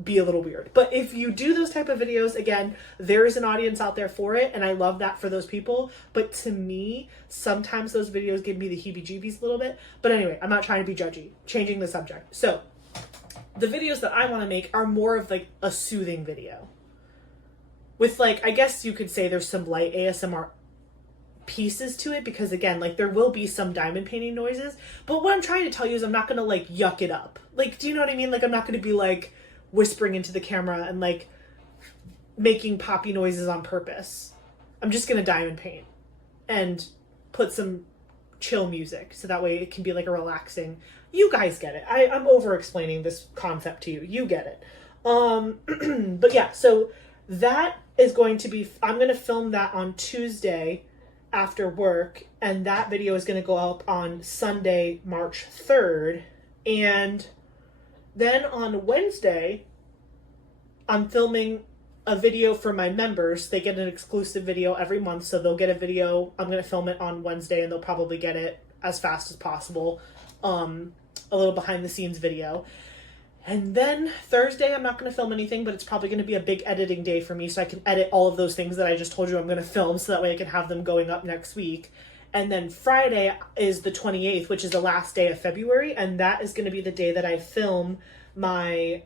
be a little weird. But if you do those type of videos, again, there is an audience out there for it, and I love that for those people. But to me, sometimes those videos give me the heebie-jeebies a little bit. But anyway, I'm not trying to be judgy. Changing the subject. So, the videos that I want to make are more of like a soothing video. With like, I guess you could say there's some light ASMR pieces to it, because again, like there will be some diamond painting noises, but what I'm trying to tell you is I'm not gonna like yuck it up. Like, do you know what I mean? Like, I'm not gonna be like whispering into the camera and like making poppy noises on purpose. I'm just gonna diamond paint and put some chill music so that way it can be like a relaxing, you guys get it. I'm over explaining this concept to you. You get it. But yeah, so that is going to be, I'm going to film that on Tuesday after work, and that video is going to go up on Sunday, March 3rd. And then on Wednesday, I'm filming a video for my members. They get an exclusive video every month, so they'll get a video. I'm going to film it on Wednesday, and they'll probably get it as fast as possible. A little behind the scenes video. And then Thursday, I'm not going to film anything, but it's probably going to be a big editing day for me, so I can edit all of those things that I just told you I'm going to film, so that way I can have them going up next week. And then Friday is the 28th, which is the last day of February, and that is going to be the day that I film my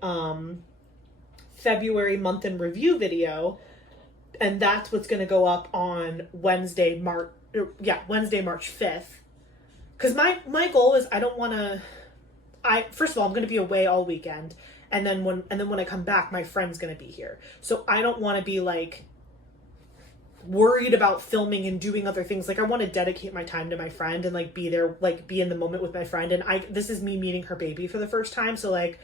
February month in review video, and that's what's going to go up on Wednesday, March 5th. Because my goal is, I don't want to... first of all, I'm going to be away all weekend, and then when I come back, my friend's going to be here. So I don't want to be like worried about filming and doing other things. Like, I want to dedicate my time to my friend and like be there, like be in the moment with my friend. And this is me meeting her baby for the first time. So like,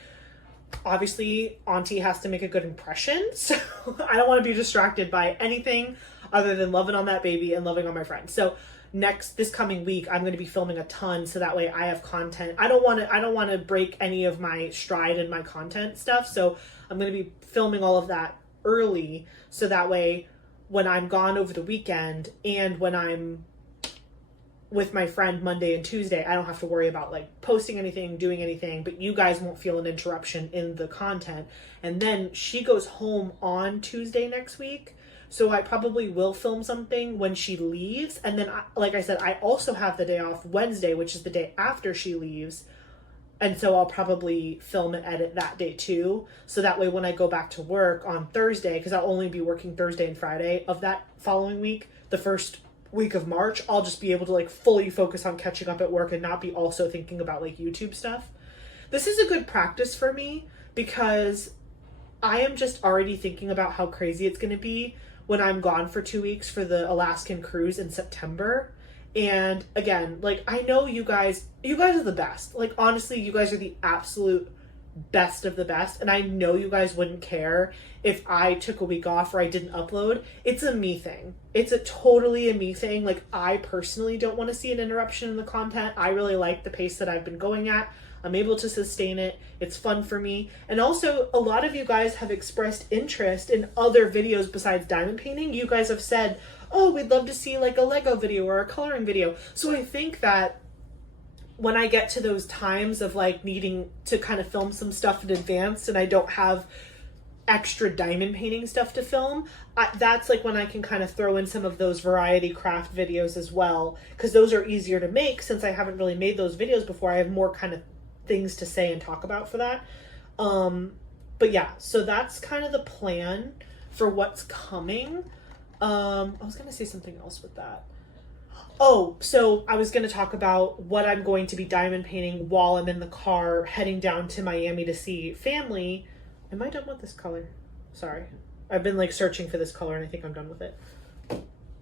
obviously Auntie has to make a good impression. So I don't want to be distracted by anything other than loving on that baby and loving on my friend. So this coming week, I'm going to be filming a ton, so that way I have content. I don't want to break any of my stride and my content stuff, so I'm going to be filming all of that early, so that way when I'm gone over the weekend and when I'm with my friend Monday and Tuesday, I don't have to worry about like posting anything, doing anything, but you guys won't feel an interruption in the content. And then she goes home on Tuesday next week. So I probably will film something when she leaves. And then, like I said, I also have the day off Wednesday, which is the day after she leaves. And so I'll probably film and edit that day too. So that way when I go back to work on Thursday, because I'll only be working Thursday and Friday of that following week, the first week of March, I'll just be able to like fully focus on catching up at work and not be also thinking about like YouTube stuff. This is a good practice for me because I am just already thinking about how crazy it's going to be when I'm gone for 2 weeks for the Alaskan cruise in September. And again, like, I know you guys are the best. Like, honestly, you guys are the absolute best of the best. And I know you guys wouldn't care if I took a week off or I didn't upload. It's a me thing. It's a totally a me thing. Like, I personally don't want to see an interruption in the content. I really like the pace that I've been going at. I'm able to sustain it. It's fun for me. And also, a lot of you guys have expressed interest in other videos besides diamond painting. You guys have said, oh, we'd love to see like a Lego video or a coloring video. So I think that when I get to those times of like needing to kind of film some stuff in advance and I don't have extra diamond painting stuff to film, that's like when I can kind of throw in some of those variety craft videos as well, because those are easier to make since I haven't really made those videos before. I have more kind of things to say and talk about for that. But yeah, so that's kind of the plan for what's coming. I was going to say something else with that. Oh, so I was going to talk about what I'm going to be diamond painting while I'm in the car heading down to Miami to see family. Am I done with this color? Sorry. I've been like searching for this color and I think I'm done with it.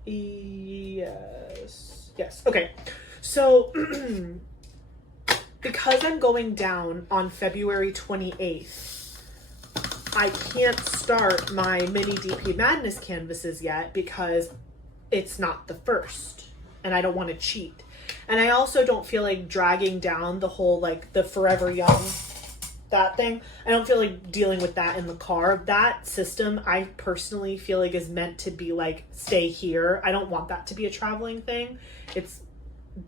Yes. Yes. Okay. So because I'm going down on February 28th, I can't start my mini DP Madness canvases yet because it's not the first and I don't want to cheat. And I also don't feel like dragging down the whole, like the Forever Young, that thing. I don't feel like dealing with that in the car. That system, I personally feel like is meant to be like, stay here. I don't want that to be a traveling thing. It's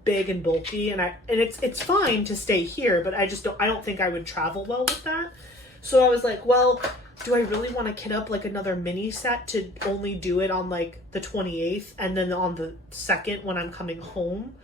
big and bulky and it's fine to stay here, but I don't think I would travel well with that. So I was like, well, do I really want to kit up like another mini set to only do it on like the 28th and then on the 2nd when I'm coming home?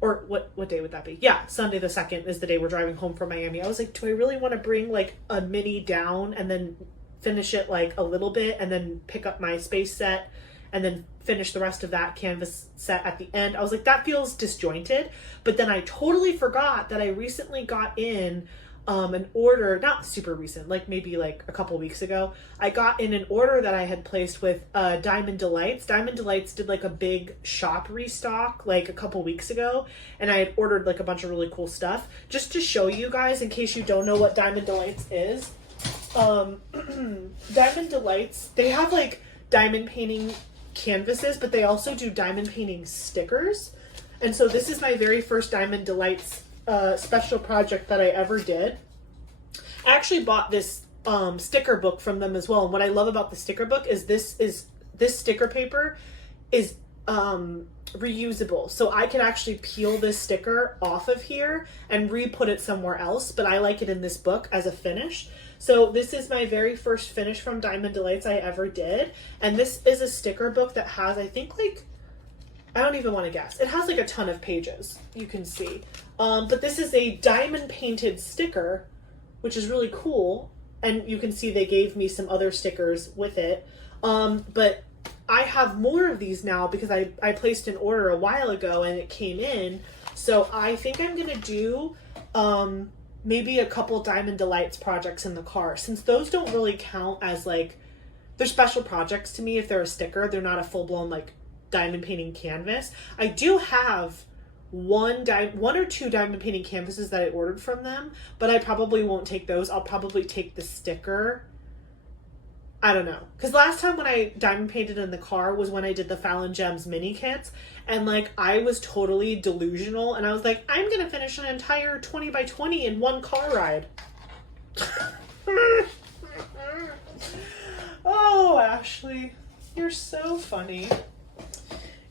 Or what day would that be? Yeah, Sunday the 2nd is the day we're driving home from Miami. I was like, do I really want to bring like a mini down and then finish it like a little bit and then pick up my space set and then finish the rest of that canvas set at the end? I was like, that feels disjointed. But then I totally forgot that I recently got in an order, not super recent, like maybe like a couple weeks ago. I got in an order that I had placed with Diamond Delights. Diamond Delights did like a big shop restock like a couple weeks ago, and I had ordered like a bunch of really cool stuff. Just to show you guys, in case you don't know what Diamond Delights is, Diamond Delights, they have like diamond painting canvases, but they also do diamond painting stickers. And so this is my very first Diamond Delights special project that I ever did. I actually bought this sticker book from them as well. And what I love about the sticker book is this sticker paper is reusable. So I can actually peel this sticker off of here and re-put it somewhere else, but I like it in this book as a finish. So this is my very first finish from Diamond Delights I ever did. And this is a sticker book that has, I think, like, I don't even want to guess. It has like a ton of pages, you can see. But this is a diamond painted sticker, which is really cool. And you can see they gave me some other stickers with it. But I have more of these now because I placed an order a while ago and it came in. So I think I'm going to do maybe a couple Diamond Delights projects in the car, since those don't really count as like, they're special projects to me if they're a sticker. They're not a full-blown like diamond painting canvas. I do have one or two diamond painting canvases that I ordered from them, but I probably won't take those. I'll probably take the sticker. I don't know. Because last time when I diamond painted in the car was when I did the Fallon Gems mini kits, and like I was totally delusional and I was like, I'm gonna finish an entire 20 by 20 in one car ride. Oh, Ashley, you're so funny.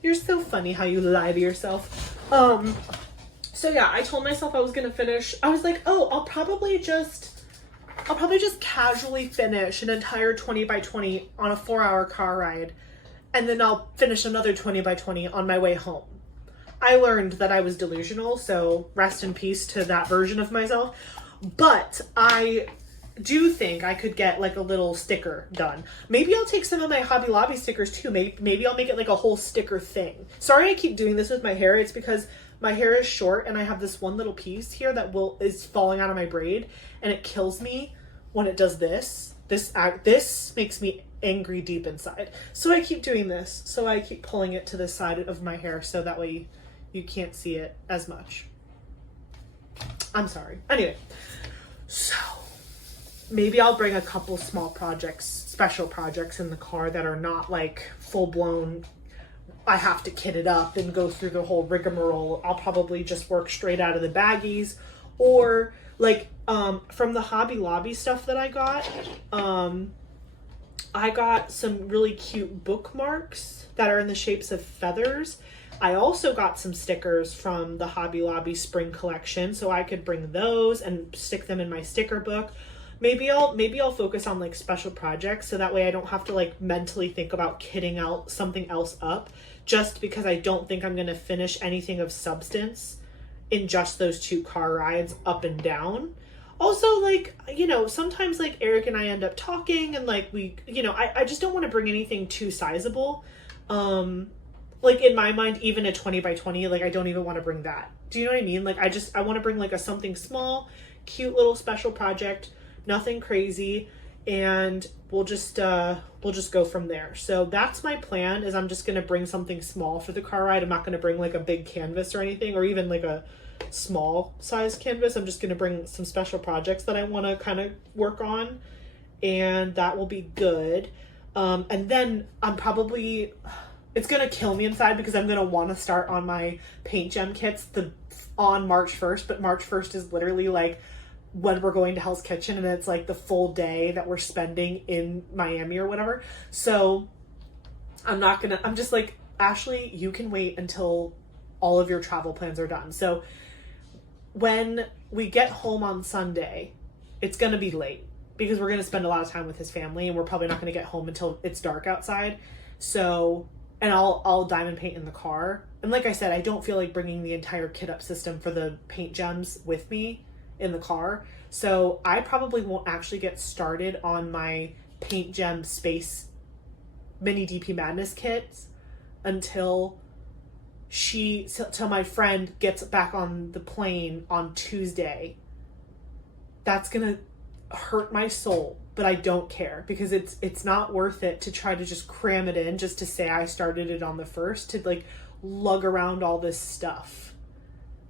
You're so funny how you lie to yourself. So yeah, I told myself I was gonna finish. I was like, oh, I'll probably just casually finish an entire 20 by 20 on a 4-hour car ride, and then I'll finish another 20 by 20 on my way home. I learned that I was delusional, so rest in peace to that version of myself. But I do think I could get like a little sticker done. Maybe I'll take some of my Hobby Lobby stickers too. Maybe I'll make it like a whole sticker thing. Sorry I keep doing this with my hair. It's because my hair is short and I have this one little piece here that is falling out of my braid, and it kills me when it does this. This makes me angry deep inside. So I keep doing this. So I keep pulling it to the side of my hair so that way you can't see it as much. I'm sorry. Anyway, so maybe I'll bring a couple small projects, special projects in the car that are not like full blown, I have to kit it up and go through the whole rigmarole. I'll probably just work straight out of the baggies, or like from the Hobby Lobby stuff that I got some really cute bookmarks that are in the shapes of feathers. I also got some stickers from the Hobby Lobby spring collection, so I could bring those and stick them in my sticker book. Maybe I'll focus on like special projects, so that way I don't have to like mentally think about kitting out something else up, just because I don't think I'm going to finish anything of substance in just those 2 car rides up and down. Also, like, you know, sometimes like Eric and I end up talking, and like we, you know, I just don't want to bring anything too sizable. Like in my mind, even a 20 by 20, like I don't even want to bring that. Do you know what I mean? Like I want to bring like something small, cute little special project, nothing crazy, and we'll just go from there. So that's my plan, is I'm just going to bring something small for the car ride. I'm not going to bring like a big canvas or anything, or even like a small size canvas. I'm just going to bring some special projects that I want to kind of work on, and that will be good. And then it's going to kill me inside because I'm going to want to start on my paint gem kits on March 1st, but March 1st is literally like when we're going to Hell's Kitchen, and it's like the full day that we're spending in Miami or whatever. So I'm just like, Ashley, you can wait until all of your travel plans are done. So when we get home on Sunday, it's going to be late because we're going to spend a lot of time with his family, and we're probably not going to get home until it's dark outside. So, and I'll diamond paint in the car. And like I said, I don't feel like bringing the entire kit up system for the paint gems with me in the car. So I probably won't actually get started on my paint gem space mini DP Madness kits until my friend gets back on the plane on Tuesday. That's gonna hurt my soul, but I don't care, because it's not worth it to try to just cram it in just to say I started it on the 1st, to like lug around all this stuff.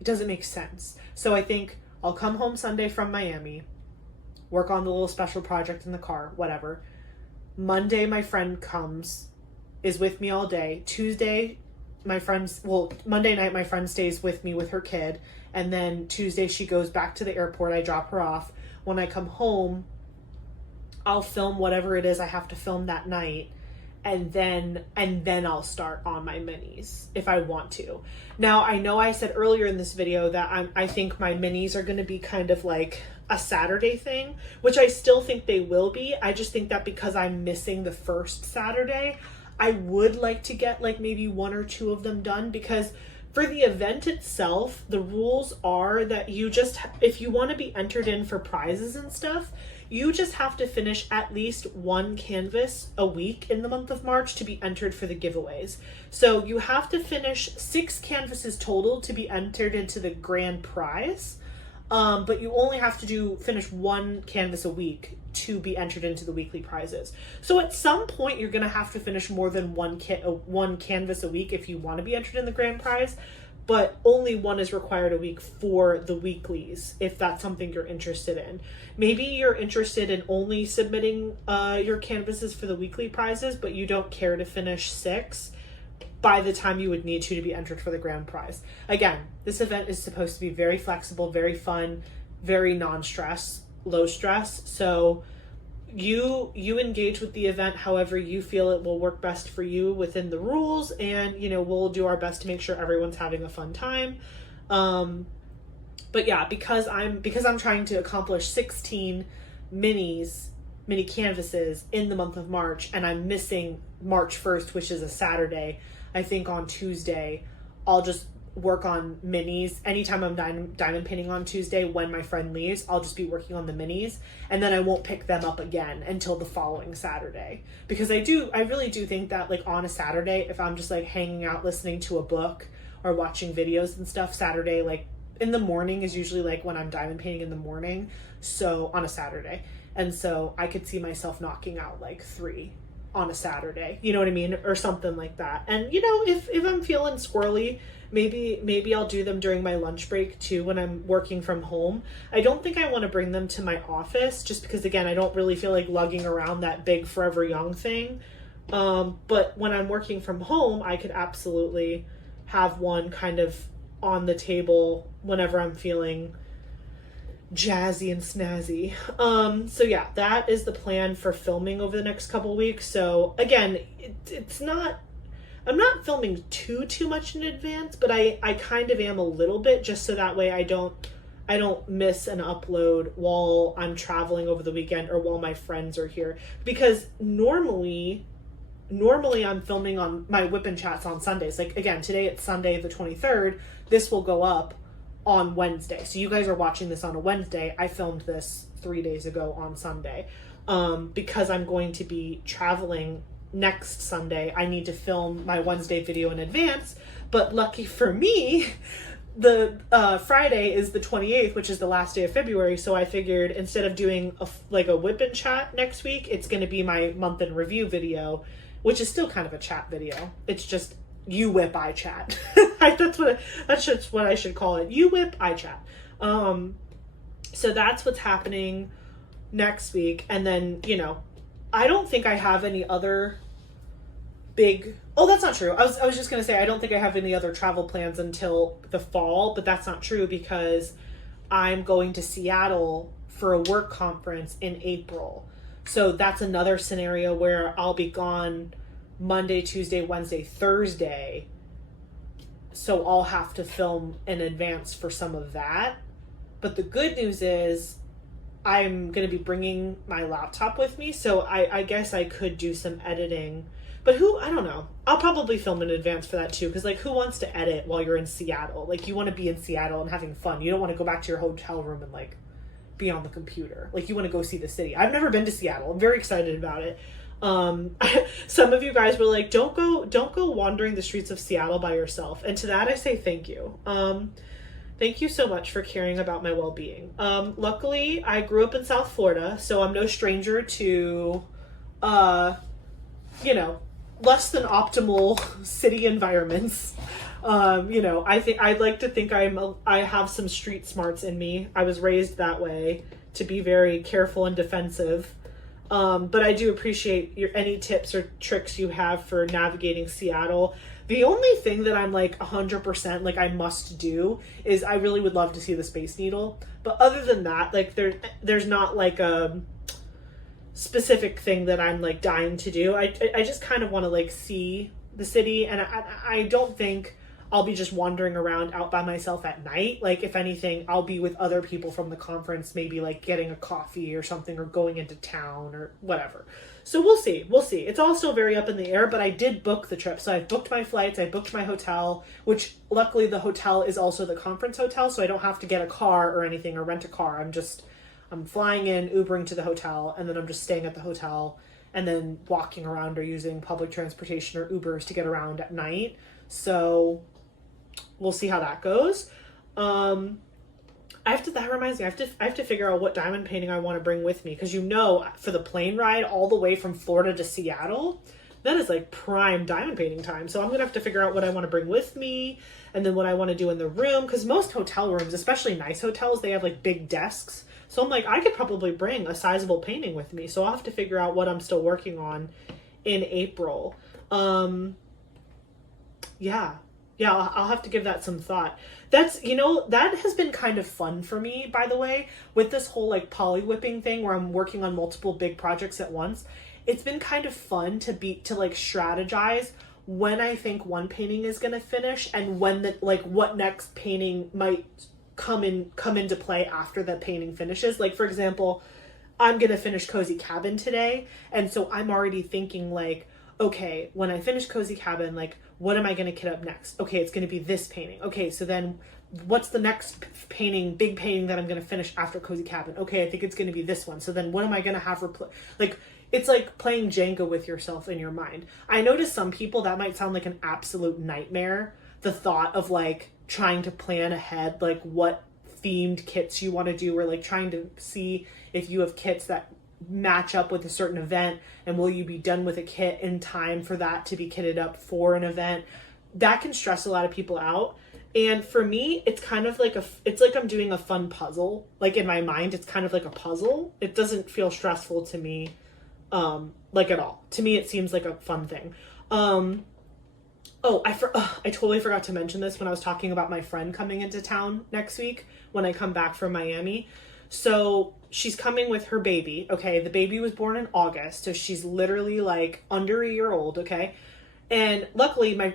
It doesn't make sense. So I think I'll come home Sunday from Miami, work on the little special project in the car, whatever. Monday, my friend is with me all day. Tuesday, Monday night, my friend stays with me with her kid. And then Tuesday, she goes back to the airport. I drop her off. When I come home, I'll film whatever it is I have to film that night. And then I'll start on my minis if I want to. Now, I know I said earlier in this video that I think my minis are going to be kind of like a Saturday thing, which I still think they will be. I just think that because I'm missing the first Saturday, I would like to get like maybe 1 or 2 of them done, because for the event itself, the rules are that if you want to be entered in for prizes and stuff, you just have to finish at least 1 canvas a week in the month of March to be entered for the giveaways. So you have to finish 6 canvases total to be entered into the grand prize. But you only have to finish 1 canvas a week to be entered into the weekly prizes. So at some point, you're going to have to finish more than 1 canvas a week if you want to be entered in the grand prize, but only 1 is required a week for the weeklies, if that's something you're interested in. Maybe you're interested in only submitting your canvases for the weekly prizes, but you don't care to finish 6 by the time you would need to be entered for the grand prize. Again, this event is supposed to be very flexible, very fun, very non-stress, low stress. So you engage with the event however you feel it will work best for you within the rules, and we'll do our best to make sure everyone's having a fun time. But yeah, because I'm trying to accomplish 16 mini canvases in the month of March, and I'm missing March 1st, which is a Saturday. I think on Tuesday I'll just work on minis. Anytime I'm diamond painting on Tuesday when my friend leaves, I'll just be working on the minis, and then I won't pick them up again until the following Saturday. Because I really do think that, like, on a Saturday, if I'm just like hanging out listening to a book or watching videos and stuff, Saturday, like in the morning is usually like when I'm diamond painting in the morning, so on a Saturday. And so I could see myself knocking out like 3 on a Saturday, you know what I mean? Or something like that. And if I'm feeling squirrely, maybe I'll do them during my lunch break too when I'm working from home. I don't think I want to bring them to my office, just because, again, I don't really feel like lugging around that big Forever Young thing. But when I'm working from home, I could absolutely have one kind of on the table whenever I'm feeling jazzy and snazzy. So yeah, that is the plan for filming over the next couple weeks. So again, I'm not filming too much in advance, but I kind of am a little bit, just so that way I don't miss an upload while I'm traveling over the weekend or while my friends are here. Because normally I'm filming on my Whip and Chats on Sundays. Like, again, today it's Sunday the 23rd. This will go up on Wednesday. So you guys are watching this on a Wednesday. I filmed this 3 days ago on Sunday. Because I'm going to be traveling next Sunday, I need to film my Wednesday video in advance. But lucky for me, the Friday is the 28th, which is the last day of February. So I figured instead of doing a Whip and Chat next week, it's going to be my month in review video, which is still kind of a chat video. It's just you whip, I chat. That's just what I should call it. You whip, I chat. So that's what's happening next week. And then, I don't think I have any other big... Oh, that's not true. I was just going to say, I don't think I have any other travel plans until the fall, but that's not true because I'm going to Seattle for a work conference in April. So that's another scenario where I'll be gone Monday, Tuesday, Wednesday, Thursday. So I'll have to film in advance for some of that. But the good news is I'm going to be bringing my laptop with me. So I guess I could do some editing. But I don't know. I'll probably film in advance for that too. Because, like, who wants to edit while you're in Seattle? Like, you want to be in Seattle and having fun. You don't want to go back to your hotel room and, like, be on the computer. Like, you want to go see the city. I've never been to Seattle. I'm very excited about it. Some of you guys were like, don't go wandering the streets of Seattle by yourself. And to that I say thank you. Thank you so much for caring about my well-being. Luckily I grew up in South Florida, so I'm no stranger to, less than optimal city environments. I'd like to think I have some street smarts in me. I was raised that way, to be very careful and defensive. But I do appreciate any tips or tricks you have for navigating Seattle. The only thing that I'm like 100% like I must do is I really would love to see the Space Needle. But other than that, like there's not like a specific thing that I'm like dying to do. I just kind of want to like see the city, and I don't think I'll be just wandering around out by myself at night. Like, if anything, I'll be with other people from the conference, maybe like getting a coffee or something, or going into town or whatever. So we'll see. It's all still very up in the air, but I did book the trip. So I've booked my flights, I booked my hotel, which luckily the hotel is also the conference hotel, so I don't have to get a car or anything or rent a car. I'm flying in, Ubering to the hotel, and then I'm just staying at the hotel and then walking around or using public transportation or Ubers to get around at night. So we'll see how that goes. That reminds me, I have to figure out what diamond painting I want to bring with me, because for the plane ride all the way from Florida to Seattle, that is like prime diamond painting time. So I'm gonna have to figure out what I want to bring with me, and then what I want to do in the room, because most hotel rooms, especially nice hotels, they have like big desks. So I'm like, I could probably bring a sizable painting with me. So I'll have to figure out what I'm still working on in April. Yeah. Yeah, I'll have to give that some thought. That's, that has been kind of fun for me, by the way, with this whole like poly whipping thing where I'm working on multiple big projects at once. It's been kind of fun to like strategize when I think one painting is going to finish and when the like what next painting might come into play after the painting finishes. Like for example, I'm going to finish Cozy Cabin today, and so I'm already thinking like, okay, when I finish Cozy Cabin, like, what am I going to kit up next? Okay, it's going to be this painting. Okay, so then what's the next big painting that I'm going to finish after Cozy Cabin? Okay, I think it's going to be this one. So then what am I going to have like, it's like playing Jenga with yourself in your mind. I know to some people that might sound like an absolute nightmare, the thought of like trying to plan ahead, like what themed kits you want to do, or like trying to see if you have kits that match up with a certain event, and will you be done with a kit in time for that to be kitted up for an event. That can stress a lot of people out, and for me it's kind of like it's like I'm doing a fun puzzle. Like in my mind it's kind of like a puzzle. It doesn't feel stressful to me like at all. To me it seems like a fun thing. I totally forgot to mention this when I was talking about my friend coming into town next week when I come back from Miami. So she's coming with her baby. Okay, the baby was born in August, so she's literally like under a year old. Okay, and luckily my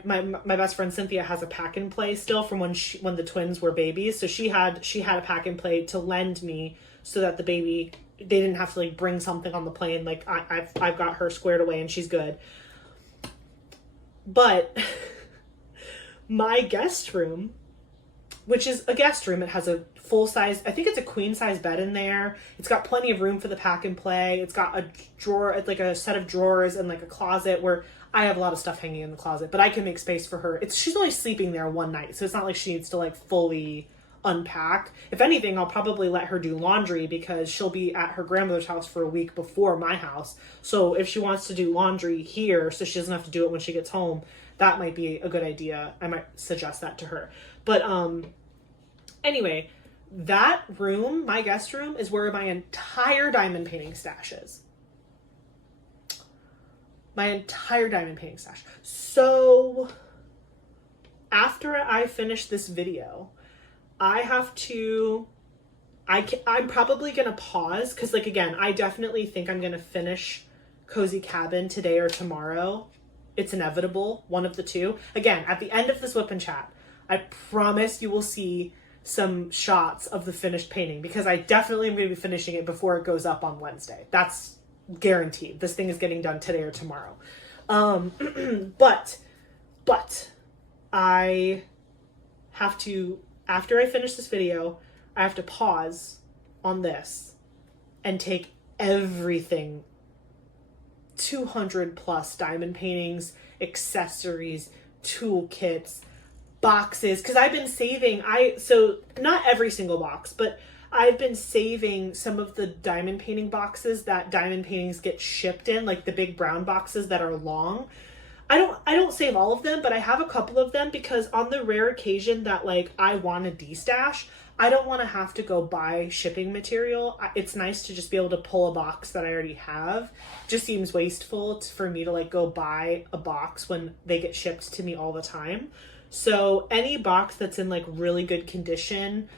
best friend Cynthia has a pack and play still from when the twins were babies. So she had a pack and play to lend me so that they didn't have to like bring something on the plane. Like I've got her squared away and she's good. But my guest room, which is a guest room, it has a full size, I think it's a queen size bed in there. It's got plenty of room for the pack and play. It's got a drawer, like a set of drawers and like a closet where I have a lot of stuff hanging in the closet, but I can make space for her. She's only sleeping there one night, so it's not like she needs to like fully unpack. If anything, I'll probably let her do laundry because she'll be at her grandmother's house for a week before my house. So if she wants to do laundry here so she doesn't have to do it when she gets home, that might be a good idea. I might suggest that to her. But anyway, that room, my guest room, is where my entire diamond painting stash is. My entire diamond painting stash. So after I finish this video, I'm probably going to pause because, like, again, I definitely think I'm going to finish Cozy Cabin today or tomorrow. It's inevitable, one of the two. Again, at the end of this Whip and Chat, I promise you will see some shots of the finished painting because I definitely am going to be finishing it before it goes up on Wednesday. That's guaranteed. This thing is getting done today or tomorrow. But I have to, after I finish this video, I have to pause on this and take everything, 200 plus diamond paintings, accessories, toolkits, boxes, because I've been saving, so not every single box, but I've been saving some of the diamond painting boxes that diamond paintings get shipped in, like the big brown boxes that are long. I don't save all of them, but I have a couple of them because on the rare occasion that like I want to destash, I don't want to have to go buy shipping material. It's nice to just be able to pull a box that I already have. It just seems wasteful for me to like go buy a box when they get shipped to me all the time. So any box that's in like really good condition,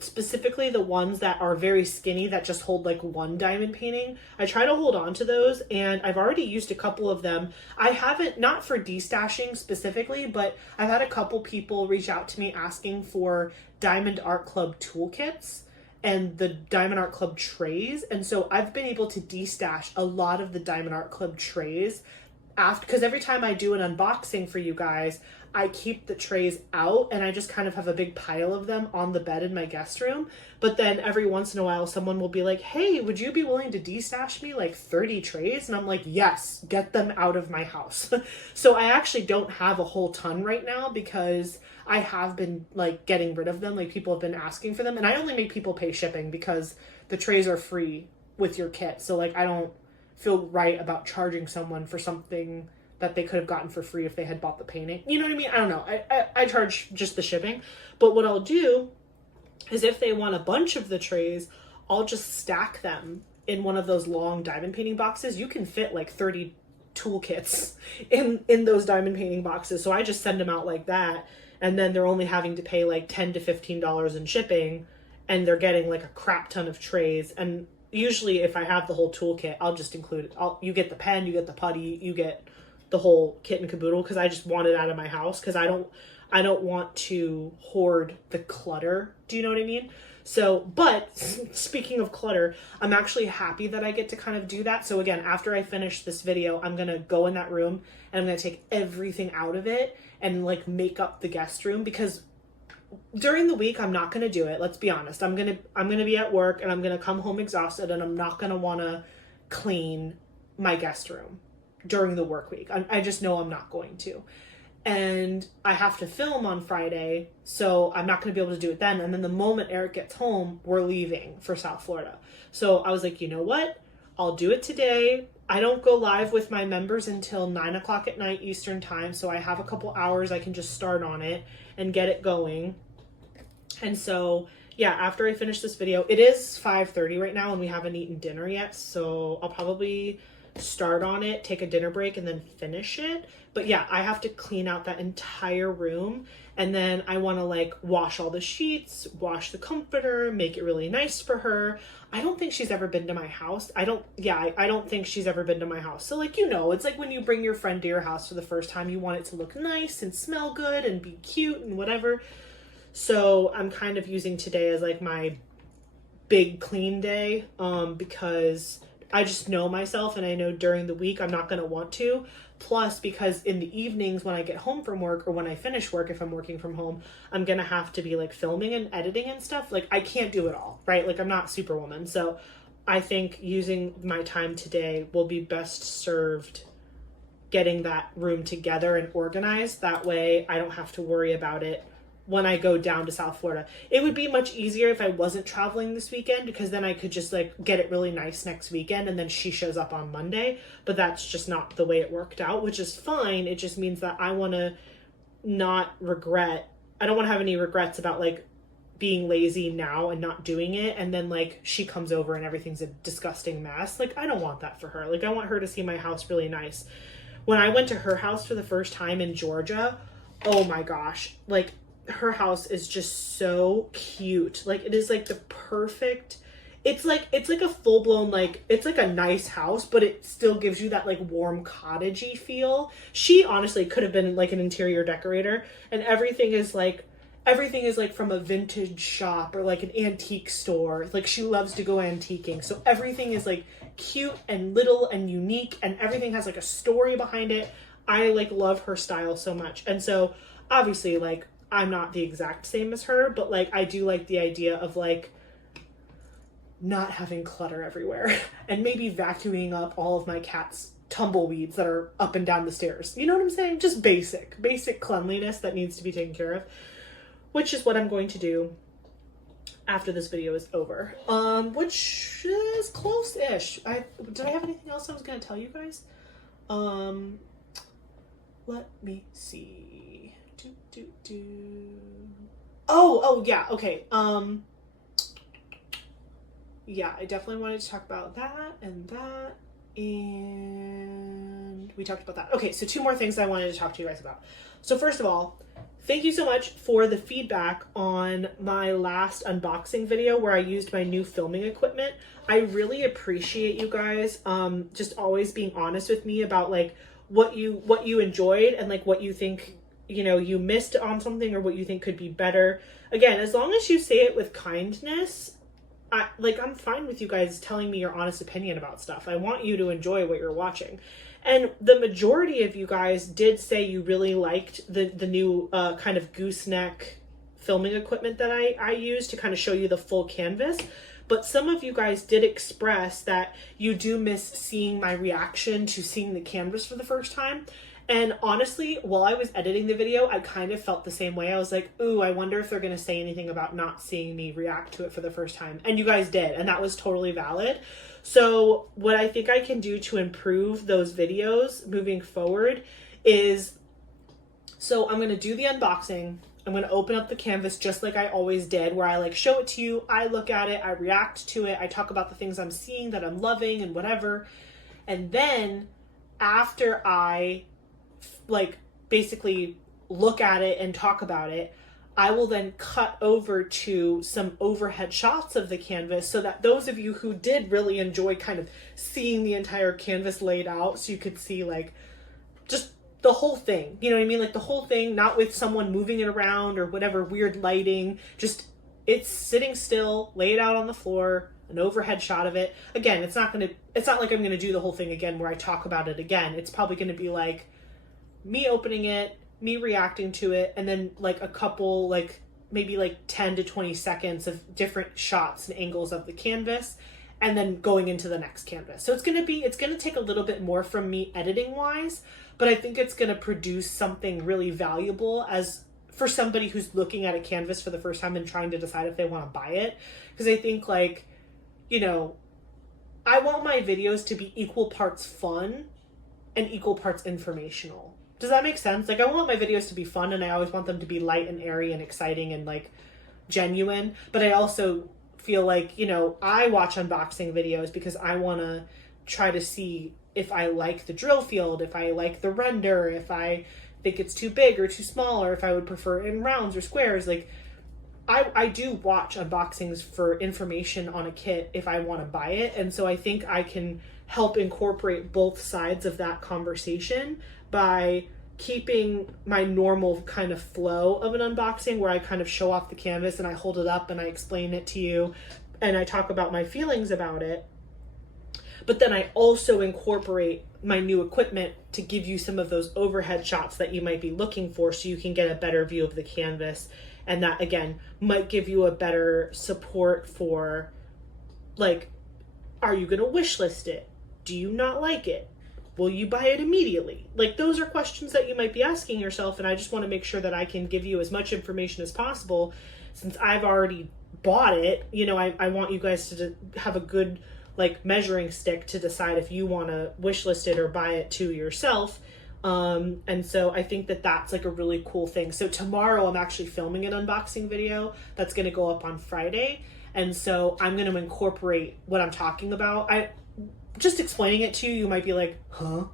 specifically the ones that are very skinny that just hold like one diamond painting, I try to hold on to those, and I've already used a couple of them. I haven't, not for destashing specifically, but I've had a couple people reach out to me asking for Diamond Art Club toolkits and the Diamond Art Club trays, and so I've been able to destash a lot of the Diamond Art Club trays after, because every time I do an unboxing for you guys, I keep the trays out and I just kind of have a big pile of them on the bed in my guest room. But then every once in a while, someone will be like, hey, would you be willing to destash me like 30 trays? And I'm like, yes, get them out of my house. So I actually don't have a whole ton right now because I have been like getting rid of them. Like people have been asking for them, and I only make people pay shipping because the trays are free with your kit. So like I don't feel right about charging someone for something that they could have gotten for free if they had bought the painting. You know what I mean? I don't know. I charge just the shipping. But what I'll do is if they want a bunch of the trays, I'll just stack them in one of those long diamond painting boxes. You can fit like 30 toolkits in those diamond painting boxes. So I just send them out like that. And then they're only having to pay like $10 to $15 in shipping, and they're getting like a crap ton of trays. And usually if I have the whole toolkit, I'll just include it. You get the pen, you get the putty, you get the whole kit and caboodle, because I just want it out of my house, because I don't want to hoard the clutter. Do you know what I mean? So, but speaking of clutter, I'm actually happy that I get to kind of do that. So again, after I finish this video, I'm going to go in that room and I'm going to take everything out of it and like make up the guest room, because during the week, I'm not going to do it. Let's be honest. I'm going to be at work and I'm going to come home exhausted, and I'm not going to want to clean my guest room during the work week. I just know I'm not going to. And I have to film on Friday, so I'm not going to be able to do it then. And then the moment Eric gets home, we're leaving for South Florida. So I was like, you know what? I'll do it today. I don't go live with my members until 9 o'clock at night Eastern time. So I have a couple hours I can just start on it and get it going. And so, yeah, after I finish this video, it is 5:30 right now and we haven't eaten dinner yet. So I'll probably start on it, take a dinner break, and then finish it. But yeah, I have to clean out that entire room, and then I want to like wash all the sheets, wash the comforter, make it really nice for her. I don't think she's ever been to my house. I don't think she's ever been to my house. So like, it's like when you bring your friend to your house for the first time, you want it to look nice and smell good and be cute and whatever. So I'm kind of using today as like my big clean day, because I just know myself, and I know during the week I'm not going to want to. Plus, because in the evenings when I get home from work, or when I finish work, if I'm working from home, I'm going to have to be like filming and editing and stuff. Like I can't do it all, right? Like I'm not Superwoman. So I think using my time today will be best served getting that room together and organized. That way I don't have to worry about it when I go down to South Florida. It would be much easier if I wasn't traveling this weekend, because then I could just like get it really nice next weekend and then she shows up on Monday. But that's just not the way it worked out, which is fine. It just means that I want to not regret. I don't want to have any regrets about like being lazy now and not doing it. And then like she comes over and everything's a disgusting mess. Like I don't want that for her. Like I want her to see my house really nice. When I went to her house for the first time in Georgia, oh my gosh, like her house is just so cute. Like it is like the perfect, it's like a full-blown, like it's like a nice house, but it still gives you that like warm cottagey feel. She honestly could have been like an interior decorator, and everything is like from a vintage shop or like an antique store. Like she loves to go antiquing, so everything is like cute and little and unique, and everything has like a story behind it. I like love her style so much. And so obviously like I'm not the exact same as her, but like I do like the idea of like not having clutter everywhere and maybe vacuuming up all of my cat's tumbleweeds that are up and down the stairs. You know what I'm saying? Just basic cleanliness that needs to be taken care of, which is what I'm going to do after this video is over. Which is close-ish. Did I have anything else I was going to tell you guys? Let me see. Oh yeah, okay. Yeah, I definitely wanted to talk about that, and we talked about that. Okay, so 2 more things I wanted to talk to you guys about. So first of all, thank you so much for the feedback on my last unboxing video where I used my new filming equipment. I really appreciate you guys just always being honest with me about like what you enjoyed and like what you think you missed on something, or what you think could be better. Again, as long as you say it with kindness, I'm fine with you guys telling me your honest opinion about stuff. I want you to enjoy what you're watching. And the majority of you guys did say you really liked the new kind of gooseneck filming equipment that I used to kind of show you the full canvas. But some of you guys did express that you do miss seeing my reaction to seeing the canvas for the first time. And honestly, while I was editing the video, I kind of felt the same way. I was like, ooh, I wonder if they're going to say anything about not seeing me react to it for the first time. And you guys did, and that was totally valid. So what I think I can do to improve those videos moving forward is, so I'm going to do the unboxing. I'm going to open up the canvas just like I always did, where I like show it to you, I look at it, I react to it, I talk about the things I'm seeing that I'm loving and whatever. And then after I like basically look at it and talk about it, I will then cut over to some overhead shots of the canvas so that those of you who did really enjoy kind of seeing the entire canvas laid out, so you could see like just the whole thing, you know what I mean? Like the whole thing, not with someone moving it around or whatever weird lighting, just it's sitting still, laid out on the floor, an overhead shot of it. Again, it's not like I'm going to do the whole thing again where I talk about it again. It's probably going to be like me opening it, me reacting to it, and then like a couple, like maybe like 10 to 20 seconds of different shots and angles of the canvas, and then going into the next canvas. So it's going to take a little bit more from me editing wise, but I think it's going to produce something really valuable as for somebody who's looking at a canvas for the first time and trying to decide if they want to buy it. Because I think like, you know, I want my videos to be equal parts fun and equal parts informational. Does that make sense? Like I want my videos to be fun, and I always want them to be light and airy and exciting and like genuine. But I also feel like, you know, I watch unboxing videos because I want to try to see if I like the drill field, if I like the render, if I think it's too big or too small, or if I would prefer it in rounds or squares. Like I do watch unboxings for information on a kit if I want to buy it. And so I think I can help incorporate both sides of that conversation by keeping my normal kind of flow of an unboxing where I kind of show off the canvas and I hold it up and I explain it to you and I talk about my feelings about it. But then I also incorporate my new equipment to give you some of those overhead shots that you might be looking for so you can get a better view of the canvas. And that, again, might give you a better support for, like, are you going to wish list it? Do you not like it? Will you buy it immediately? Like, those are questions that you might be asking yourself, and I just want to make sure that I can give you as much information as possible. Since I've already bought it, you know, I want you guys to have a good, like, measuring stick to decide if you want to wish list it or buy it to yourself. And so I think that that's like a really cool thing. So tomorrow I'm actually filming an unboxing video that's going to go up on Friday. And so I'm going to incorporate what I'm talking about. Just explaining it to you, you might be like, huh?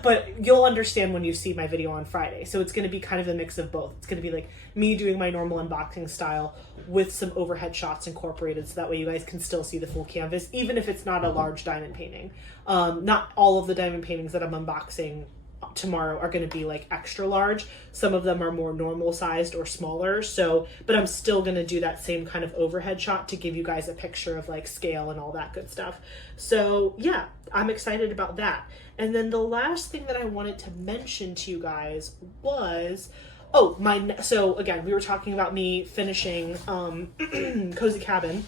But you'll understand when you see my video on Friday. So it's going to be kind of a mix of both. It's going to be like me doing my normal unboxing style with some overhead shots incorporated, so that way you guys can still see the full canvas, even if it's not a large diamond painting. Not all of the diamond paintings that I'm unboxing tomorrow are going to be like extra large. Some of them are more normal sized or smaller. So, but I'm still going to do that same kind of overhead shot to give you guys a picture of like scale and all that good stuff. So yeah, I'm excited about that. And then the last thing that I wanted to mention to you guys was, so again, we were talking about me finishing Cozy Cabin.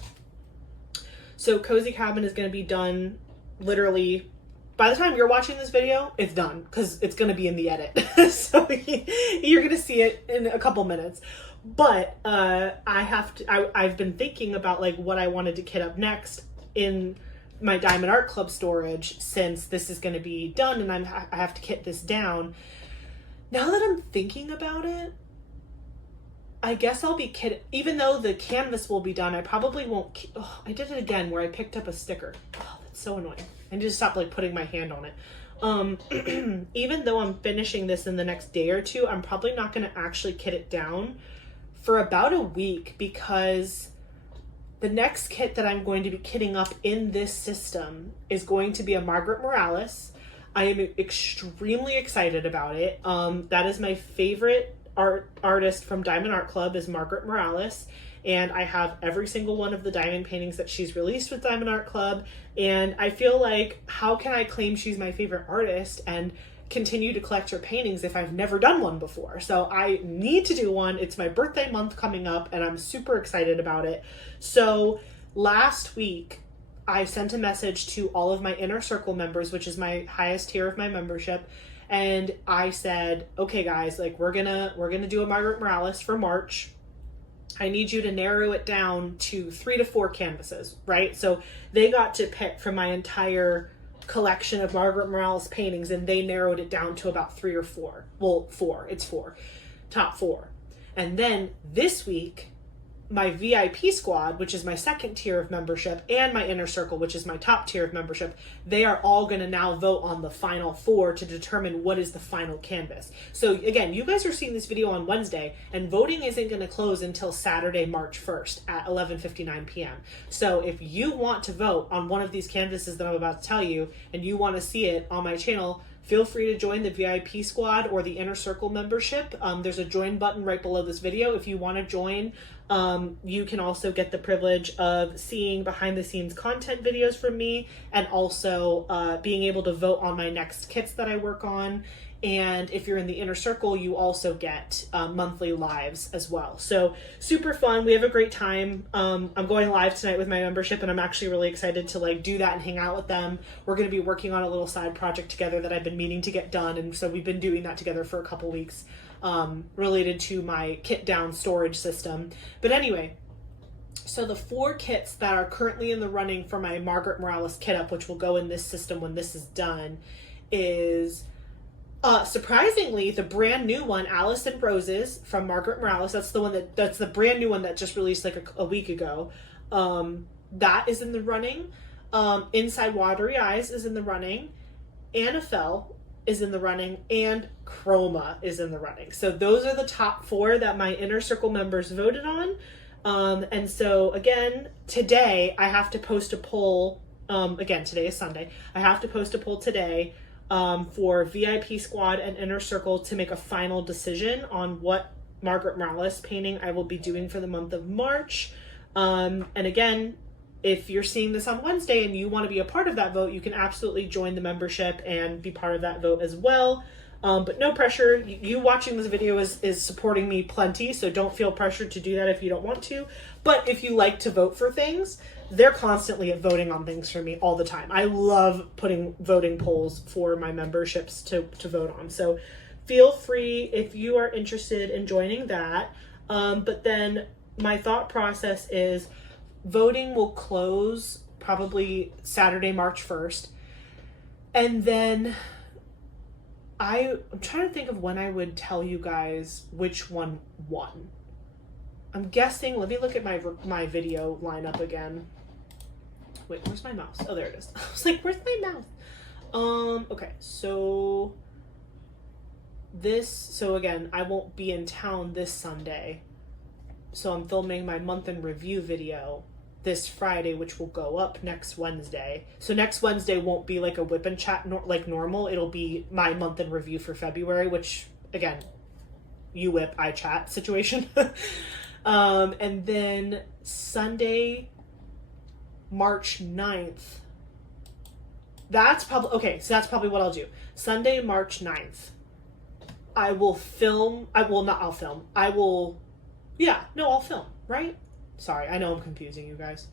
So Cozy Cabin is going to be done literally by the time you're watching this video, it's done because it's going to be in the edit. So you're going to see it in a couple minutes. But I've been thinking about like what I wanted to kit up next in my Diamond Art Club storage, since this is going to be done and I have to kit this down. Now that I'm thinking about it, I guess I'll be kitting, even though the canvas will be done, I probably won't. I did it again where I picked up a sticker. Oh, that's so annoying. I need to stop like putting my hand on it. Even though I'm finishing this in the next day or two, I'm probably not going to actually kit it down for about a week, because the next kit that I'm going to be kitting up in this system is going to be a Margaret Morales. I am extremely excited about it. That is my favorite artist from Diamond Art Club, is Margaret Morales. And I have every single one of the diamond paintings that she's released with Diamond Art Club. And I feel like, how can I claim she's my favorite artist and continue to collect her paintings if I've never done one before? So I need to do one. It's my birthday month coming up and I'm super excited about it. So last week I sent a message to all of my inner circle members, which is my highest tier of my membership. And I said, okay guys, like we're gonna do a Margaret Morales for March. I need you to narrow it down to 3 to 4 canvases, right? So they got to pick from my entire collection of Margaret Morales paintings, and they narrowed it down to about 3 or 4. Well, 4. It's 4. Top 4. And then this week, my VIP squad, which is my second tier of membership, and my inner circle, which is my top tier of membership, they are all going to now vote on the final 4 to determine what is the final canvas. So again, you guys are seeing this video on Wednesday, and voting isn't going to close until Saturday, March 1st at 11:59 p.m. So if you want to vote on one of these canvases that I'm about to tell you, and you want to see it on my channel, feel free to join the VIP squad or the inner circle membership. There's a join button right below this video. If you want to join, you can also get the privilege of seeing behind the scenes content videos from me, and also being able to vote on my next kits that I work on. And if you're in the inner circle, you also get monthly lives as well. So super fun. We have a great time. I'm going live tonight with my membership, and I'm actually really excited to like do that and hang out with them. We're going to be working on a little side project together that I've been meaning to get done. And so we've been doing that together for a couple weeks, related to my kit down storage system. But anyway, so the 4 kits that are currently in the running for my Margaret Morales kit up, which will go in this system when this is done, is surprisingly the brand new one, Alice and Roses from Margaret Morales. That's the one that's the brand new one that just released like a week ago. That is in the running. Inside Watery Eyes is in the running. Annafel is in the running, and Chroma is in the running. So those are the top 4 that my inner circle members voted on. And so again, today I have to post a poll. Again, today is Sunday. I have to post a poll today for VIP squad and inner circle to make a final decision on what Margaret Morales painting I will be doing for the month of March. And again, if you're seeing this on Wednesday and you want to be a part of that vote, you can absolutely join the membership and be part of that vote as well. But no pressure. You watching this video is supporting me plenty, so don't feel pressured to do that if you don't want to. But if you like to vote for things, they're constantly voting on things for me all the time. I love putting voting polls for my memberships to vote on. So feel free if you are interested in joining that. But then my thought process is voting will close probably Saturday, March 1st. And then I'm trying to think of when I would tell you guys which one won. I'm guessing, let me look at my video lineup again. Wait, where's my mouse? Oh, there it is. I was like, where's my mouse? Okay, so again, I won't be in town this Sunday. So I'm filming my month in review video this Friday, which will go up next Wednesday. So next Wednesday won't be like a whip and chat like normal. It'll be my month in review for February, which again, you whip, I chat situation. And then Sunday, March 9th. That's probably, okay, so that's probably what I'll do. Sunday, March 9th. I'll film, right? Sorry, I know I'm confusing you guys.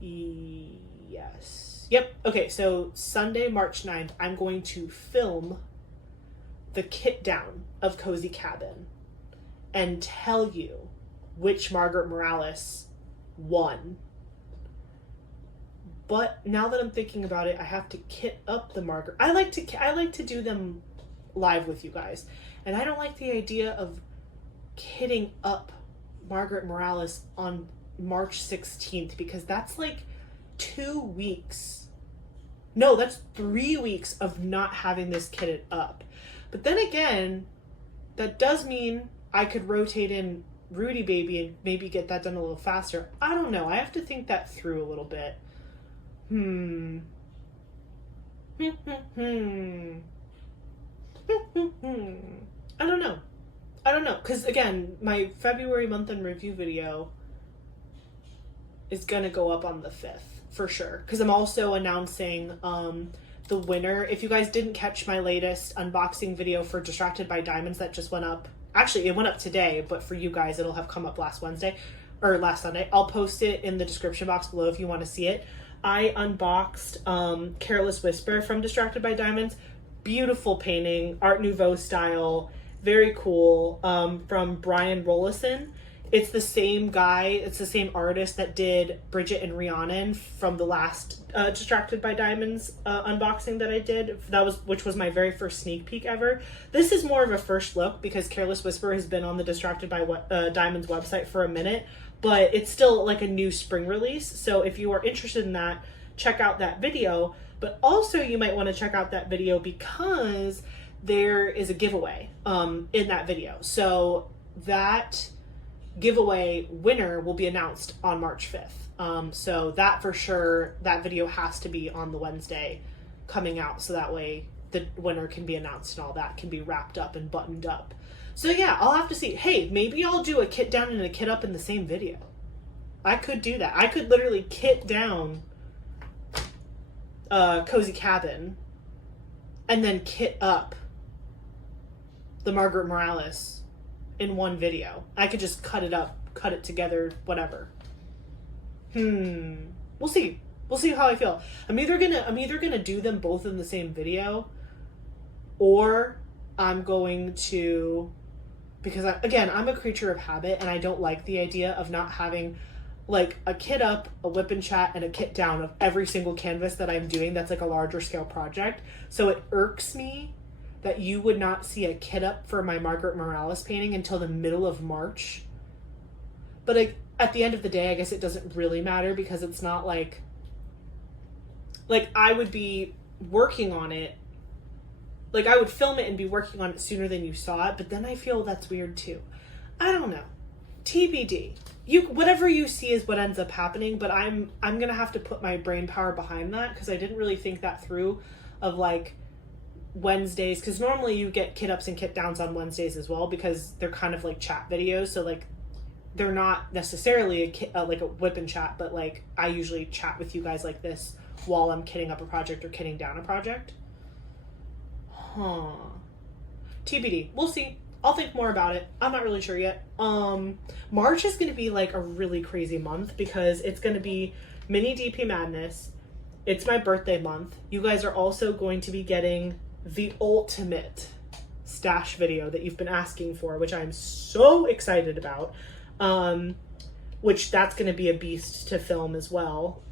Yes. Yep. Okay, so Sunday, March 9th, I'm going to film the kit down of Cozy Cabin and tell you which Margaret Morales won. But now that I'm thinking about it, I have to kit up the Margaret. I like to do them live with you guys. And I don't like the idea of kitting up Margaret Morales on March 16th, because that's like 2 weeks. No, that's 3 weeks of not having this kitted up. But then again, that does mean I could rotate in Rudy Baby and maybe get that done a little faster. I don't know. I have to think that through a little bit. I don't know. Because again, my February month in review video is going to go up on the 5th for sure. Because I'm also announcing the winner. If you guys didn't catch my latest unboxing video for Distracted by Diamonds that just went up. Actually, it went up today, but for you guys, it'll have come up last Sunday. I'll post it in the description box below if you want to see it. I unboxed Careless Whisper from Distracted by Diamonds. Beautiful painting, Art Nouveau style, very cool, from Brian Rollison. It's the same guy, it's the same artist that did Bridget and Rhiannon from the last Distracted by Diamonds unboxing that I did, which was my very first sneak peek ever. This is more of a first look because Careless Whisper has been on the Distracted by Diamonds website for a minute, but it's still like a new spring release. So if you are interested in that, check out that video. But also you might want to check out that video because there is a giveaway in that video. So that giveaway winner will be announced on March 5th. So that for sure, that video has to be on the Wednesday coming out. So that way the winner can be announced and all that can be wrapped up and buttoned up. So yeah, I'll have to see. Hey, maybe I'll do a kit down and a kit up in the same video. I could do that. I could literally kit down Cozy Cabin and then kit up the Margaret Morales in one video. I could just cut it up, cut it together, whatever. We'll see. We'll see how I feel. I'm either gonna do them both in the same video, or I'm going to, because I'm a creature of habit and I don't like the idea of not having like a kit up, a whip and chat, and a kit down of every single canvas that I'm doing that's like a larger scale project. So it irks me that you would not see a kit up for my Margaret Morales painting until the middle of March. But like, at the end of the day, I guess it doesn't really matter because it's not like I would be working on it. Like I would film it and be working on it sooner than you saw it, but then I feel that's weird too. I don't know. TBD. Whatever you see is what ends up happening, but I'm gonna have to put my brain power behind that because I didn't really think that through of like Wednesdays, because normally you get kit ups and kit downs on Wednesdays as well because they're kind of like chat videos, so like they're not necessarily like a whip and chat, but like I usually chat with you guys like this while I'm kitting up a project or kitting down a project. TBD. We'll see. I'll think more about it. I'm not really sure yet. March is going to be like a really crazy month because it's going to be mini DP Madness. It's my birthday month. You guys are also going to be getting the ultimate stash video that you've been asking for, which I'm so excited about. Which that's going to be a beast to film as well.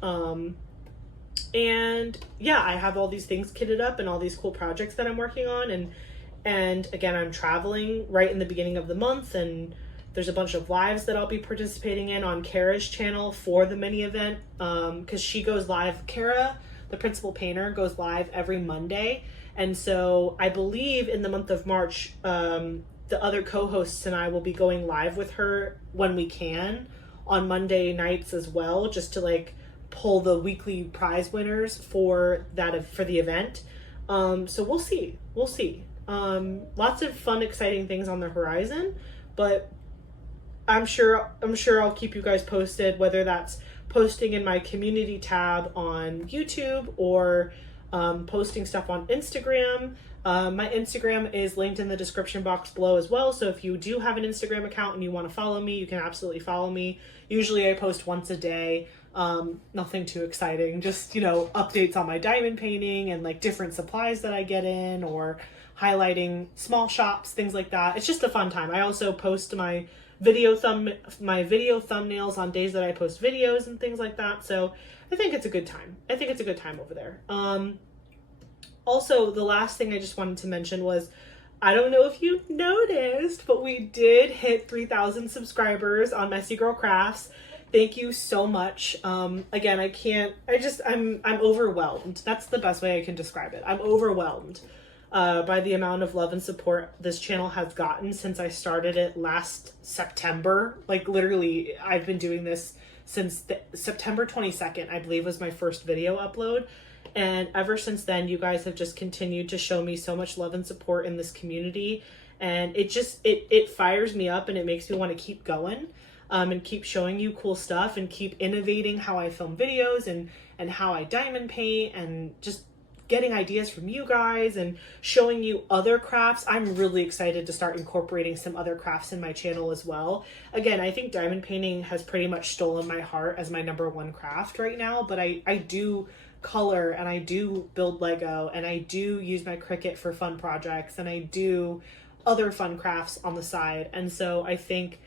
And yeah, I have all these things kitted up and all these cool projects that I'm working on. And again, I'm traveling right in the beginning of the month, and there's a bunch of lives that I'll be participating in on Kara's channel for the mini event, because she goes live. Kara, the principal painter, goes live every Monday, and so I believe in the month of March, the other co-hosts and I will be going live with her when we can on Monday nights as well, just to like pull the weekly prize winners for the event. So we'll see. Lots of fun, exciting things on the horizon, but I'm sure I'll keep you guys posted, whether that's posting in my community tab on YouTube or posting stuff on Instagram. My Instagram is linked in the description box below as well, so if you do have an Instagram account and you want to follow me, you can absolutely follow me. Usually I post once a day. Nothing too exciting, just, updates on my diamond painting and like different supplies that I get in, or highlighting small shops, things like that. It's just a fun time. I also post my video thumbnails on days that I post videos and things like that. So I think it's a good time. Over there. Also, the last thing I just wanted to mention was, I don't know if you noticed, but we did hit 3,000 subscribers on Messy Girl Crafts. Thank you so much. Again, I'm overwhelmed. That's the best way I can describe it. I'm overwhelmed by the amount of love and support this channel has gotten since I started it last September. Like literally, I've been doing this since September 22nd, I believe, was my first video upload. And ever since then, you guys have just continued to show me so much love and support in this community. And it fires me up and it makes me want to keep going. And keep showing you cool stuff and keep innovating how I film videos and how I diamond paint, and just getting ideas from you guys and showing you other crafts. I'm really excited to start incorporating some other crafts in my channel as well. Again, I think diamond painting has pretty much stolen my heart as my #1 craft right now, but I do color and I do build Lego and I do use my Cricut for fun projects and I do other fun crafts on the side. And so I think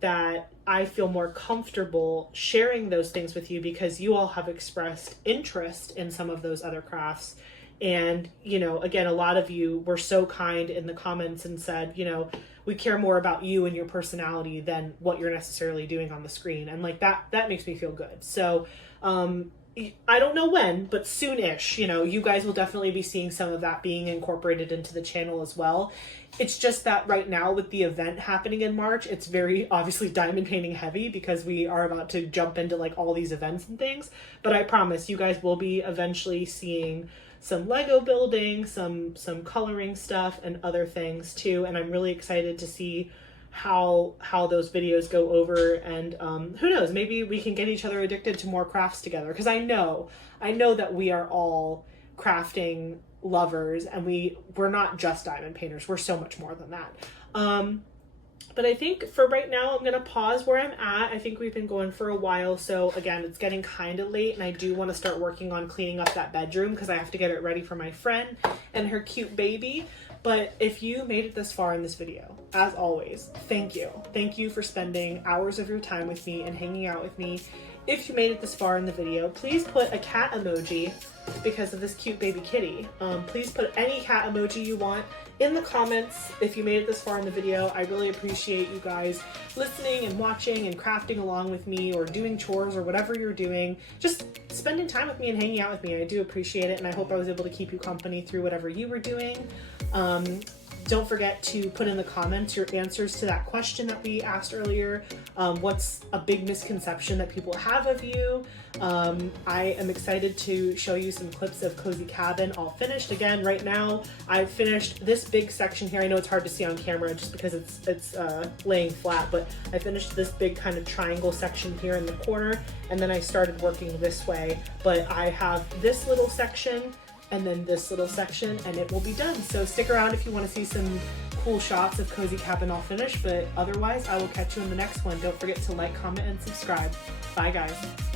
that I feel more comfortable sharing those things with you because you all have expressed interest in some of those other crafts. And, again, a lot of you were so kind in the comments and said, we care more about you and your personality than what you're necessarily doing on the screen. And like that makes me feel good. So I don't know when, but soon-ish, you know, you guys will definitely be seeing some of that being incorporated into the channel as well. It's just that right now with the event happening in March, it's very obviously diamond painting heavy because we are about to jump into like all these events and things. But I promise you guys will be eventually seeing some Lego building, some coloring stuff and other things too. And I'm really excited to see how those videos go over, and who knows, maybe we can get each other addicted to more crafts together, because I know that we are all crafting lovers, and we're not just diamond painters, we're so much more than that. But I think for right now, I'm gonna pause where I'm at. I think we've been going for a while, so again, it's getting kind of late, and I do want to start working on cleaning up that bedroom because I have to get it ready for my friend and her cute baby. But if you made it this far in this video, as always, thank you. Thank you for spending hours of your time with me and hanging out with me. If you made it this far in the video, please put a cat emoji because of this cute baby kitty. Please put any cat emoji you want in the comments if you made it this far in the video. I really appreciate you guys listening and watching and crafting along with me, or doing chores, or whatever you're doing. Just spending time with me and hanging out with me. I do appreciate it, and I hope I was able to keep you company through whatever you were doing. Don't forget to put in the comments your answers to that question that we asked earlier. What's a big misconception that people have of you? I am excited to show you some clips of Cozy Cabin all finished. Again, right now, I've finished this big section here. I know it's hard to see on camera just because it's laying flat, but I finished this big kind of triangle section here in the corner, and then I started working this way. But I have this little section, and then this little section, and it will be done. So stick around if you want to see some cool shots of Cozy Cabin all finished, but otherwise I will catch you in the next one. Don't forget to like, comment, and subscribe. Bye guys.